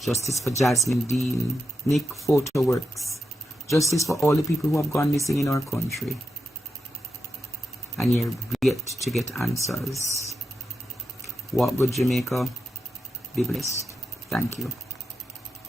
justice for Jasmine Dean, Nick Photoworks, justice for all the people who have gone missing in our country. And you're yet to get answers. Walk with Jamaica. Be blessed. Thank you.